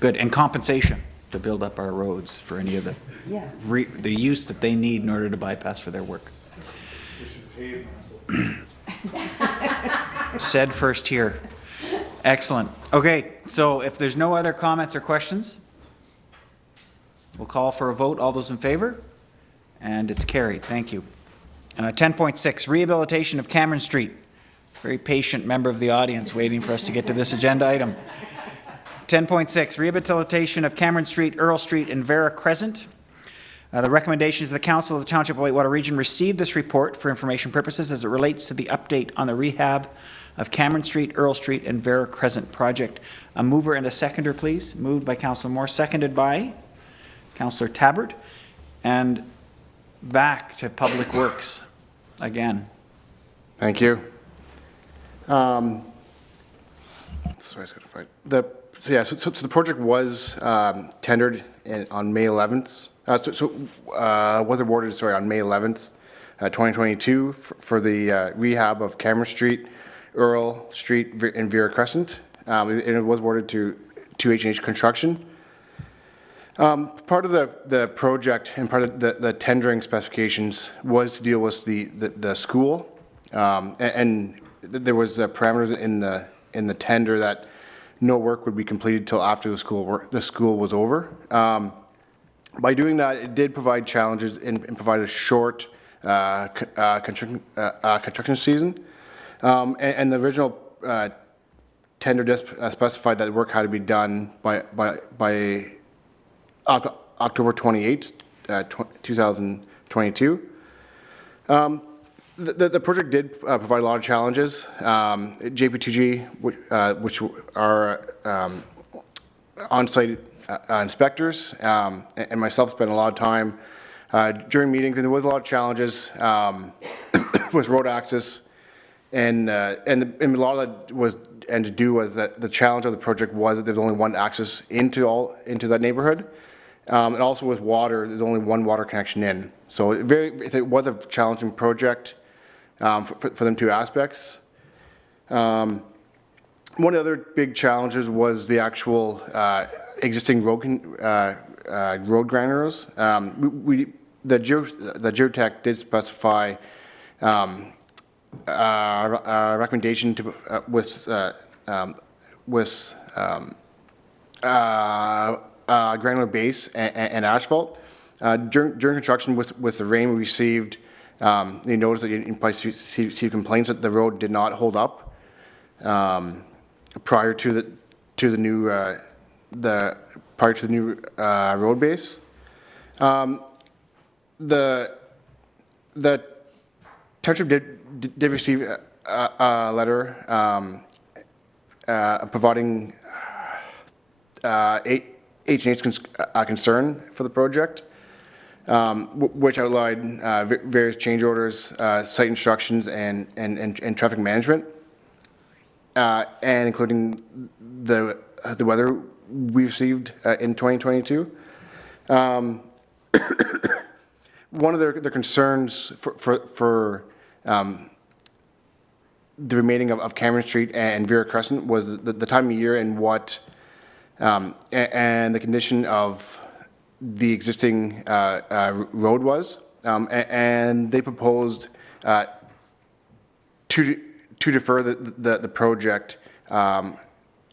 Good, and compensation to build up our roads for any of the use that they need in order to bypass for their work. Said first here. Excellent. Okay, so if there's no other comments or questions, we'll call for a vote. All those in favor? And it's carried. Thank you. 10.6, rehabilitation of Cameron Street. Very patient member of the audience waiting for us to get to this agenda item. 10.6, rehabilitation of Cameron Street, Earl Street, and Vera Crescent. The recommendations of the Council of the Township of Whitewater Region received this report for information purposes as it relates to the update on the rehab of Cameron Street, Earl Street, and Vera Crescent project. A mover and a seconder, please. Moved by Councillor Moore, seconded by Councillor Tabbert. And back to Public Works again. Thank you. So the project was tendered on May 11th. Was awarded, on May 11th, 2022 for the rehab of Cameron Street, Earl Street, and Vera Crescent. And it was awarded to H&H Construction. Part of the project and part of the tendering specifications was to deal with the school, and there was parameters in the tender that no work would be completed till after the school was over. By doing that, it did provide challenges and provide a short construction season, and the original tender just specified that work had to be done by October 28th, 2022. The project did provide a lot of challenges. JP2G, which are on-site inspectors, and myself spent a lot of time during meetings, and there was a lot of challenges with road access, and a lot of that was that the challenge of the project was that there's only one access into that neighborhood, and also with water, there's only one water connection in. So it was a challenging project for them two aspects. One of the other big challenges was the actual existing road granules. The geotech did specify a recommendation to granular base and asphalt. During construction with the rain we received, you noticed that you probably see complaints that the road did not hold up prior to the new road base. The township did receive a letter providing H&H's concern for the project, which outlined various change orders, site instructions, and traffic management, and including the weather we received in 2022. One of their concerns for the remaining of Cameron Street and Vera Crescent was the time of year and and the condition of the existing road was, and they proposed to defer the project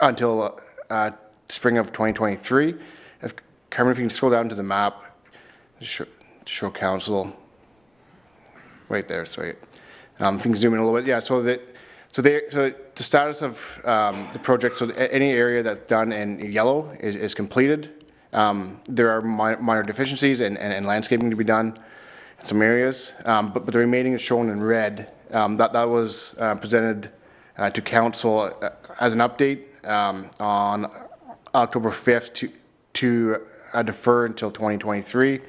until spring of 2023. Cameron, if you can scroll down to the map, show council right there. Sorry, if you can zoom in a little bit. Yeah. So the status of the project. So any area that's done in yellow is completed. There are minor deficiencies and landscaping to be done in some areas, but the remaining is shown in red. That was presented to council as an update on October 5th to defer until 2023.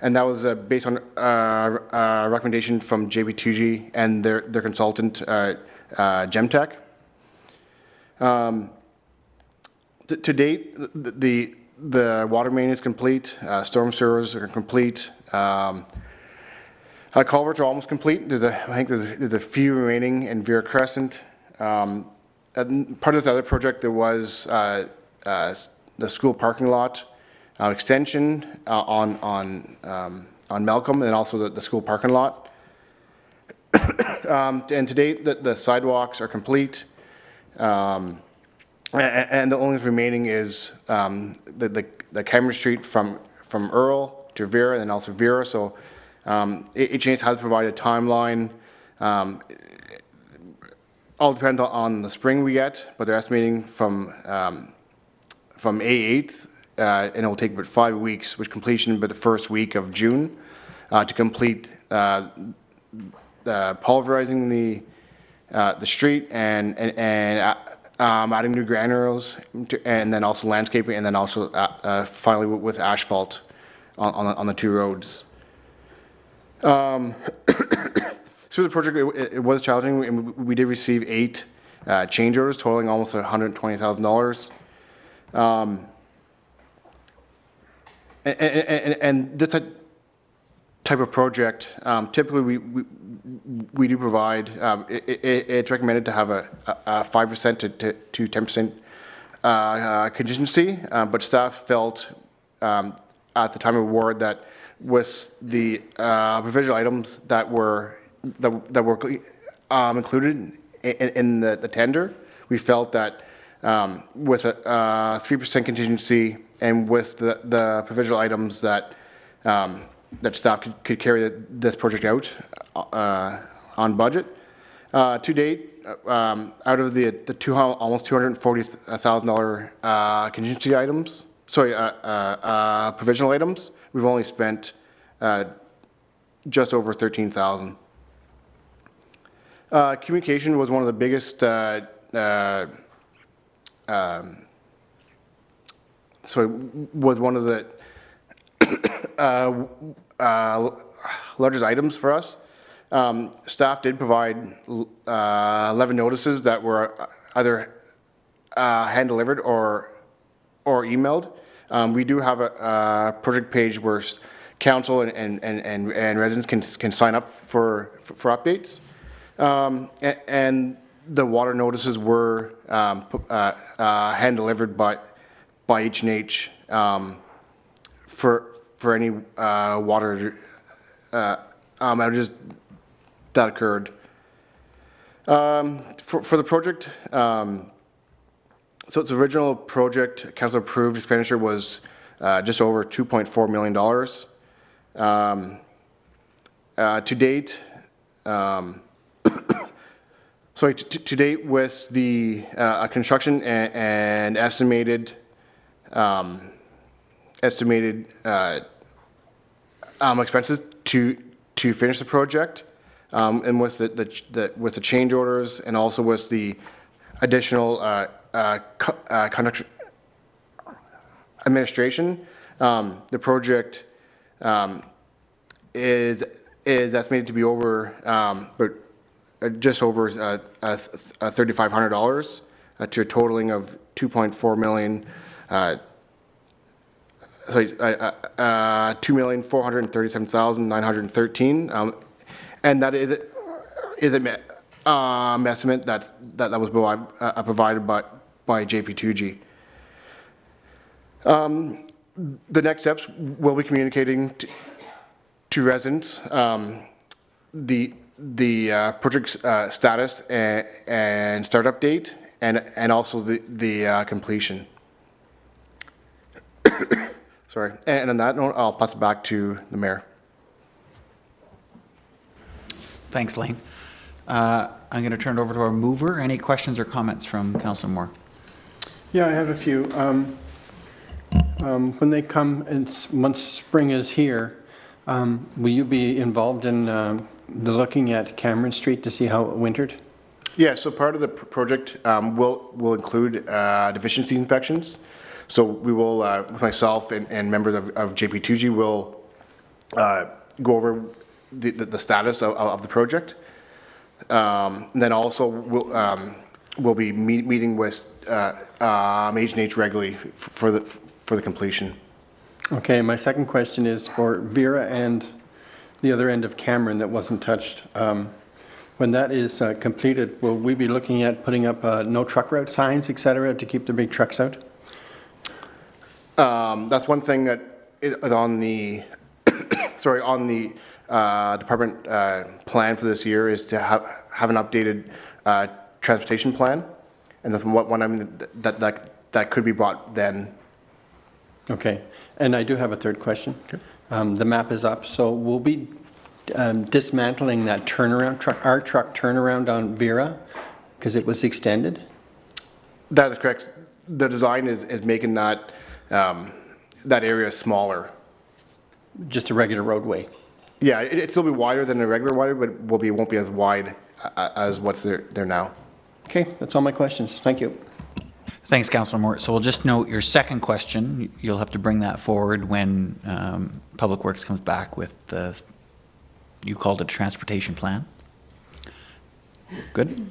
And that was based on a recommendation from JB2G and their consultant, Gemtech. To date, the water main is complete, storm sewers are complete, culverts are almost complete. I think there's a few remaining in Vera Crescent. Part of this other project, there was the school parking lot extension on Malcolm, and also the school parking lot. And to date, the sidewalks are complete, and the only remaining is the Cameron Street from Earl to Vera, and then also Vera. So H&H has provided a timeline. All depends on the spring we get, but they're estimating from May 8th. And it will take about 5 weeks, with completion by the first week of June, to complete pulverizing the street and adding new granules, and then also landscaping, and then also finally with asphalt on the two roads. Through the project, it was challenging, and we did receive 8 change orders totaling almost $120,000. And this type of project, typically we do provide, it's recommended to have a 5% to 10% contingency, but staff felt at the time of award that with the provisional items that were included in the tender, we felt that with a 3% contingency and with the provisional items that that staff could carry this project out on budget, To date, out of the almost $240,000 contingency items, provisional items, we've only spent just over $13,000. Communication was one of the biggest was one of the largest items for us. Staff did provide 11 notices that were either hand-delivered or emailed. We do have a project page where council and residents can sign up for updates. And the water notices were hand-delivered by H&H for any water outages that occurred. For the project, so its original project council approved expenditure was just over $2.4 million. To date, to date with the construction and estimated expenses to finish the project, and with the change orders and also with the additional contract administration, the project is estimated to be over just over $3,500 to a totaling of $2.4 million. $2,437,913, and that is an estimate that was provided by JP2G. The next steps will be communicating to residents the project's status and startup date, and also the completion. Sorry, and on that note, I'll pass it back to the mayor. Thanks, Lane. I'm going to turn it over to our mover. Any questions or comments from Councillor Moore? Yeah, I have a few. When they come, and once spring is here, will you be involved in looking at Cameron Street to see how it wintered? Yeah, so part of the project will include deficiency inspections. So we will, myself and members of JP2G will go over the status of the project. Then also we'll be meeting with H&H regularly for the completion. Okay, my second question is for Vera and the other end of Cameron that wasn't touched. When that is completed, will we be looking at putting up no truck route signs, et cetera, to keep the big trucks out? That's one thing that is on the department plan for this year, is to have an updated transportation plan, and that's one that could be brought then. Okay, and I do have a third question. Okay. The map is up, so we'll be dismantling that turnaround truck, our truck turnaround on Vera, because it was extended? That is correct. The design is making that area smaller. Just a regular roadway? Yeah, it'll still be wider than a regular wider, but it won't be as wide as what's there now. Okay, that's all my questions. Thank you. Thanks, Councillor Moore. So we'll just note your second question. You'll have to bring that forward when Public Works comes back with the, you called it a transportation plan. Good.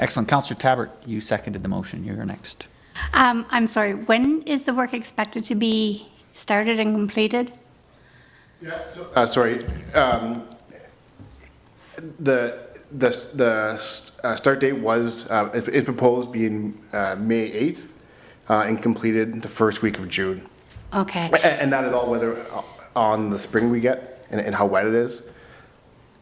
Excellent. Councillor Tabbert, you seconded the motion. You're next. I'm sorry, when is the work expected to be started and completed? Yeah, sorry. The start date was, it proposed being May 8th and completed the first week of June. Okay. And that is all weather on the spring we get and how wet it is.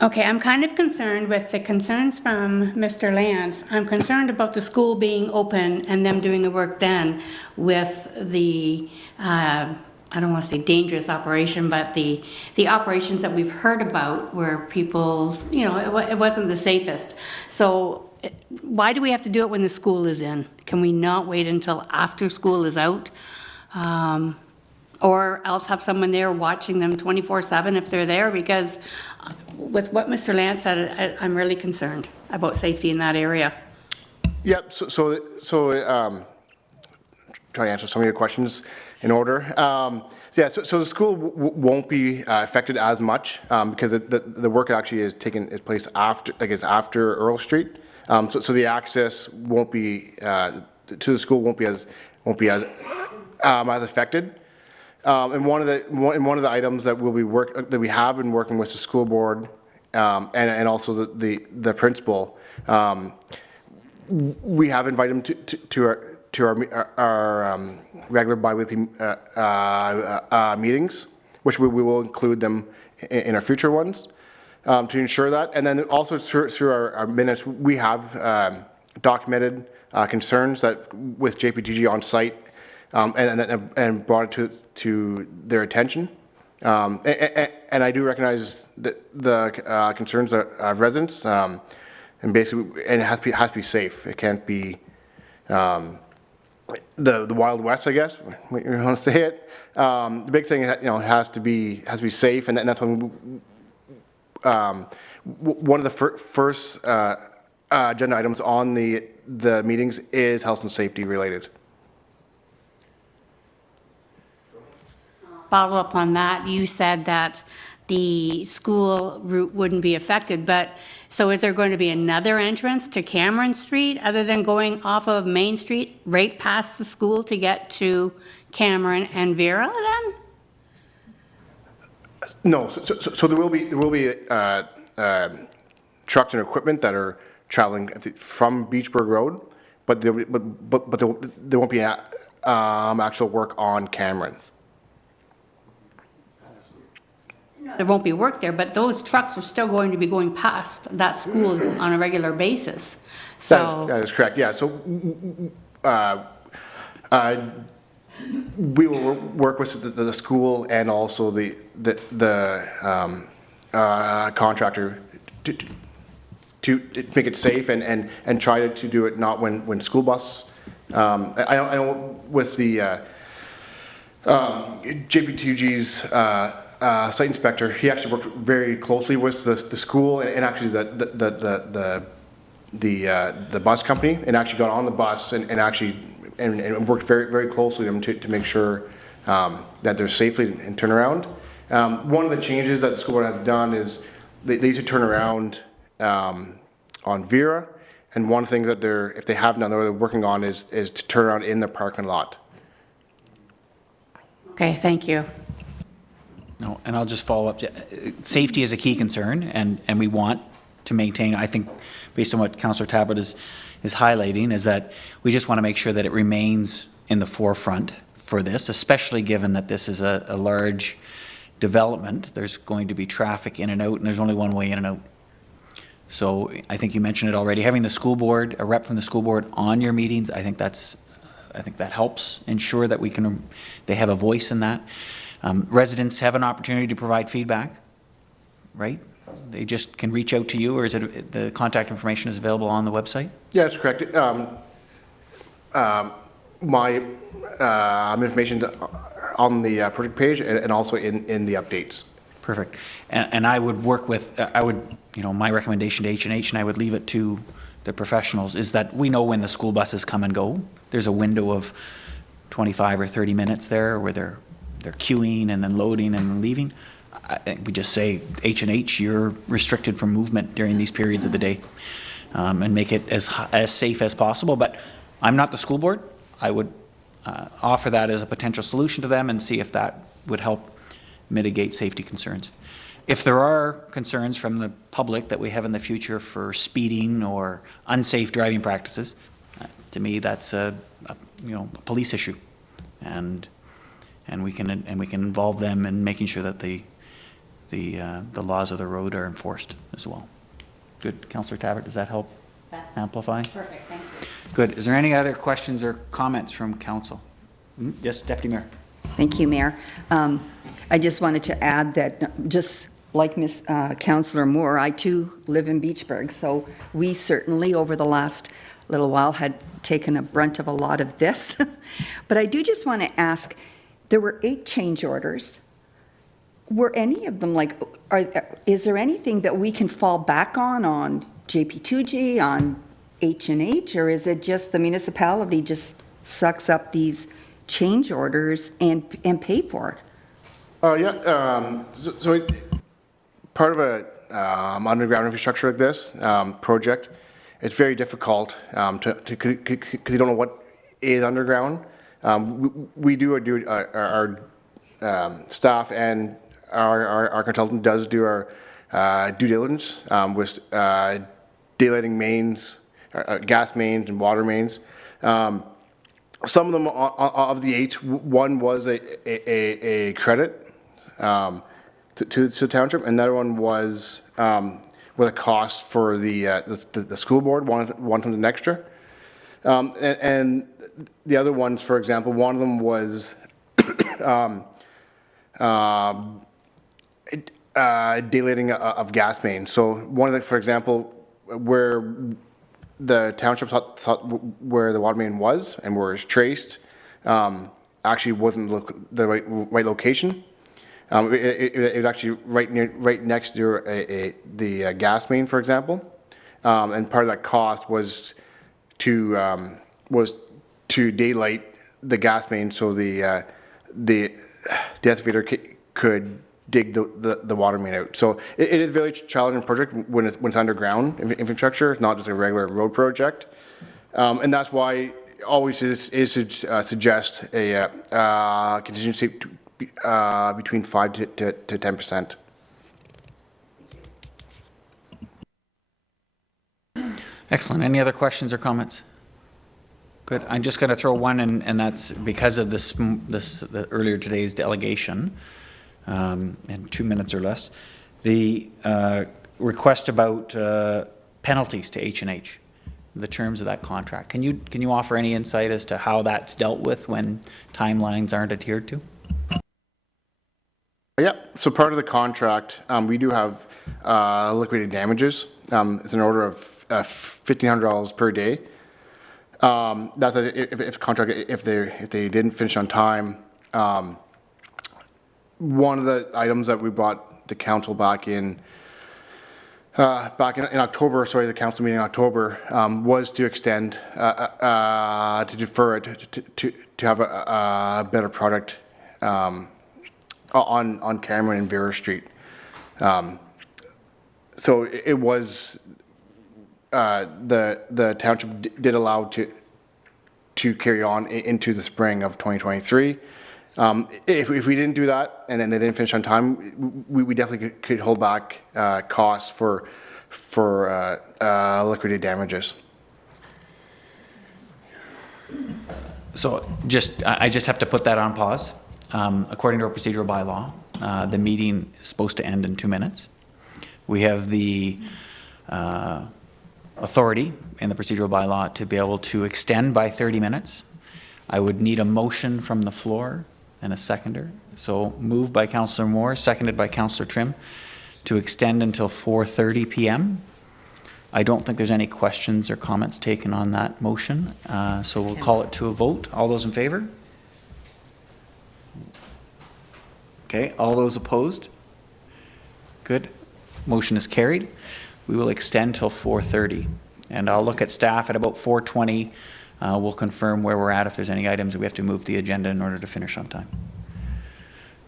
Okay, I'm kind of concerned with the concerns from Mr. Lance. I'm concerned about the school being open and them doing the work then with the I don't want to say dangerous operation, but the operations that we've heard about where people, you know, it wasn't the safest. So why do we have to do it when the school is in? Can we not wait until after school is out? Or else have someone there watching them 24/7 if they're there? Because with what Mr. Lance said, I'm really concerned about safety in that area. Yep, try to answer some of your questions in order. So the school won't be affected as much because the work actually is place after, after Earl Street. So the access won't be to the school won't be as affected. And one of the items that we have been working with the school board and also the principal. We have invited them to our regular biweekly meetings, which we will include them in our future ones to ensure that. And then also through our minutes, we have documented concerns that with JPTG on site and brought it to their attention. And I do recognize the concerns of residents. And basically, and it has to be safe. It can't be the Wild West, I guess. What you want to say it. The big thing, it has to be safe, and that's when one of the first agenda items on the meetings is health and safety related. Follow up on that. You said that the school route wouldn't be affected, but so is there going to be another entrance to Cameron Street other than going off of Main Street right past the school to get to Cameron and Vera then? No, so there will be trucks and equipment that are traveling from Beachburg Road, but there won't be actual work on Cameron. There won't be work there, but those trucks are still going to be going past that school on a regular basis. So That is correct, yeah. So we will work with the school and also the contractor to make it safe and try to do it not when school bus. I know with the JP2G's site inspector, he actually worked very closely with the school and actually the bus company, and actually got on the bus and worked very, very closely with them to make sure that they're safely and turn around. One of the changes that the school board have done is they used to turn around on Vera, and one thing that if they have done, they're working on is to turn around in the parking lot. okay, thank you. No, and I'll just follow up. Safety is a key concern, and we want to maintain, I think, based on what Councillor Talbot is highlighting, is that we just want to make sure that it remains in the forefront for this, especially given that this is a large development. There's going to be traffic in and out, and there's only one way in and out. So I think you mentioned it already. Having the school board, a rep from the school board on your meetings, I think that helps ensure that they have a voice in that. Residents have an opportunity to provide feedback, right? They just can reach out to you, or is it the contact information is available on the website? Yeah, that's correct. My information on the project page and also in the updates. Perfect. And I would work with, my recommendation to H&H, and I would leave it to the professionals, is that we know when the school buses come and go. There's a window of 25 or 30 minutes there where they're queuing and then loading and leaving. I think we just say, H&H, you're restricted from movement during these periods of the day, and make it as safe as possible. But I'm not the school board. I would offer that as a potential solution to them and see if that would help mitigate safety concerns. If there are concerns from the public that we have in the future for speeding or unsafe driving practices, to me that's a police issue, and we can involve them in making sure that the laws of the road are enforced as well. Good, Councillor Talbot, does that help amplify? Perfect, thank you. Good. Is there any other questions or comments from council? Yes, Deputy Mayor. Thank you, Mayor. I just wanted to add that, just like Councillor Moore, I too live in Beachburg, so we certainly over the last little while had taken a brunt of a lot of this. But I do just want to ask, there were 8 change orders. Were any of them is there anything that we can fall back on JP2G, on H&H, or is it just the municipality just sucks up these change orders and pay for it? Part of a underground infrastructure like this project, it's very difficult because you don't know what is underground. We do our staff and our consultant does do our due diligence with daylighting mains, gas mains and water mains. Some of them, of the 8, one was a credit to the township, and another one was with a cost for the school board, wanted something extra. And the other ones, for example, one of them was daylighting of gas mains. So one of for example, where the township thought where the water main was and where it's traced, actually wasn't the right location. It was actually right next to the gas main, for example, and part of that cost was to daylight the gas main so the excavator could dig the water main out. So it is a very challenging project when it's underground infrastructure. It's not just a regular road project, and that's why always is to suggest a contingency between 5 to 10%. Excellent. Any other questions or comments? Good. I'm just going to throw one, and that's because of the earlier today's delegation, in 2 minutes or less. The request about penalties to H&H, the terms of that contract. Can you offer any insight as to how that's dealt with when timelines aren't adhered to? Yeah, so part of the contract, we do have liquidated damages. It's an order of $1,500 per day. That's if contract if they didn't finish on time. One of the items that we brought the council back in October, the council meeting in October, was to extend to defer it to have a better product on Cameron and Vera Street. So it was the township did allow to carry on into the spring of 2023. If we didn't do that and then they didn't finish on time, we definitely could hold back costs for liquidated damages. So I just have to put that on pause. According to our procedural bylaw, the meeting is supposed to end in 2 minutes. We have the authority in the procedural bylaw to be able to extend by 30 minutes. I would need a motion from the floor and a seconder. So moved by Councillor Moore, seconded by Councillor Trim, to extend until 4:30 p.m. I don't think there's any questions or comments taken on that motion, so we'll call it to a vote. All those in favor? Okay, all those opposed? Good. Motion is carried. We will extend till 4:30, and I'll look at staff at about 4:20. We'll confirm where we're at if there's any items that we have to move the agenda in order to finish on time.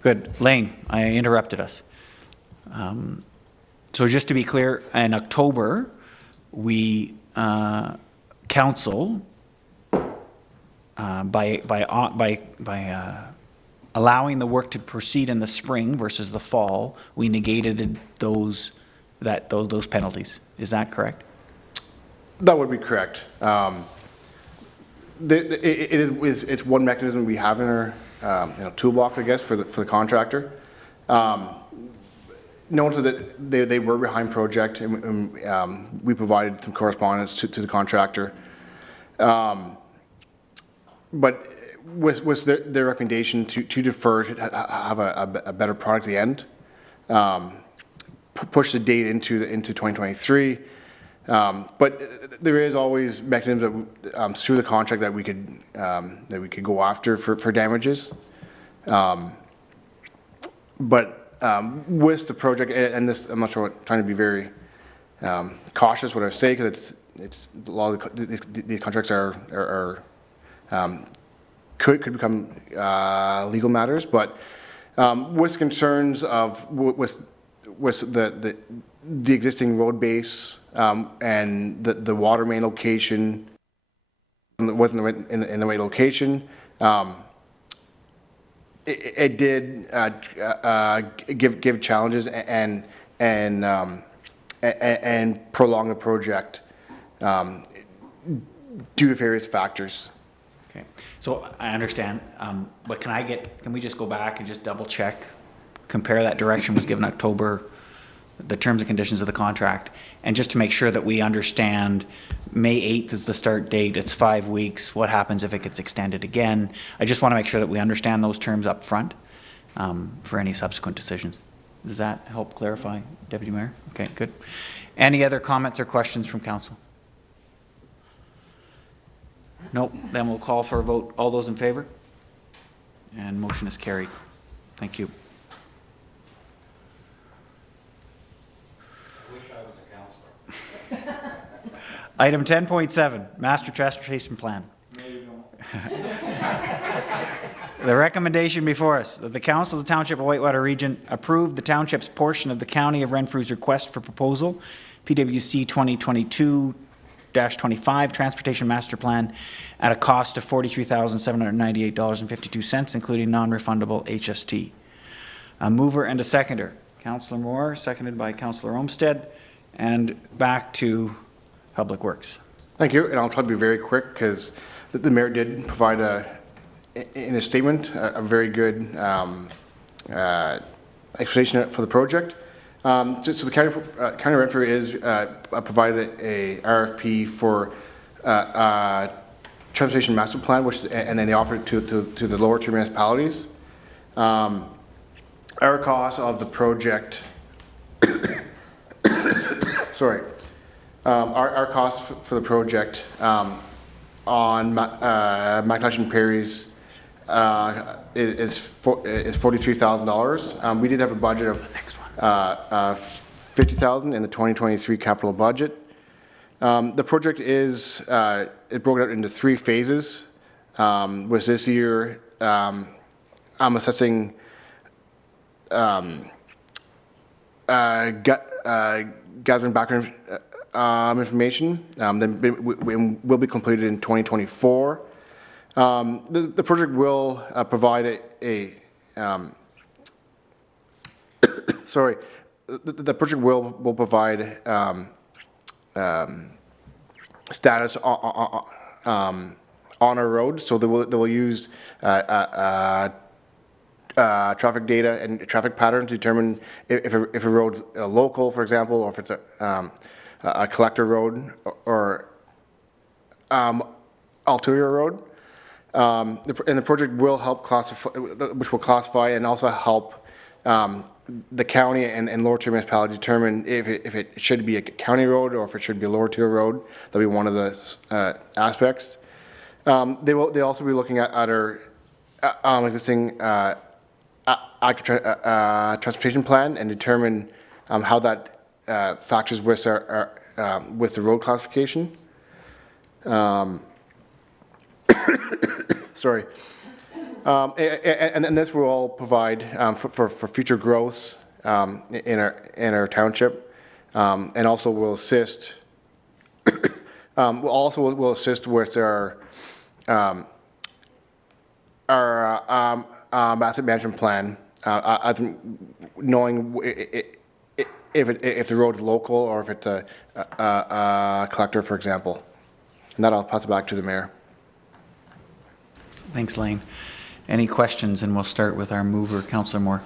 Good. Lane, I interrupted us. So just to be clear, in October, we council by allowing the work to proceed in the spring versus the fall, we negated those penalties. Is that correct? That would be correct. It's one mechanism we have in our toolbox, I guess, for the contractor. Notice that they were behind project, and we provided some correspondence to the contractor. But with their recommendation to defer, to have a better product at the end, push the date into 2023. But there is always mechanisms that, through the contract that we could go after for damages. With the project, and this, I'm not sure, trying to be very cautious what I say, because it's a lot of these contracts could become legal matters, but with concerns of with the existing road base and the water main location wasn't in the right location. It did give challenges and prolong the project due to various factors. Okay, so I understand, but can we just go back and just double check, compare that direction was given October, the terms and conditions of the contract, and just to make sure that we understand May 8th is the start date, it's 5 weeks, what happens if it gets extended again? I just want to make sure that we understand those terms up front for any subsequent decisions. Does that help clarify, Deputy Mayor? Okay, good. Any other comments or questions from council? Nope, then we'll call for a vote. All those in favor? And motion is carried. Thank you. Item 10.7, Master Transportation Plan. The recommendation before us, that the Council of the Township of Whitewater Region approve the Township's portion of the County of Renfrew's request for proposal, PWC 2022-25 Transportation Master Plan, at a cost of $43,798.52, including non-refundable HST. A mover and a seconder. Councillor Moore, seconded by Councillor Olmstead, and back to Public Works. Thank you, and I'll try to be very quick because the mayor did provide in a statement a very good explanation for the project. So the County of Renfrew is provided a RFP for Transportation Master Plan, and then they offer it to the lower tier municipalities. Our cost of the project, sorry. Our cost for the project on McNashin Perry's is $43,000. We did have a budget of $50,000 in the 2023 capital budget. The project is broken out into 3 phases. With this year, I'm assessing gathering background information. Then will be completed in 2024. The project will provide sorry, the project will provide status on our road. So they will use traffic data and traffic patterns to determine if a road's local, for example, or if it's a collector road or ulterior road. And the project will help classify, which will classify and also help the county and lower tier municipality determine if it should be a county road or if it should be a lower tier road. That'll be one of the aspects. They'll also be looking at our existing transportation plan and determine how that factors with with the road classification. Sorry. And this will all provide for future growth in our township, and also will assist. Will assist with our asset management plan, knowing if the road is local or if it's a collector, for example. And that I'll pass it back to the mayor. Thanks, Lane. Any questions? And we'll start with our mover, Councillor Moore.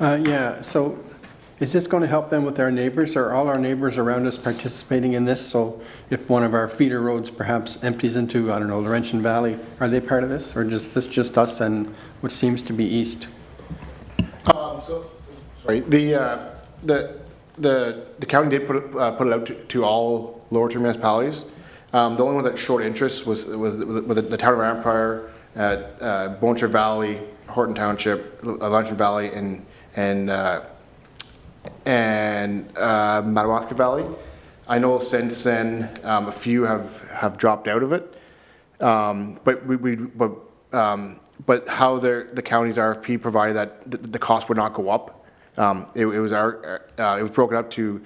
Yeah, so Is this going to help them with our neighbors? Are all our neighbors around us participating in this? So if one of our feeder roads perhaps empties into, I don't know, Laurentian Valley, are they part of this? Or is this just us and what seems to be east? Sorry, the county did put it out to all lower tier municipalities. The only one that showed interest was the town of Empire, Boncher Valley, Horton Township, Laurentian Valley, and Madawaska Valley. I know since then a few have dropped out of it, but how the county's RFP provided that the cost would not go up. It was broken up to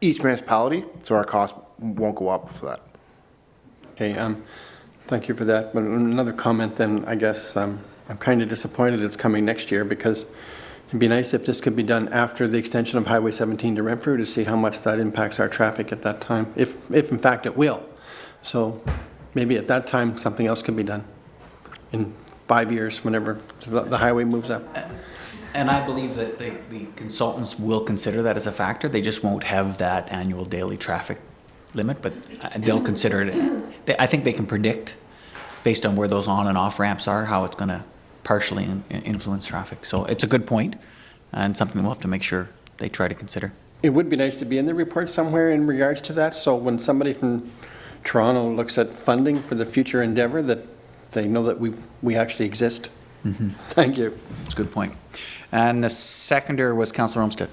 each municipality, so our cost won't go up for that. Okay, thank you for that. But another comment then, I guess, I'm kind of disappointed it's coming next year because it'd be nice if this could be done after the extension of Highway 17 to Renfrew to see how much that impacts our traffic at that time, if in fact it will. So maybe at that time, something else could be done in 5 years, whenever the highway moves up. And I believe that the consultants will consider that as a factor. They just won't have that annual daily traffic limit, but they'll consider it. I think they can predict, based on where those on and off ramps are, how it's going to partially influence traffic. So it's a good point and something we'll have to make sure they try to consider. It would be nice to be in the report somewhere in regards to that, so when somebody from Toronto looks at funding for the future endeavor, that they know that we actually exist. Mm-hmm. Thank you. That's a good point. And the seconder was Councillor Olmstead.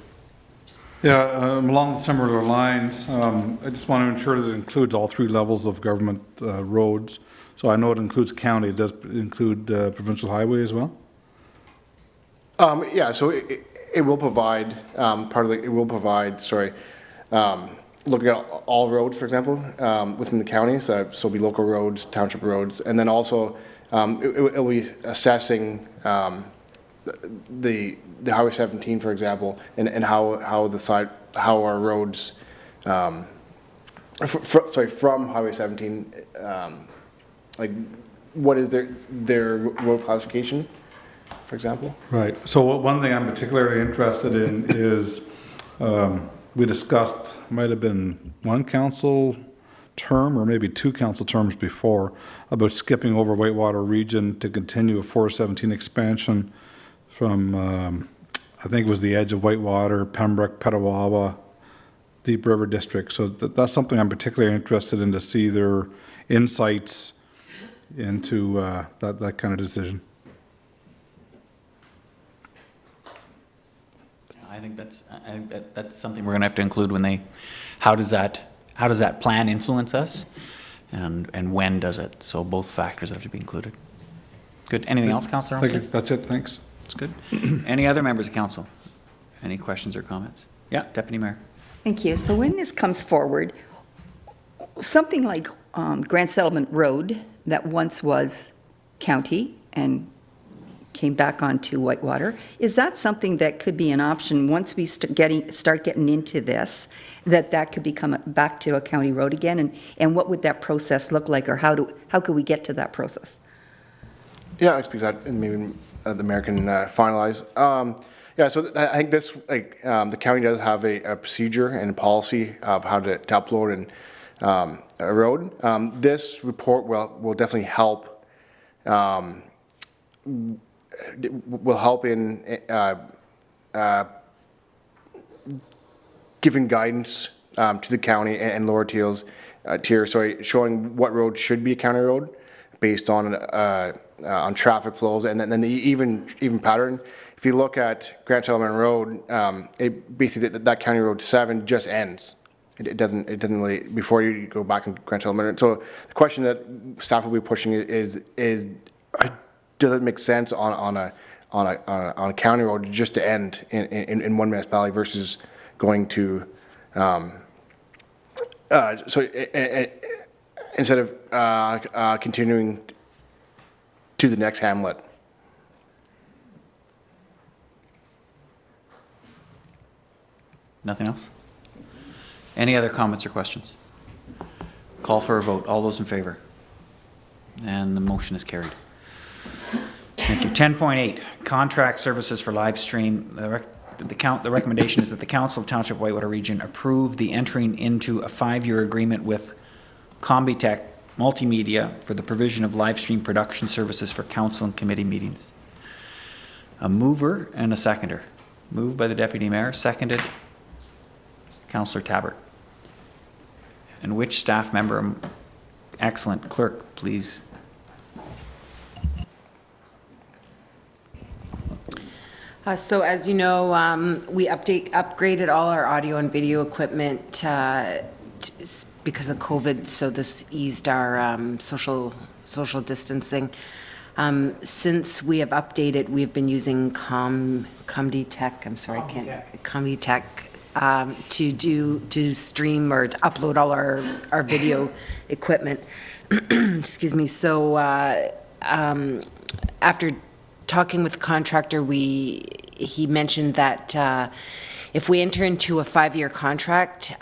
Yeah, along similar lines, I just want to ensure that it includes all three levels of government roads. So I know it includes county. It does include provincial highway as well? Yeah, so it will provide, looking at all roads, for example, within the county, so it'll be local roads, township roads, and then also it'll be assessing the Highway 17, for example, and how our roads, from Highway 17, like what is their road classification, for example? Right. So one thing I'm particularly interested in is we discussed, might have been one council term or maybe two council terms before, about skipping over Whitewater region to continue a 417 expansion from, I think it was the edge of Whitewater, Pembroke, Petawawa, Deep River District. So that's something I'm particularly interested in, to see their insights into that kind of decision. I think that's something we're going to have to include when they. How does that plan influence us, and when does it? So both factors have to be included. Good. Anything else, Councillor? Thank you. That's it. Thanks. That's good. Any other members of council? Any questions or comments? Yeah, Deputy Mayor. Thank you. So when this comes forward, something like Grand Settlement Road that once was county and came back onto Whitewater, is that something that could be an option once we start getting into this, that could become back to a county road again? And what would that process look like, or how could we get to that process? Yeah, I speak to that, and maybe the mayor can finalize. Yeah, so I think this, the county does have a procedure and a policy of how to upload a road. This report will definitely help. Will help in giving guidance to the county and lower tier, showing what road should be a county road based on traffic flows, and then the even pattern. If you look at Grand Settlement Road, it basically that County Road 7 just ends. It doesn't really, before you go back in Grand Settlement. So the question that staff will be pushing is does it make sense on a county road just to end in one municipality versus going to instead of continuing to the next hamlet. Nothing else? Any other comments or questions? Call for a vote. All those in favor? And the motion is carried. Thank you. 10.8, contract services for live stream. The recommendation is that the Council of Township Whitewater Region approve the entering into a 5-year agreement with Combitech Multimedia for the provision of live stream production services for council and committee meetings. A mover and a seconder. Moved by the Deputy Mayor, seconded Councillor Tabbert. And which staff member? Excellent. Clerk, please. So as you know, we upgraded all our audio and video equipment because of COVID, so this eased our social distancing. Since we have updated, we've been using Combitech to stream or to upload all our video equipment. Excuse me. So after talking with the contractor, he mentioned that if we enter into a 5-year contract,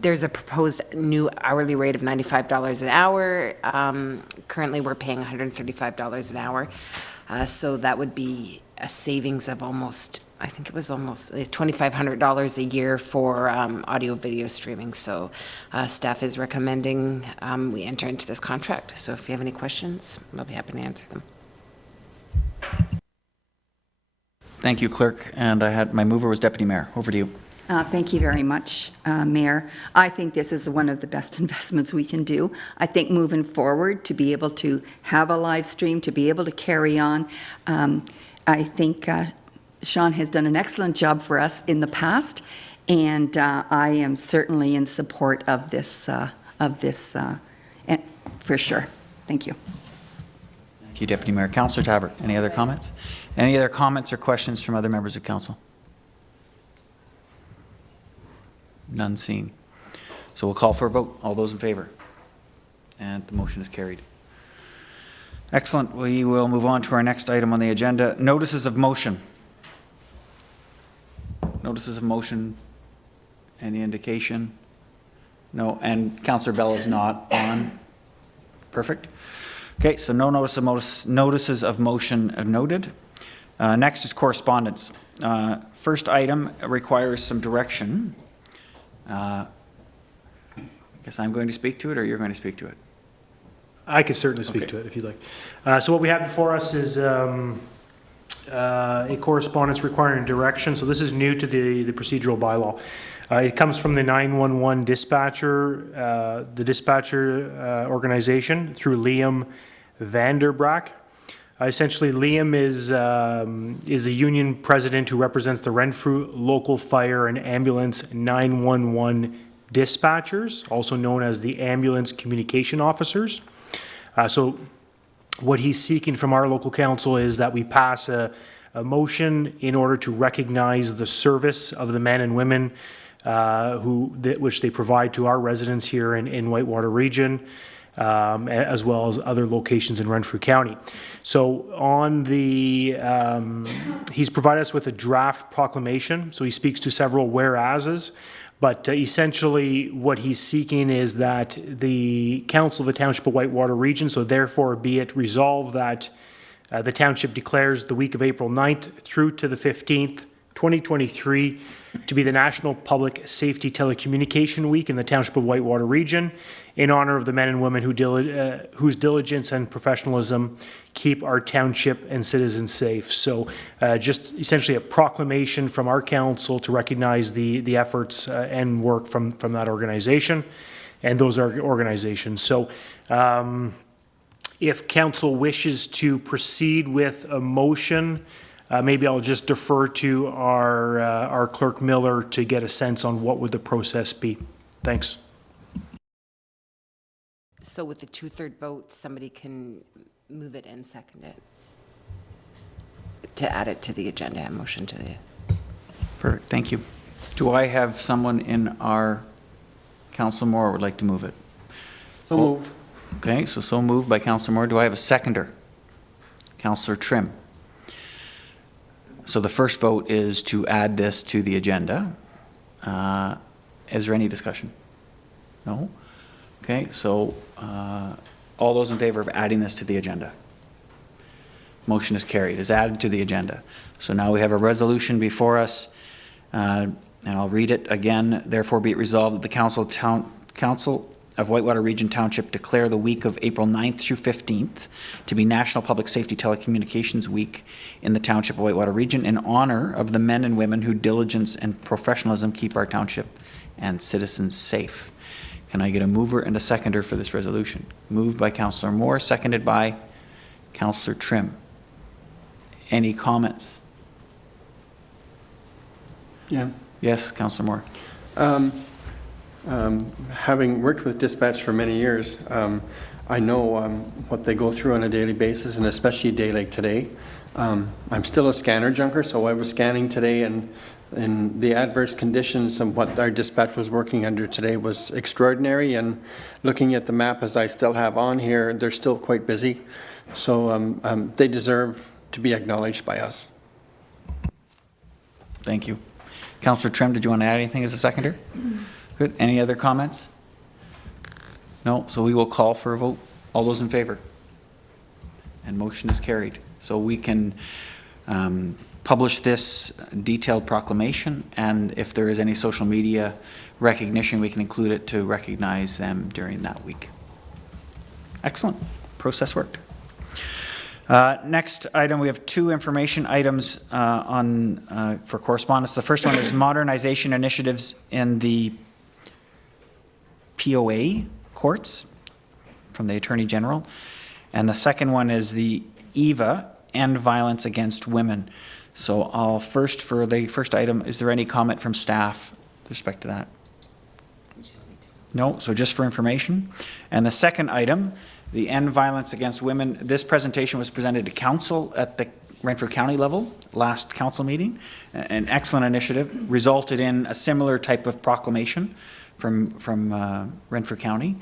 there's a proposed new hourly rate of $95 an hour. Currently, we're paying $135 an hour. So that would be a savings of almost, I think it was almost $2,500 a year for audio video streaming. So staff is recommending we enter into this contract. So if you have any questions, I'll be happy to answer them. Thank you, Clerk. And my mover was Deputy Mayor. Over to you. Thank you very much, Mayor. I think this is one of the best investments we can do. I think moving forward, to be able to have a live stream, to be able to carry on, I think Sean has done an excellent job for us in the past, and I am certainly in support of this for sure. Thank you. Thank you, Deputy Mayor. Councillor Tabbert, any other comments? Any other comments or questions from other members of council? None seen. So we'll call for a vote. All those in favor? And the motion is carried. Excellent. We will move on to our next item on the agenda. Notices of motion. Notices of motion. Any indication? No. And Councillor Bell is not on. Perfect. Okay, so no notices of motion noted. Next is correspondence. First item requires some direction. I guess I'm going to speak to it, or you're going to speak to it? I could certainly speak to it if you'd like. So what we have before us is a correspondence requiring direction. So this is new to the procedural bylaw. It comes from the 911 dispatcher, organization through Liam Vanderbrack. Essentially, Liam is a union president who represents the Renfrew local fire and ambulance 911 dispatchers, also known as the ambulance communication officers. So what he's seeking from our local council is that we pass a motion in order to recognize the service of the men and women which they provide to our residents here in Whitewater Region, as well as other locations in Renfrew County. So on the, he's provided us with a draft proclamation. So he speaks to several whereases, but essentially what he's seeking is that the Council of the Township of Whitewater Region, so therefore be it resolved that the Township declares the week of April 9th through to the 15th, 2023, to be the National Public Safety Telecommunication Week in the Township of Whitewater Region, in honor of the men and women whose diligence and professionalism keep our township and citizens safe. So just essentially a proclamation from our council to recognize the efforts and work from that organization and those organizations. So if council wishes to proceed with a motion, maybe I'll just defer to our Clerk Miller to get a sense on what would the process be. Thanks. So with the 2/3 vote, somebody can move it and second it to add it to the agenda, a motion to the... Perfect, thank you. Do I have someone in our Councillor Moore who would like to move it? So move. Okay, so moved by Councillor Moore. Do I have a seconder? Councillor Trim. So the first vote is to add this to the agenda. Is there any discussion? No? Okay, so all those in favor of adding this to the agenda? Motion is carried, is added to the agenda. So now we have a resolution before us, and I'll read it again. Therefore be it resolved that the Council of Whitewater Region Township declare the week of April 9th through 15th to be National Public Safety Telecommunications Week in the Township of Whitewater Region in honor of the men and women whose diligence and professionalism keep our township and citizens safe. Can I get a mover and a seconder for this resolution? Moved by Councillor Moore, seconded by Councillor Trim. Any comments? Yeah. Yes, Councillor Moore. Having worked with dispatch for many years, I know what they go through on a daily basis, and especially a day like today. I'm still a scanner junker, so I was scanning today, and the adverse conditions and what our dispatch was working under today was extraordinary. And looking at the map as I still have on here, they're still quite busy. So they deserve to be acknowledged by us. Thank you. Councillor Trim, did you want to add anything as a seconder? Good. Any other comments? No? So we will call for a vote. All those in favor? And motion is carried. So we can publish this detailed proclamation, and if there is any social media recognition, we can include it to recognize them during that week. Excellent. Process worked. Next item, we have two information items for correspondence. The first one is modernization initiatives in the POA courts from the Attorney General. And the second one is the EVA, End Violence Against Women. So I'll first, for the first item, is there any comment from staff with respect to that? No, so just for information. And the second item, the End Violence Against Women, this presentation was presented to council at the Renfrew County level, last council meeting. An excellent initiative, resulted in a similar type of proclamation from Renfrew County.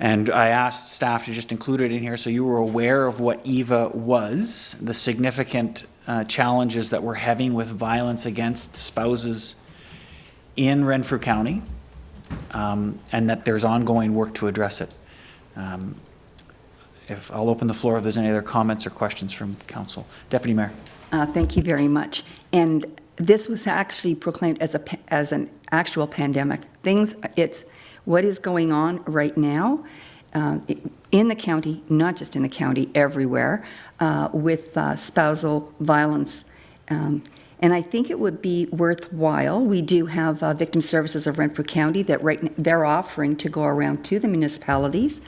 And I asked staff to just include it in here so you were aware of what EVA was, the significant challenges that we're having with violence against spouses in Renfrew County, and that there's ongoing work to address it. I'll open the floor if there's any other comments or questions from council. Deputy Mayor. Thank you very much. And this was actually proclaimed as an actual pandemic. It's what is going on right now in the county, not just in the county, everywhere, with spousal violence. And I think it would be worthwhile. We do have Victim Services of Renfrew County that they're offering to go around to the municipalities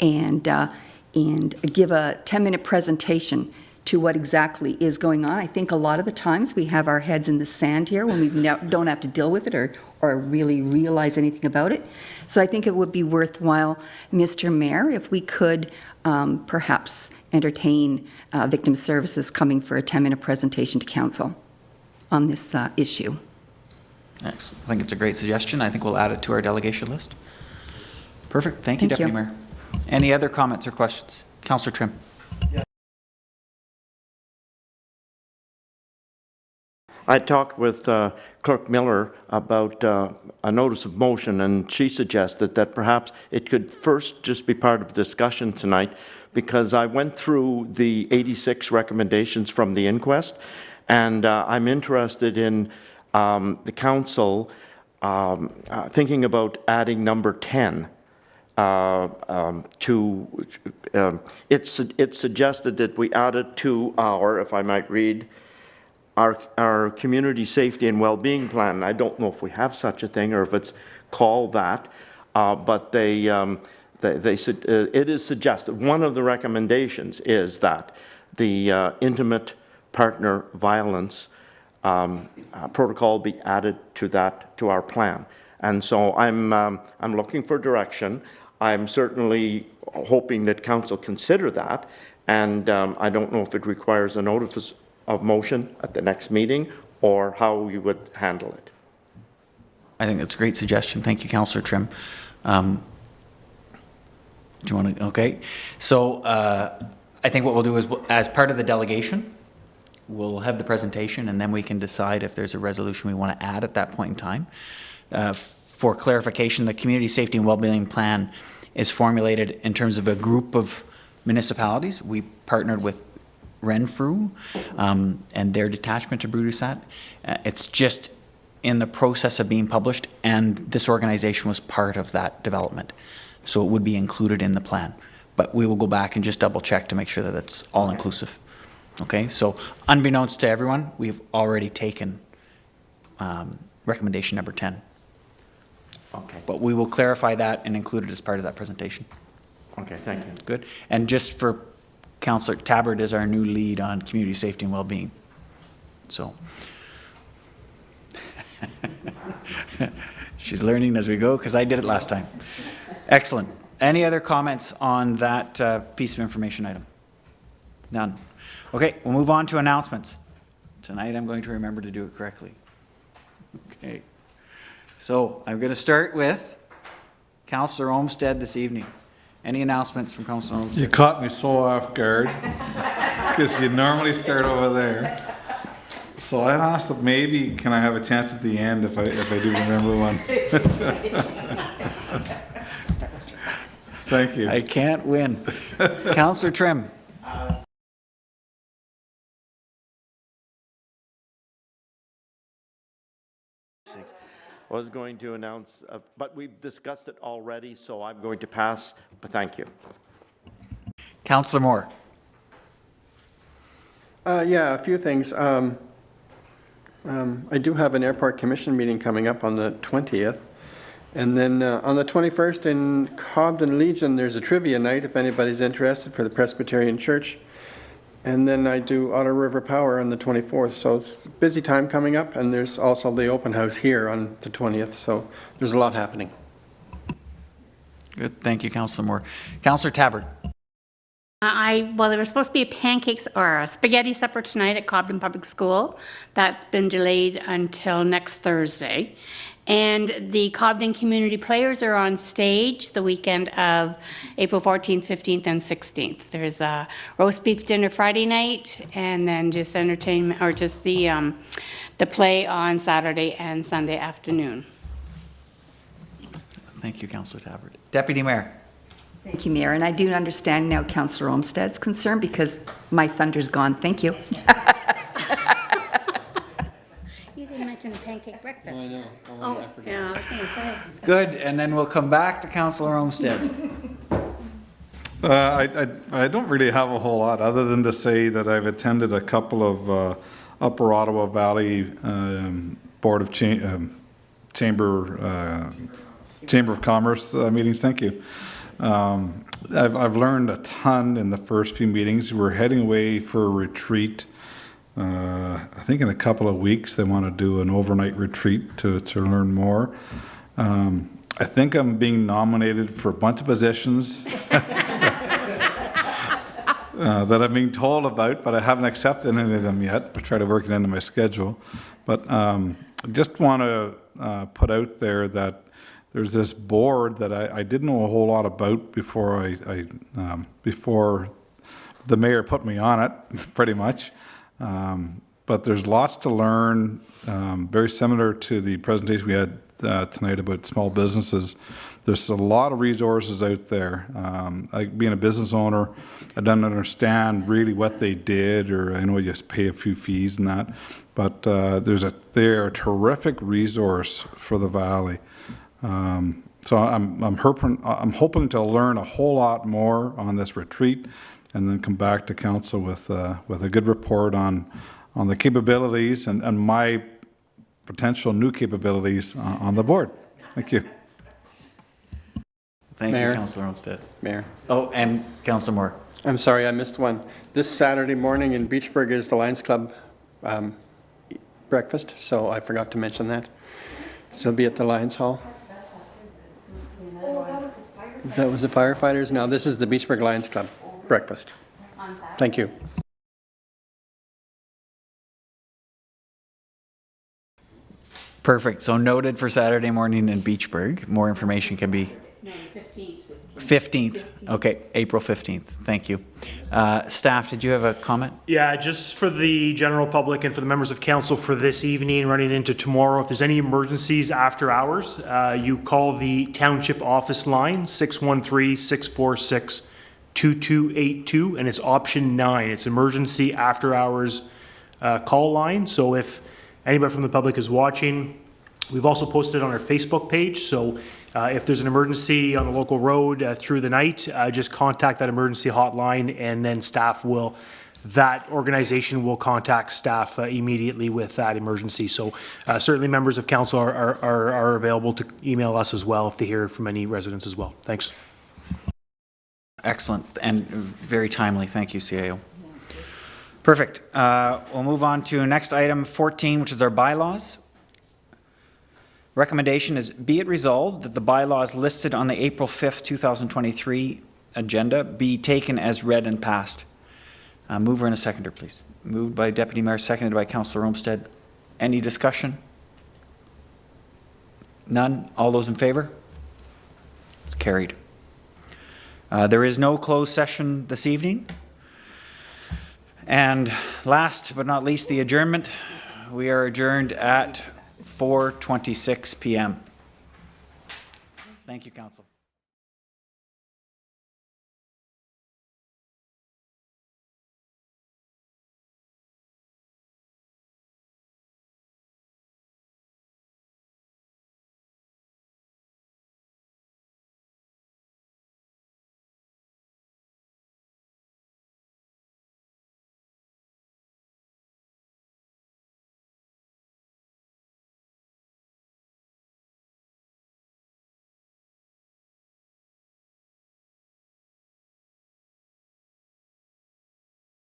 and give a 10-minute presentation to what exactly is going on. I think a lot of the times we have our heads in the sand here when we don't have to deal with it or really realize anything about it. So I think it would be worthwhile, Mr. Mayor, if we could perhaps entertain Victim Services coming for a 10-minute presentation to council on this issue. Excellent. I think it's a great suggestion. I think we'll add it to our delegation list. Perfect. Thank you, Deputy Mayor. Any other comments or questions? Councillor Trim. I talked with Clerk Miller about a notice of motion, and she suggested that perhaps it could first just be part of discussion tonight, because I went through the 86 recommendations from the inquest, and I'm interested in the council thinking about adding number 10 it's suggested that we add it to our, if I might read, our community safety and well-being plan. I don't know if we have such a thing or if it's called that, but they said it is suggested. One of the recommendations is that the intimate partner violence protocol be added to our plan. And so I'm looking for direction. I'm certainly hoping that council consider that, and I don't know if it requires a notice of motion at the next meeting or how you would handle it. I think that's a great suggestion. Thank you, Councillor Trim. Do you want to? Okay. So I think what we'll do is, as part of the delegation, we'll have the presentation, and then we can decide if there's a resolution we want to add at that point in time. For clarification, the Community Safety and Wellbeing Plan is formulated in terms of a group of municipalities. We partnered with Renfrew, and their detachment to Brudusat. It's just in the process of being published, and this organization was part of that development. So it would be included in the plan. But we will go back and just double check to make sure that it's all inclusive. Okay, so unbeknownst to everyone, we've already taken recommendation number 10. Okay. But we will clarify that and include it as part of that presentation. Okay, thank you. Good. And just for Councillor, Tabbert is our new lead on community safety and well-being. So she's learning as we go, because I did it last time. Excellent. Any other comments on that piece of information item? None. Okay, we'll move on to announcements. Tonight I'm going to remember to do it correctly. Okay. So I'm going to start with Councillor Olmstead this evening. Any announcements from Councillor Olmstead? You caught me so off guard, because you normally start over there. So I asked if maybe can I have a chance at the end if I do remember one. Thank you. I can't win. Councillor Trim. I was going to announce, but we've discussed it already, so I'm going to pass, but thank you. Councillor Moore. Yeah, a few things. I do have an airport commission meeting coming up on the 20th. And then on the 21st in Cobden Legion, there's a trivia night if anybody's interested for the Presbyterian Church. And then I do Otter River Power on the 24th. So it's a busy time coming up. And there's also the open house here on the 20th. So there's a lot happening. Good. Thank you, Councillor Moore. Councillor Tabbert. Well, there was supposed to be a pancakes or a spaghetti supper tonight at Cobden Public School. That's been delayed until next Thursday. And the Cobden Community Players are on stage the weekend of April 14th, 15th, and 16th. There's a roast beef dinner Friday night, and then just entertainment, or just the play on Saturday and Sunday afternoon. Thank you, Councillor Tabbert. Deputy Mayor. Thank you, Mayor. And I do understand now Councillor Olmstead's concern because my thunder's gone. Thank you. You didn't mention the pancake breakfast. I know. Oh, yeah, I was going to say. Good. And then we'll come back to Councillor Olmstead. I don't really have a whole lot other than to say that I've attended a couple of Upper Ottawa Valley Board of Chamber of Commerce meetings. Thank you. I've learned a ton in the first few meetings. We're heading away for a retreat. I think in a couple of weeks they want to do an overnight retreat to learn more. I think I'm being nominated for a bunch of positions that I'm being told about, but I haven't accepted any of them yet. I try to work it into my schedule. But just want to put out there that there's this board that I didn't know a whole lot about before before the mayor put me on it, pretty much. But there's lots to learn, very similar to the presentation we had tonight about small businesses. There's a lot of resources out there. Being a business owner, I don't understand really what they did, or I know you just pay a few fees and that, but they're a terrific resource for the Valley. So I'm hoping to learn a whole lot more on this retreat, and then come back to council with a good report on the capabilities and my potential new capabilities on the board. Thank you. Thank Mayor. you, Councillor Olmstead. Mayor. Oh, and Councillor Moore. I'm sorry, I missed one. This Saturday morning in Beachburg is the Lions Club breakfast, so I forgot to mention that. So it'll be at the Lions Hall. That was the firefighters. Now this is the Beachburg Lions Club breakfast. Thank you. Perfect. So noted for Saturday morning in Beachburg. More information can be... No, 15th. 15th. Okay, April 15th. Thank you. Staff, did you have a comment? Yeah, just for the general public and for the members of council for this evening, running into tomorrow, if there's any emergencies after hours, you call the township office line, 613-646-2400. 2282, and it's option 9. It's emergency after-hours call line. So if anybody from the public is watching, we've also posted on our Facebook page. So if there's an emergency on a local road through the night, just contact that emergency hotline, and then that organization will contact staff immediately with that emergency. So certainly members of council are available to email us as well if they hear from any residents as well. Thanks. Excellent and very timely. Thank you, CAO. Perfect. We'll move on to next item 14, which is our bylaws. Recommendation is, be it resolved that the bylaws listed on the April 5th, 2023 agenda be taken as read and passed. Mover and a seconder, please. Moved by Deputy Mayor, seconded by Councillor Olmstead. Any discussion? None? All those in favor? It's carried. There is no closed session this evening. And last but not least, the adjournment. We are adjourned at 4:26 p.m. Thank you, Council.